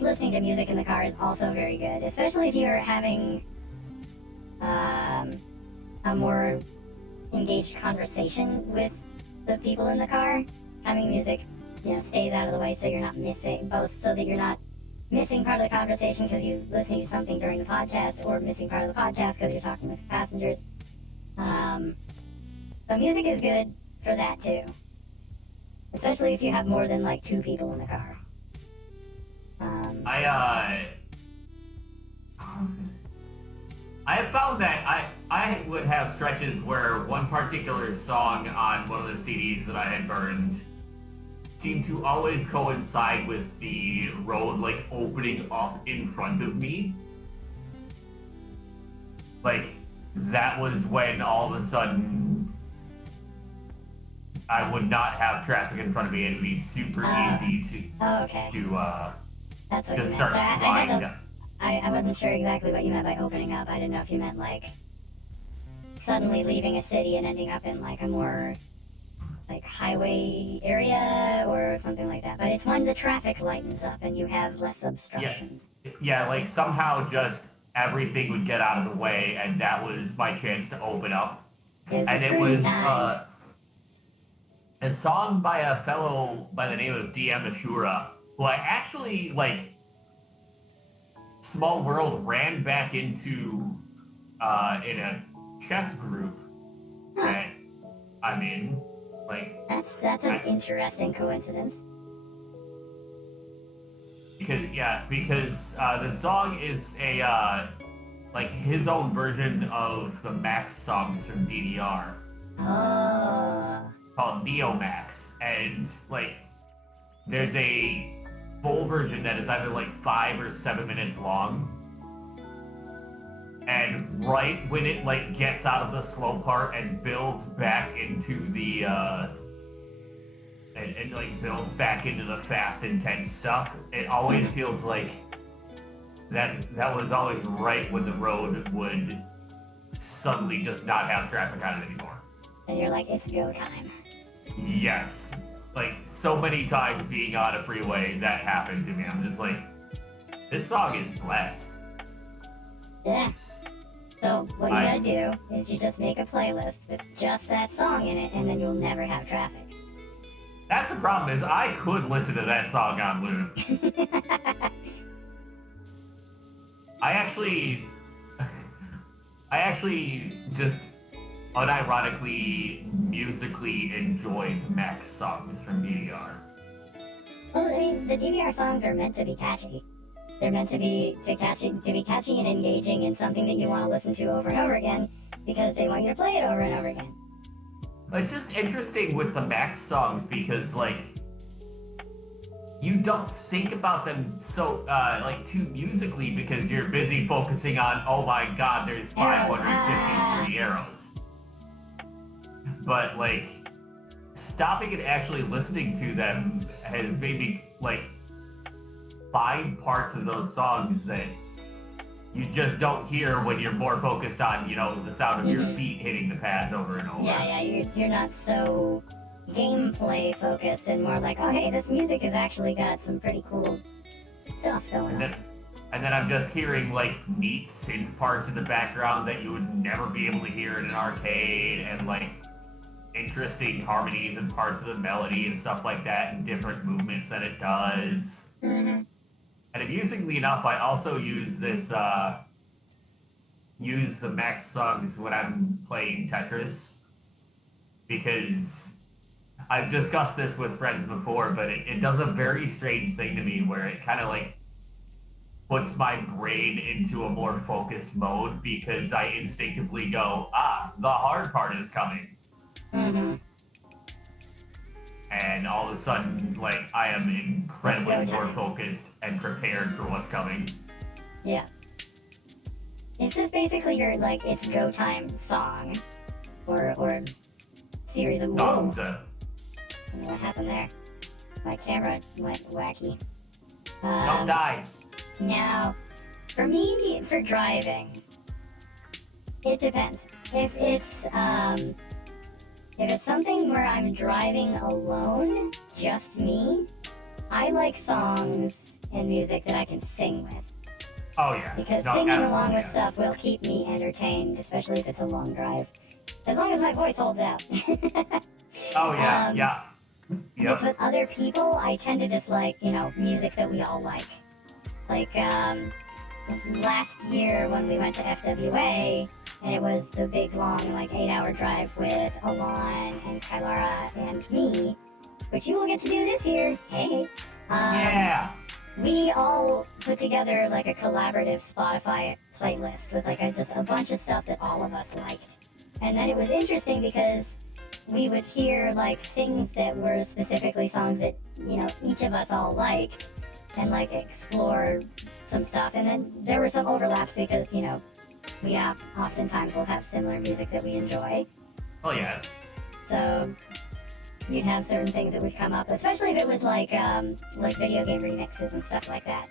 listening to music in the car is also very good, especially if you're having a more engaged conversation with the people in the car. Having music, stays out of the way so you're not missing so that you're not missing part of the conversation because you're listening to something during the podcast, or missing part of the podcast because you're talking with passengers. So music is good for that too. Especially if you have more than like 2 people in the car. I have found that I would have stretches where one particular song on one of the CDs that I had burned seemed to always coincide with the road like opening up in front of me. Like that was when all of a sudden I would not have traffic in front of me and it would be super easy Oh, okay. That's what to you meant. start So I flying had down. I wasn't sure exactly what you meant by opening up. I didn't know if you meant like suddenly leaving a city and ending up in like a more like highway area or something like that. But it's when the traffic lightens up and you have less obstruction. Yeah, like somehow just everything would get out of the way, and that was my chance to open up. It's And a it great was time. a song by a fellow by the name of DM Ashura, who I actually like. Small World ran back into in a chess group that I'm in. Like That's an interesting coincidence. because the song is a like his own version of the Max songs from DDR Oh. called Neo Max, and like there's a full version that is either like 5 or 7 minutes long, and right when it like gets out of the slow part and builds back into the and like builds back into the fast intense stuff, it always feels like that was always right when the road would suddenly just not have traffic on it anymore. And you're like, it's go time. Yes. Like, so many times being on a freeway, that happened to me. I'm just like, this song is blessed. Yeah. So what you gotta do is you just make a playlist with just that song in it, and then you'll never have traffic. That's the problem, is I could listen to that song on loop. I actually just unironically musically enjoyed Max songs from DDR. Well, I mean, the DVR songs are meant to be catchy. They're meant to be catching and engaging in something that you want to listen to over and over again because they want you to play it over and over again. It's just interesting with the Max songs because, like, you don't think about them so, too musically because you're busy focusing on, oh my god, there's 553 arrows. But, like, stopping and actually listening to them has made me, like, find parts of those songs that you just don't hear when you're more focused on, you know, the sound of your feet hitting the pads over and over. Yeah, you're not so gameplay focused and more like, oh hey, this music has actually got some pretty cool stuff going on. And then I'm just hearing, like, neat synth parts in the background that you would never be able to hear in an arcade, and, like, interesting harmonies and parts of the melody and stuff like that, and different movements that it does. Mm-hmm. And amusingly enough, I also use this, use the Max songs when I'm playing Tetris, because I've discussed this with friends before, but it does a very strange thing to me where it kind of, like, puts my brain into a more focused mode because I instinctively go, the hard part is coming. Mm-hmm. And all of a sudden, like, I am incredibly Let's go more time. focused and prepared for what's coming. Yeah. It's just basically your, like, it's go time song. Or series of moves. What happened there? My camera went wacky. Don't die. Now, for me, for driving, it depends. If it's something where I'm driving alone, just me, I like songs and music that I can sing with. Oh, yes. Because No, singing along absolutely, with yes. stuff will keep me entertained, especially if it's a long drive. As long as my voice holds out. Oh, yeah, Um, yeah. If it's Yep. with other people, I tend to just like, you know, music that we all like. Like, last year when we went to FWA, and it was the big, long, like, 8-hour drive with Alon and Kylara and me, which you will get to do this year. Hey. Yeah. We all put together, like, a collaborative Spotify playlist with, like, just a bunch of stuff that all of us liked. And then it was interesting because we would hear, like, things that were specifically songs that, you know, each of us all liked, and, like, explore some stuff. And then there were some overlaps because, you know, we oftentimes will have similar music that we enjoy. Oh, yes. So you'd have certain things that would come up, especially if it was like video game remixes and stuff like that.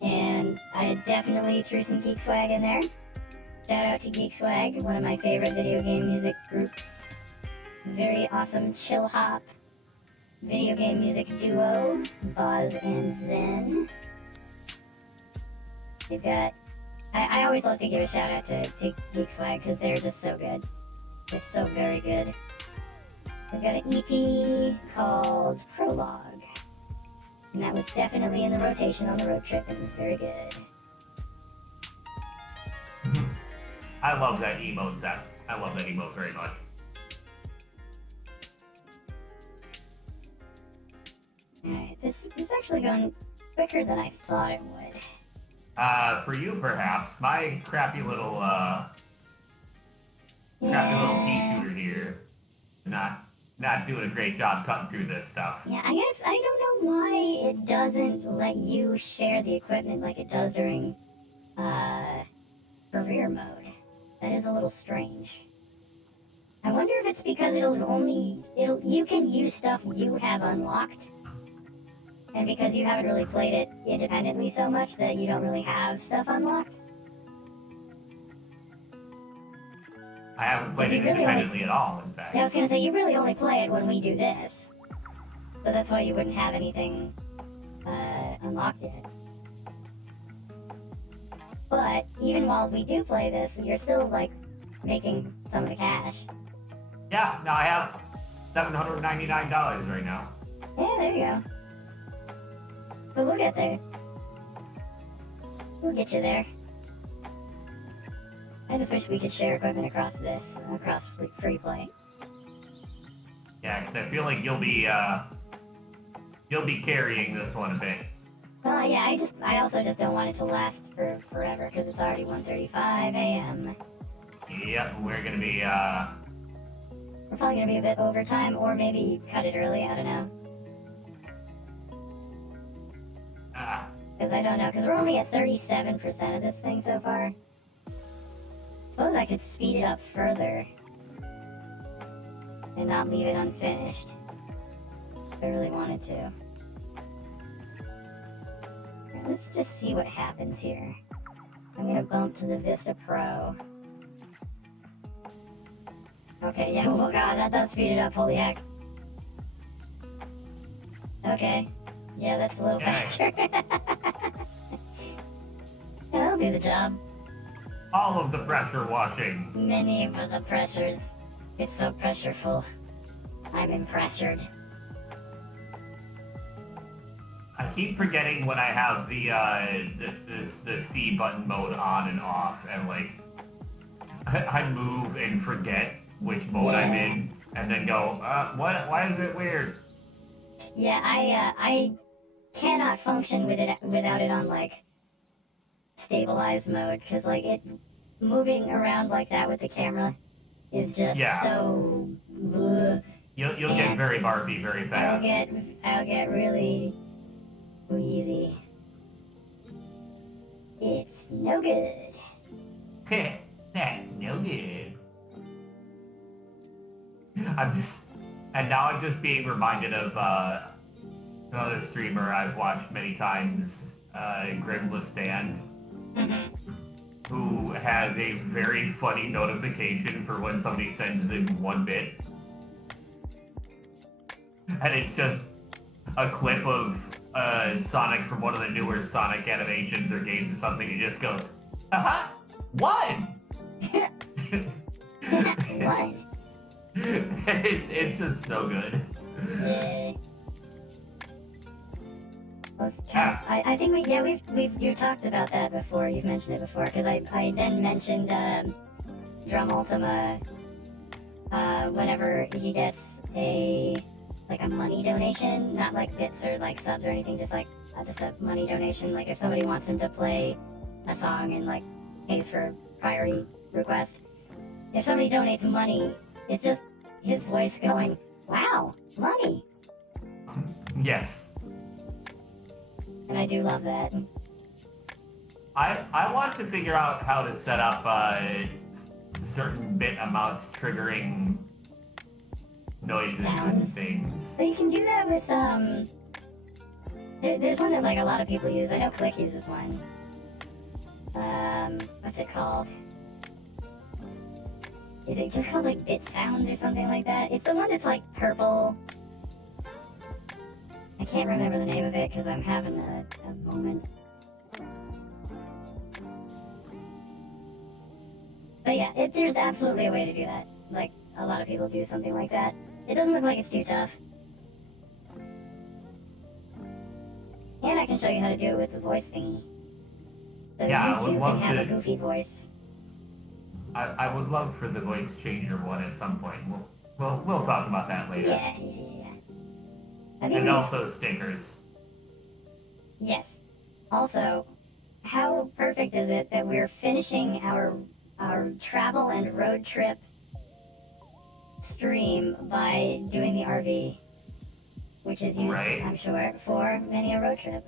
And I definitely threw some Geek Swag in there. Shout out to Geek Swag, one of my favorite video game music groups. Very awesome chill hop video game music duo, Boz and Zen. They've got. I always love to give a shout out to Geek Swag because they're just so good. They're so very good. They've got an EP called Prologue. And that was definitely in the rotation on the road trip. It was very good. I love that emote, Zach. I love that emote very much. Alright, this is actually going quicker than I thought it would. For you, perhaps. My crappy little pea shooter here. Not doing a great job cutting through this stuff. Yeah, I guess I don't know why it doesn't let you share the equipment like it does during career mode. That is a little strange. I wonder if it's because you can use stuff you have unlocked, and because you haven't really played it independently so much that you don't really have stuff unlocked. I haven't played it Is it really independently at all, in fact. Yeah, I was gonna say, you really only play it when we do this. So that's why you wouldn't have anything unlocked yet. But even while we do play this, you're still, like, making some of the cash. Yeah, no, I have $799 right now. Yeah, there you go. But we'll get there. We'll get you there. I just wish we could share equipment across free play. Yeah, because I feel like you'll you'll be carrying this one a bit. Well, yeah, I also just don't want it to last for forever because it's already 1:35 a.m. Yep, we're gonna be We're probably gonna be a bit overtime, or maybe cut it early. I don't know. Because I don't know, because we're only at 37% of this thing so far. Suppose I could speed it up further and not leave it unfinished if I really wanted to. Let's just see what happens here. I'm gonna bump to the Vista Pro. Okay, yeah, oh god, that does speed it up, holy heck. Okay, yeah, that's a little faster. That'll do the job. all of the pressure washing. Many of the pressures. It's so pressureful. I'm impressured. I keep forgetting when I have the C button mode on and off, and like I move and forget which mode I'm in, and then go, what? Why is it weird? Yeah, I cannot function with it without it on like stabilized mode, because like it moving around like that with the camera is just so. Ugh. You'll get very barfy very fast. I'll get really wheezy. It's no good. That's no good. And now I'm just being reminded of another streamer I've watched many times, Grimless Stand, who has a very funny notification for when somebody sends in 1 bit. And it's just a clip of Sonic from one of the newer Sonic animations or games or something. He just goes, "Aha! 1!" One. It's just so good. Yeah. Let's try. I think you talked about that before. You've mentioned it before, because I then mentioned Drum Ultima whenever he gets a money donation, not like bits or like subs or anything, just a money donation. Like if somebody wants him to play a song and like pays for priority request, if somebody donates money, it's just his voice going, "Wow, money!" Yes. And I do love that. I want to figure out how to set up certain bit amounts triggering noises and Sounds. things. So you can do that with there's one that like a lot of people use. I know Click uses one. What's it called? Is it just called like Bit Sounds or something like that? It's the one that's like purple. I can't remember the name of it because I'm having a moment. But yeah, there's absolutely a way to do that. Like a lot of people do something like that. It doesn't look like it's too tough. And I can show you how to do it with the voice thingy. So Yeah, I you would too love can have to- a goofy voice. I would love for the voice changer one at some point. We'll talk about that later. Yeah. I think And we- also stickers. Yes. Also, how perfect is it that we're finishing our travel and road trip stream by doing the RV, which is used, Right. I'm sure, for many a road trip.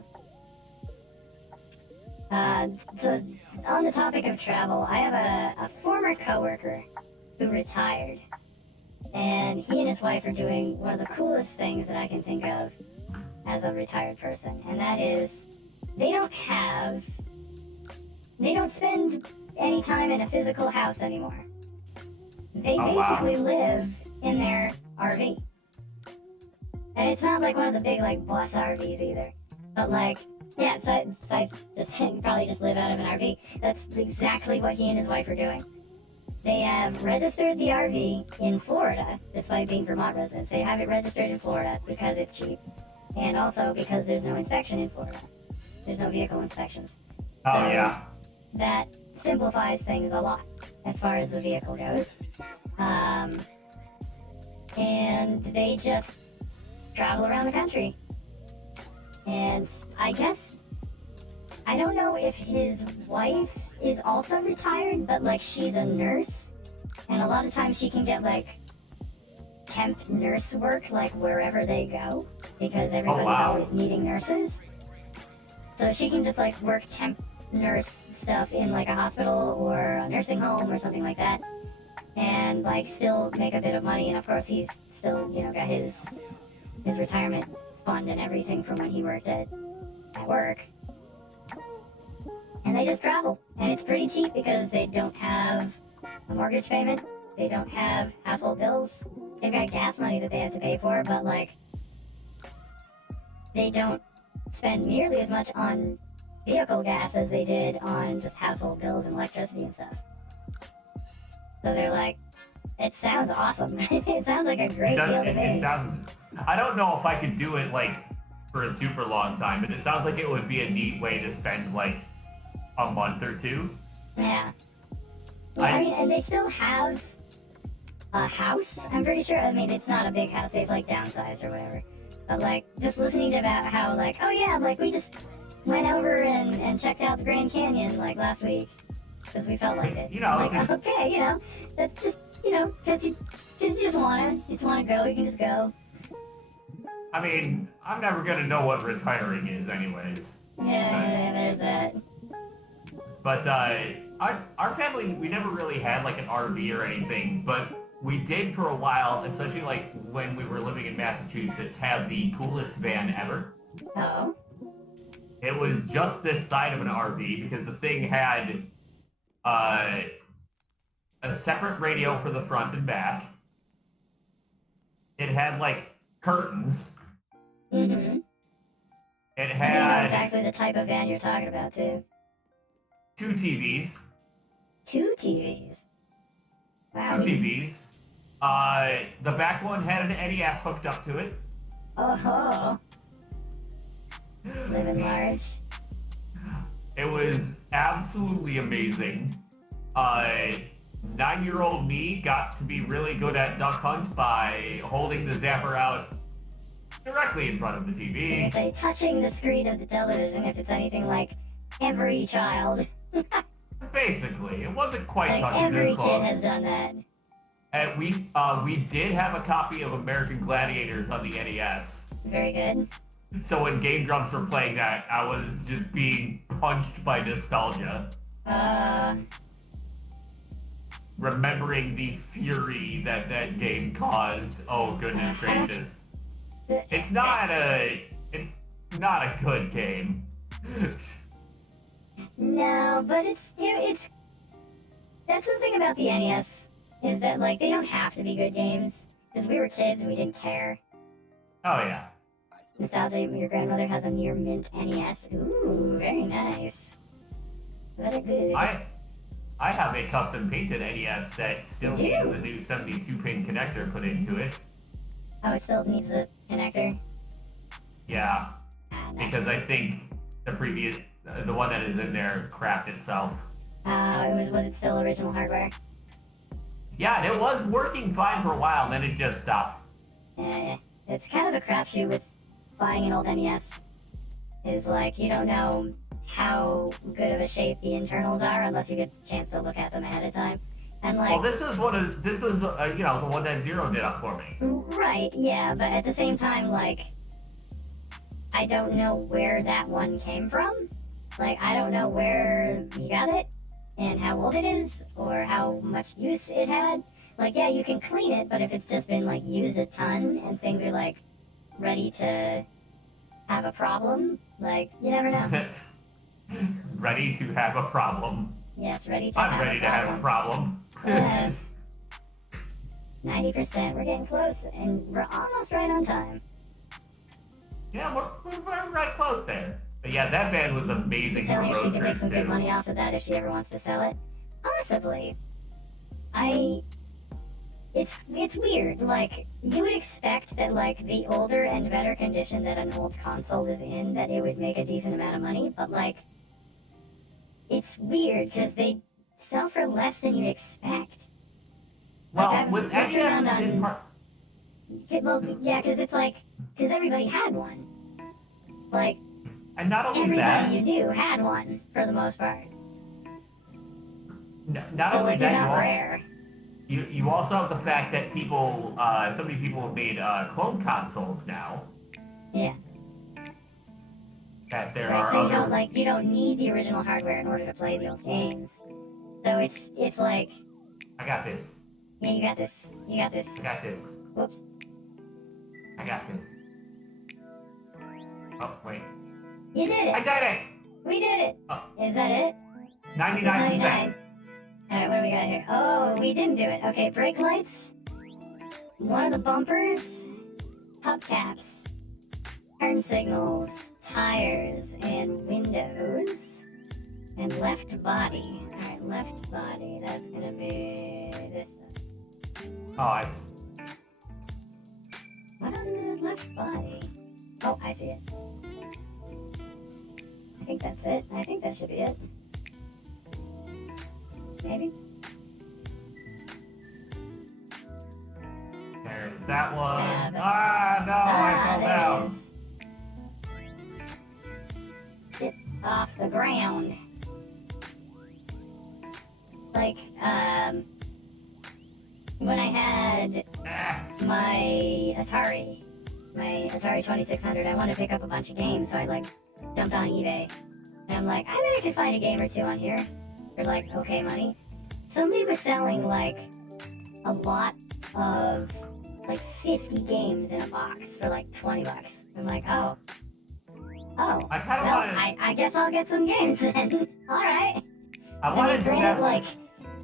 So on the topic of travel, I have a former coworker who retired, and he and his wife are doing one of the coolest things that I can think of as a retired person, and that is they don't spend any time in a physical house anymore. They Oh, wow. basically live in their RV. And it's not like one of the big like bus RVs either. But like, yeah, it's like just probably just live out of an RV. That's exactly what he and his wife are doing. They have registered the RV in Florida, despite being Vermont residents. They have it registered in Florida because it's cheap. And also because there's no inspection in Florida. There's no vehicle inspections. Oh So- yeah. That simplifies things a lot as far as the vehicle goes. And they just travel around the country. And I guess, I don't know if his wife is also retired, but like she's a nurse. And a lot of times she can get like temp nurse work like wherever they go, because everybody's wow. always needing nurses. So she can just like work temp nurse stuff in like a hospital or a nursing home or something like that, and like still make a bit of money. And of course he's still, you know, got his retirement fund and everything from when he worked at work. And they just travel, and it's pretty cheap because they don't have a mortgage payment, they don't have household bills, they've got gas money that they have to pay for, but like they don't spend nearly as much on vehicle gas as they did on just household bills and electricity and stuff. So they're like, it sounds awesome. It sounds like a great deal to me. It sounds. I don't know if I could do it like for a super long time, but it sounds like it would be a neat way to spend like a month or two. Yeah. I mean, and they still have a house, I'm pretty sure. I mean, it's not a big house, they've like downsized or whatever. But like, just listening about how like, oh yeah, like we just went over and checked out the Grand Canyon like last week because we felt like it. You know, like, just, okay, you know, that's just, you know, because you just wanna go, you can just go. I mean, I'm never gonna know what retiring is, anyways. Yeah, there's that. But our family, we never really had like an RV or anything, but we did for a while, especially like when we were living in Massachusetts, have the coolest van ever. Oh. It was just this side of an RV because the thing had a separate radio for the front and back. It had like curtains. Mm-hmm. It I know had exactly the type of van you're talking about too. 2 TVs. 2 TVs. Wow. 2 TVs. The back one had an NES hooked up to it. Oh ho. Living large. It was absolutely amazing. 9-year-old me got to be really good at Duck Hunt by holding the zapper out directly in front of the TV. You say touching the screen of the television if it's anything like every child. Basically, it wasn't quite Like touching every this kid close. has done that. And we did have a copy of American Gladiators on the NES. Very good. So when Game Grumps were playing that, I was just being punched by nostalgia. Remembering the fury that that game caused. Oh goodness gracious! It's not a good game. No, but it's that's the thing about the NES is that like they don't have to be good games because we were kids and we didn't care. Oh yeah. Nostalgia. Your grandmother has a near mint NES. Ooh, very nice. Very good. I have a custom painted NES that still needs the new 72-pin connector put into it. Oh, it still needs a connector. Yeah, Nice. because I think the one that is in there crapped itself. Was it still original hardware? Yeah, and it was working fine for a while, then it just stopped. Yeah, it's kind of a crapshoot with buying an old NES. Is like you don't know how good of a shape the internals are unless you get a chance to look at them ahead of time. And like, Well, this was the one that Zero did up for me. right, yeah, but at the same time, like, I don't know where that one came from. Like, I don't know where he got it and how old it is or how much use it had. Like, yeah, you can clean it, but if it's just been like used a ton and things are like ready to have a problem, like, you never know. Ready to have a problem. Yes, ready to I'm have ready a to problem. have a problem. Yes. 90%, we're getting close, and we're almost right on time. Yeah, we're right close there. But yeah, that van was amazing for Telling her she road can make trips some good too. money off of that if she ever wants to sell it. Possibly. It's weird. Like, you would expect that, like, the older and better condition that an old console is in, that it would make a decent amount of money, but, like, it's weird, because they sell for less than you'd expect. Well, Like, with I've looked around NES in on- Well, yeah, because it's like, because everybody had one. Like, And not only everybody that, you knew had one, for the most part. not So, only like, they're that, not rare. you also have the fact that people, so many people have made clone consoles now. Yeah. That there Right, are so you other. don't, like, you don't need the original hardware in order to play the old games. So it's like, I got this. yeah, you got this. You got this. I got this. Whoops. I got this. Oh wait, You did I it! did it. We did it! Oh. Is that it? 99%. Alright, what do we got here? Oh, we didn't do it. Okay, brake lights. One of the bumpers. Hubcaps. Turn signals. Tires. And windows. And left body. Alright, left body. That's gonna be this side. Oh, I. What on the left body? Oh, I see it. I think that's it. I think that should be it. Maybe? There's that one. Yeah, but- Ah, no, I fell there down. it is. Get off the ground. Like, when I had Ah, my Atari 2600, I wanted to pick up a bunch of games, so I, like, jumped on eBay. And I'm like, I bet I could find a game or two on here for, like, okay money. Somebody was selling, like, a lot of, like, 50 games in a box for, like, $20. I'm like, oh. Oh. I kind of Well, want to. I guess I'll get some games then. Alright. I want to do that.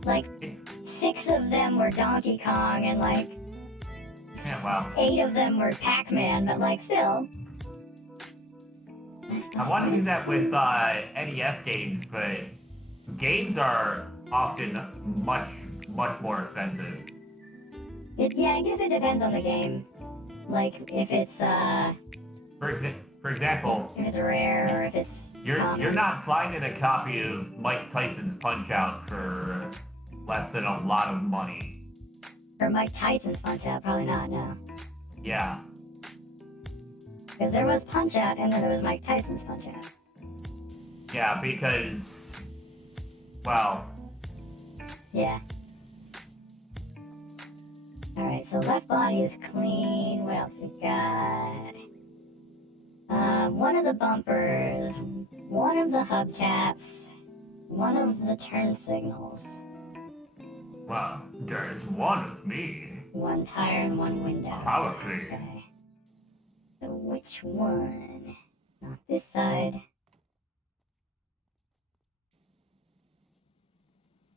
Like 6 of them were Donkey Kong and, like, Yeah, wow. 8 of them were Pac-Man, but, like, still. I want to do that with NES games, but games are often much more expensive. Yeah, I guess it depends on the game. Like, if it's, For example, if it's rare or if it's you're not finding a copy of Mike Tyson's Punch-Out for less than a lot of money. For Mike Tyson's Punch-Out, probably not, no. Yeah. Because there was Punch-Out and then there was Mike Tyson's Punch-Out. Yeah, because, well, Yeah. Alright, so left body is clean. What else we got? One of the bumpers, one of the hubcaps, one of the turn signals, well, there's one of me. one tire and one window. Power clean. Okay. So which one? Not this side.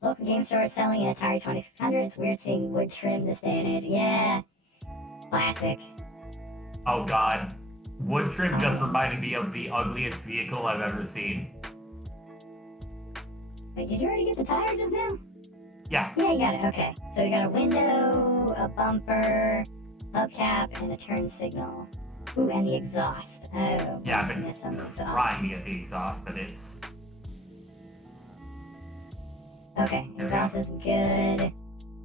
Local game store is selling an Atari 2600. It's weird seeing wood trim this day and age. Yeah. Classic. Oh god. Wood trim just reminded me of the ugliest vehicle I've ever seen. Wait, did you already get the tire just now? Yeah. Yeah, you got it. Okay. So we got a window, a bumper, hubcap, and a turn signal. Ooh, and the exhaust. Oh, Yeah, I've been goodness, some exhaust. trying to get the exhaust, but it's... Okay, exhaust is good.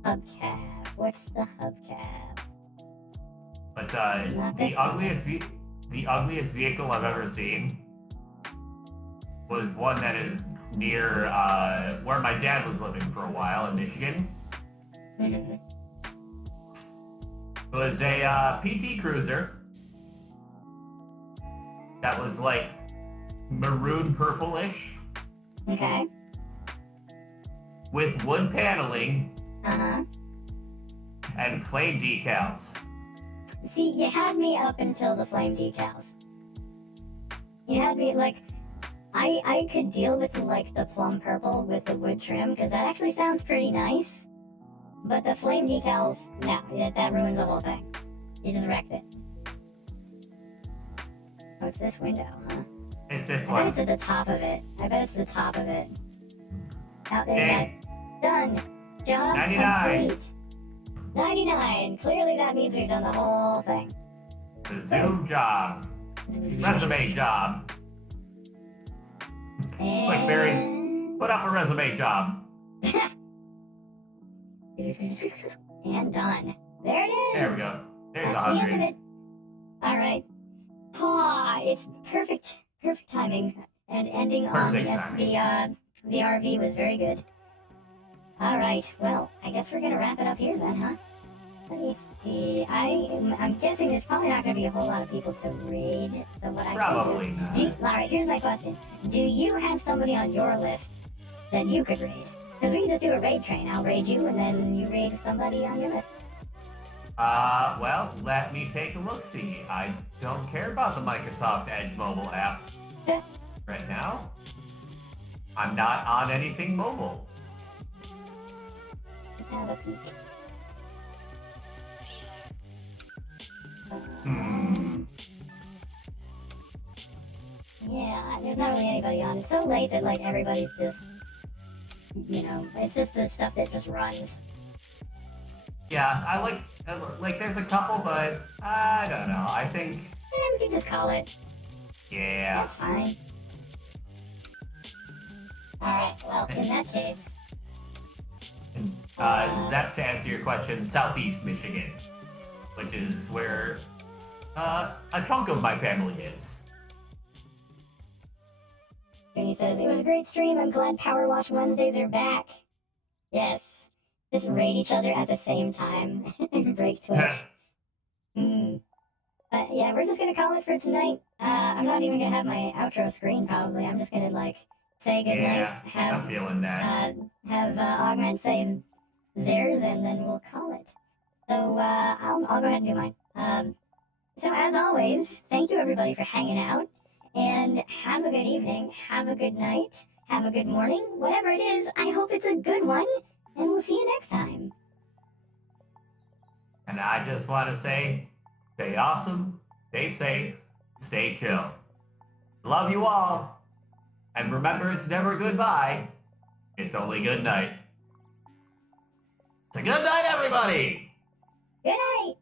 Hubcap. What's the hubcap? But Not this the ugliest vehicle I've ever seen was one that is near where my dad was living for a while in Michigan. Mhm. It was a PT Cruiser that was like maroon purplish Okay. with wood paneling Uh-huh. and flame decals. See, you had me up until the flame decals. You had me, like, I could deal with, like, the plum purple with the wood trim, because that actually sounds pretty nice. But the flame decals, no, that ruins the whole thing. You just wrecked it. Oh, it's this window, huh? It's this I bet one. it's at the top of it. I bet it's the top of it. Out there, Hey. Done. Job 99. complete. 99. Clearly that means we've done the whole thing. Resume job. Resume job. Quick, Barry. And... Put up a resume job. and done. There it is. There we go. There's That's the end of 100. it. All right. Ah, it's perfect timing, and ending on Perfect timing. the RV was very good. All right, well, I guess we're gonna wrap it up here then, huh? Let me see. I'm guessing there's probably not gonna be a whole lot of people to raid. So what I Probably can not. do? All right, here's my question: do you have somebody on your list that you could raid? Because we can just do a raid train. I'll raid you, and then you raid somebody on your list. Well, let me take a look-see. I don't care about the Microsoft Edge mobile app right now. I'm not on anything mobile. Let's have a peek. Yeah, there's not really anybody on. It's so late that like everybody's just, it's just the stuff that just runs. Yeah, I like there's a couple, but I don't know. I think, We can just call it. yeah. That's fine. Alright, well, in that case, Zep, to answer your question, Southeast Michigan, which is where a chunk of my family is. Vinny says, it was a great stream. I'm glad Power Wash Wednesdays are back. Yes. Just raid each other at the same time and break Twitch. But yeah, we're just gonna call it for tonight. I'm not even gonna have my outro screen probably. I'm just gonna like say goodnight, Yeah, I'm feeling that. have Augment say theirs, and then we'll call it. So I'll go ahead and do mine. So as always, thank you everybody for hanging out, and have a good evening, have a good night, have a good morning, whatever it is. I hope it's a good one, and we'll see you next time. And I just want to say, stay awesome, stay safe, stay chill. Love you all. And remember, it's never goodbye. It's only good night. So good night, everybody. Good night.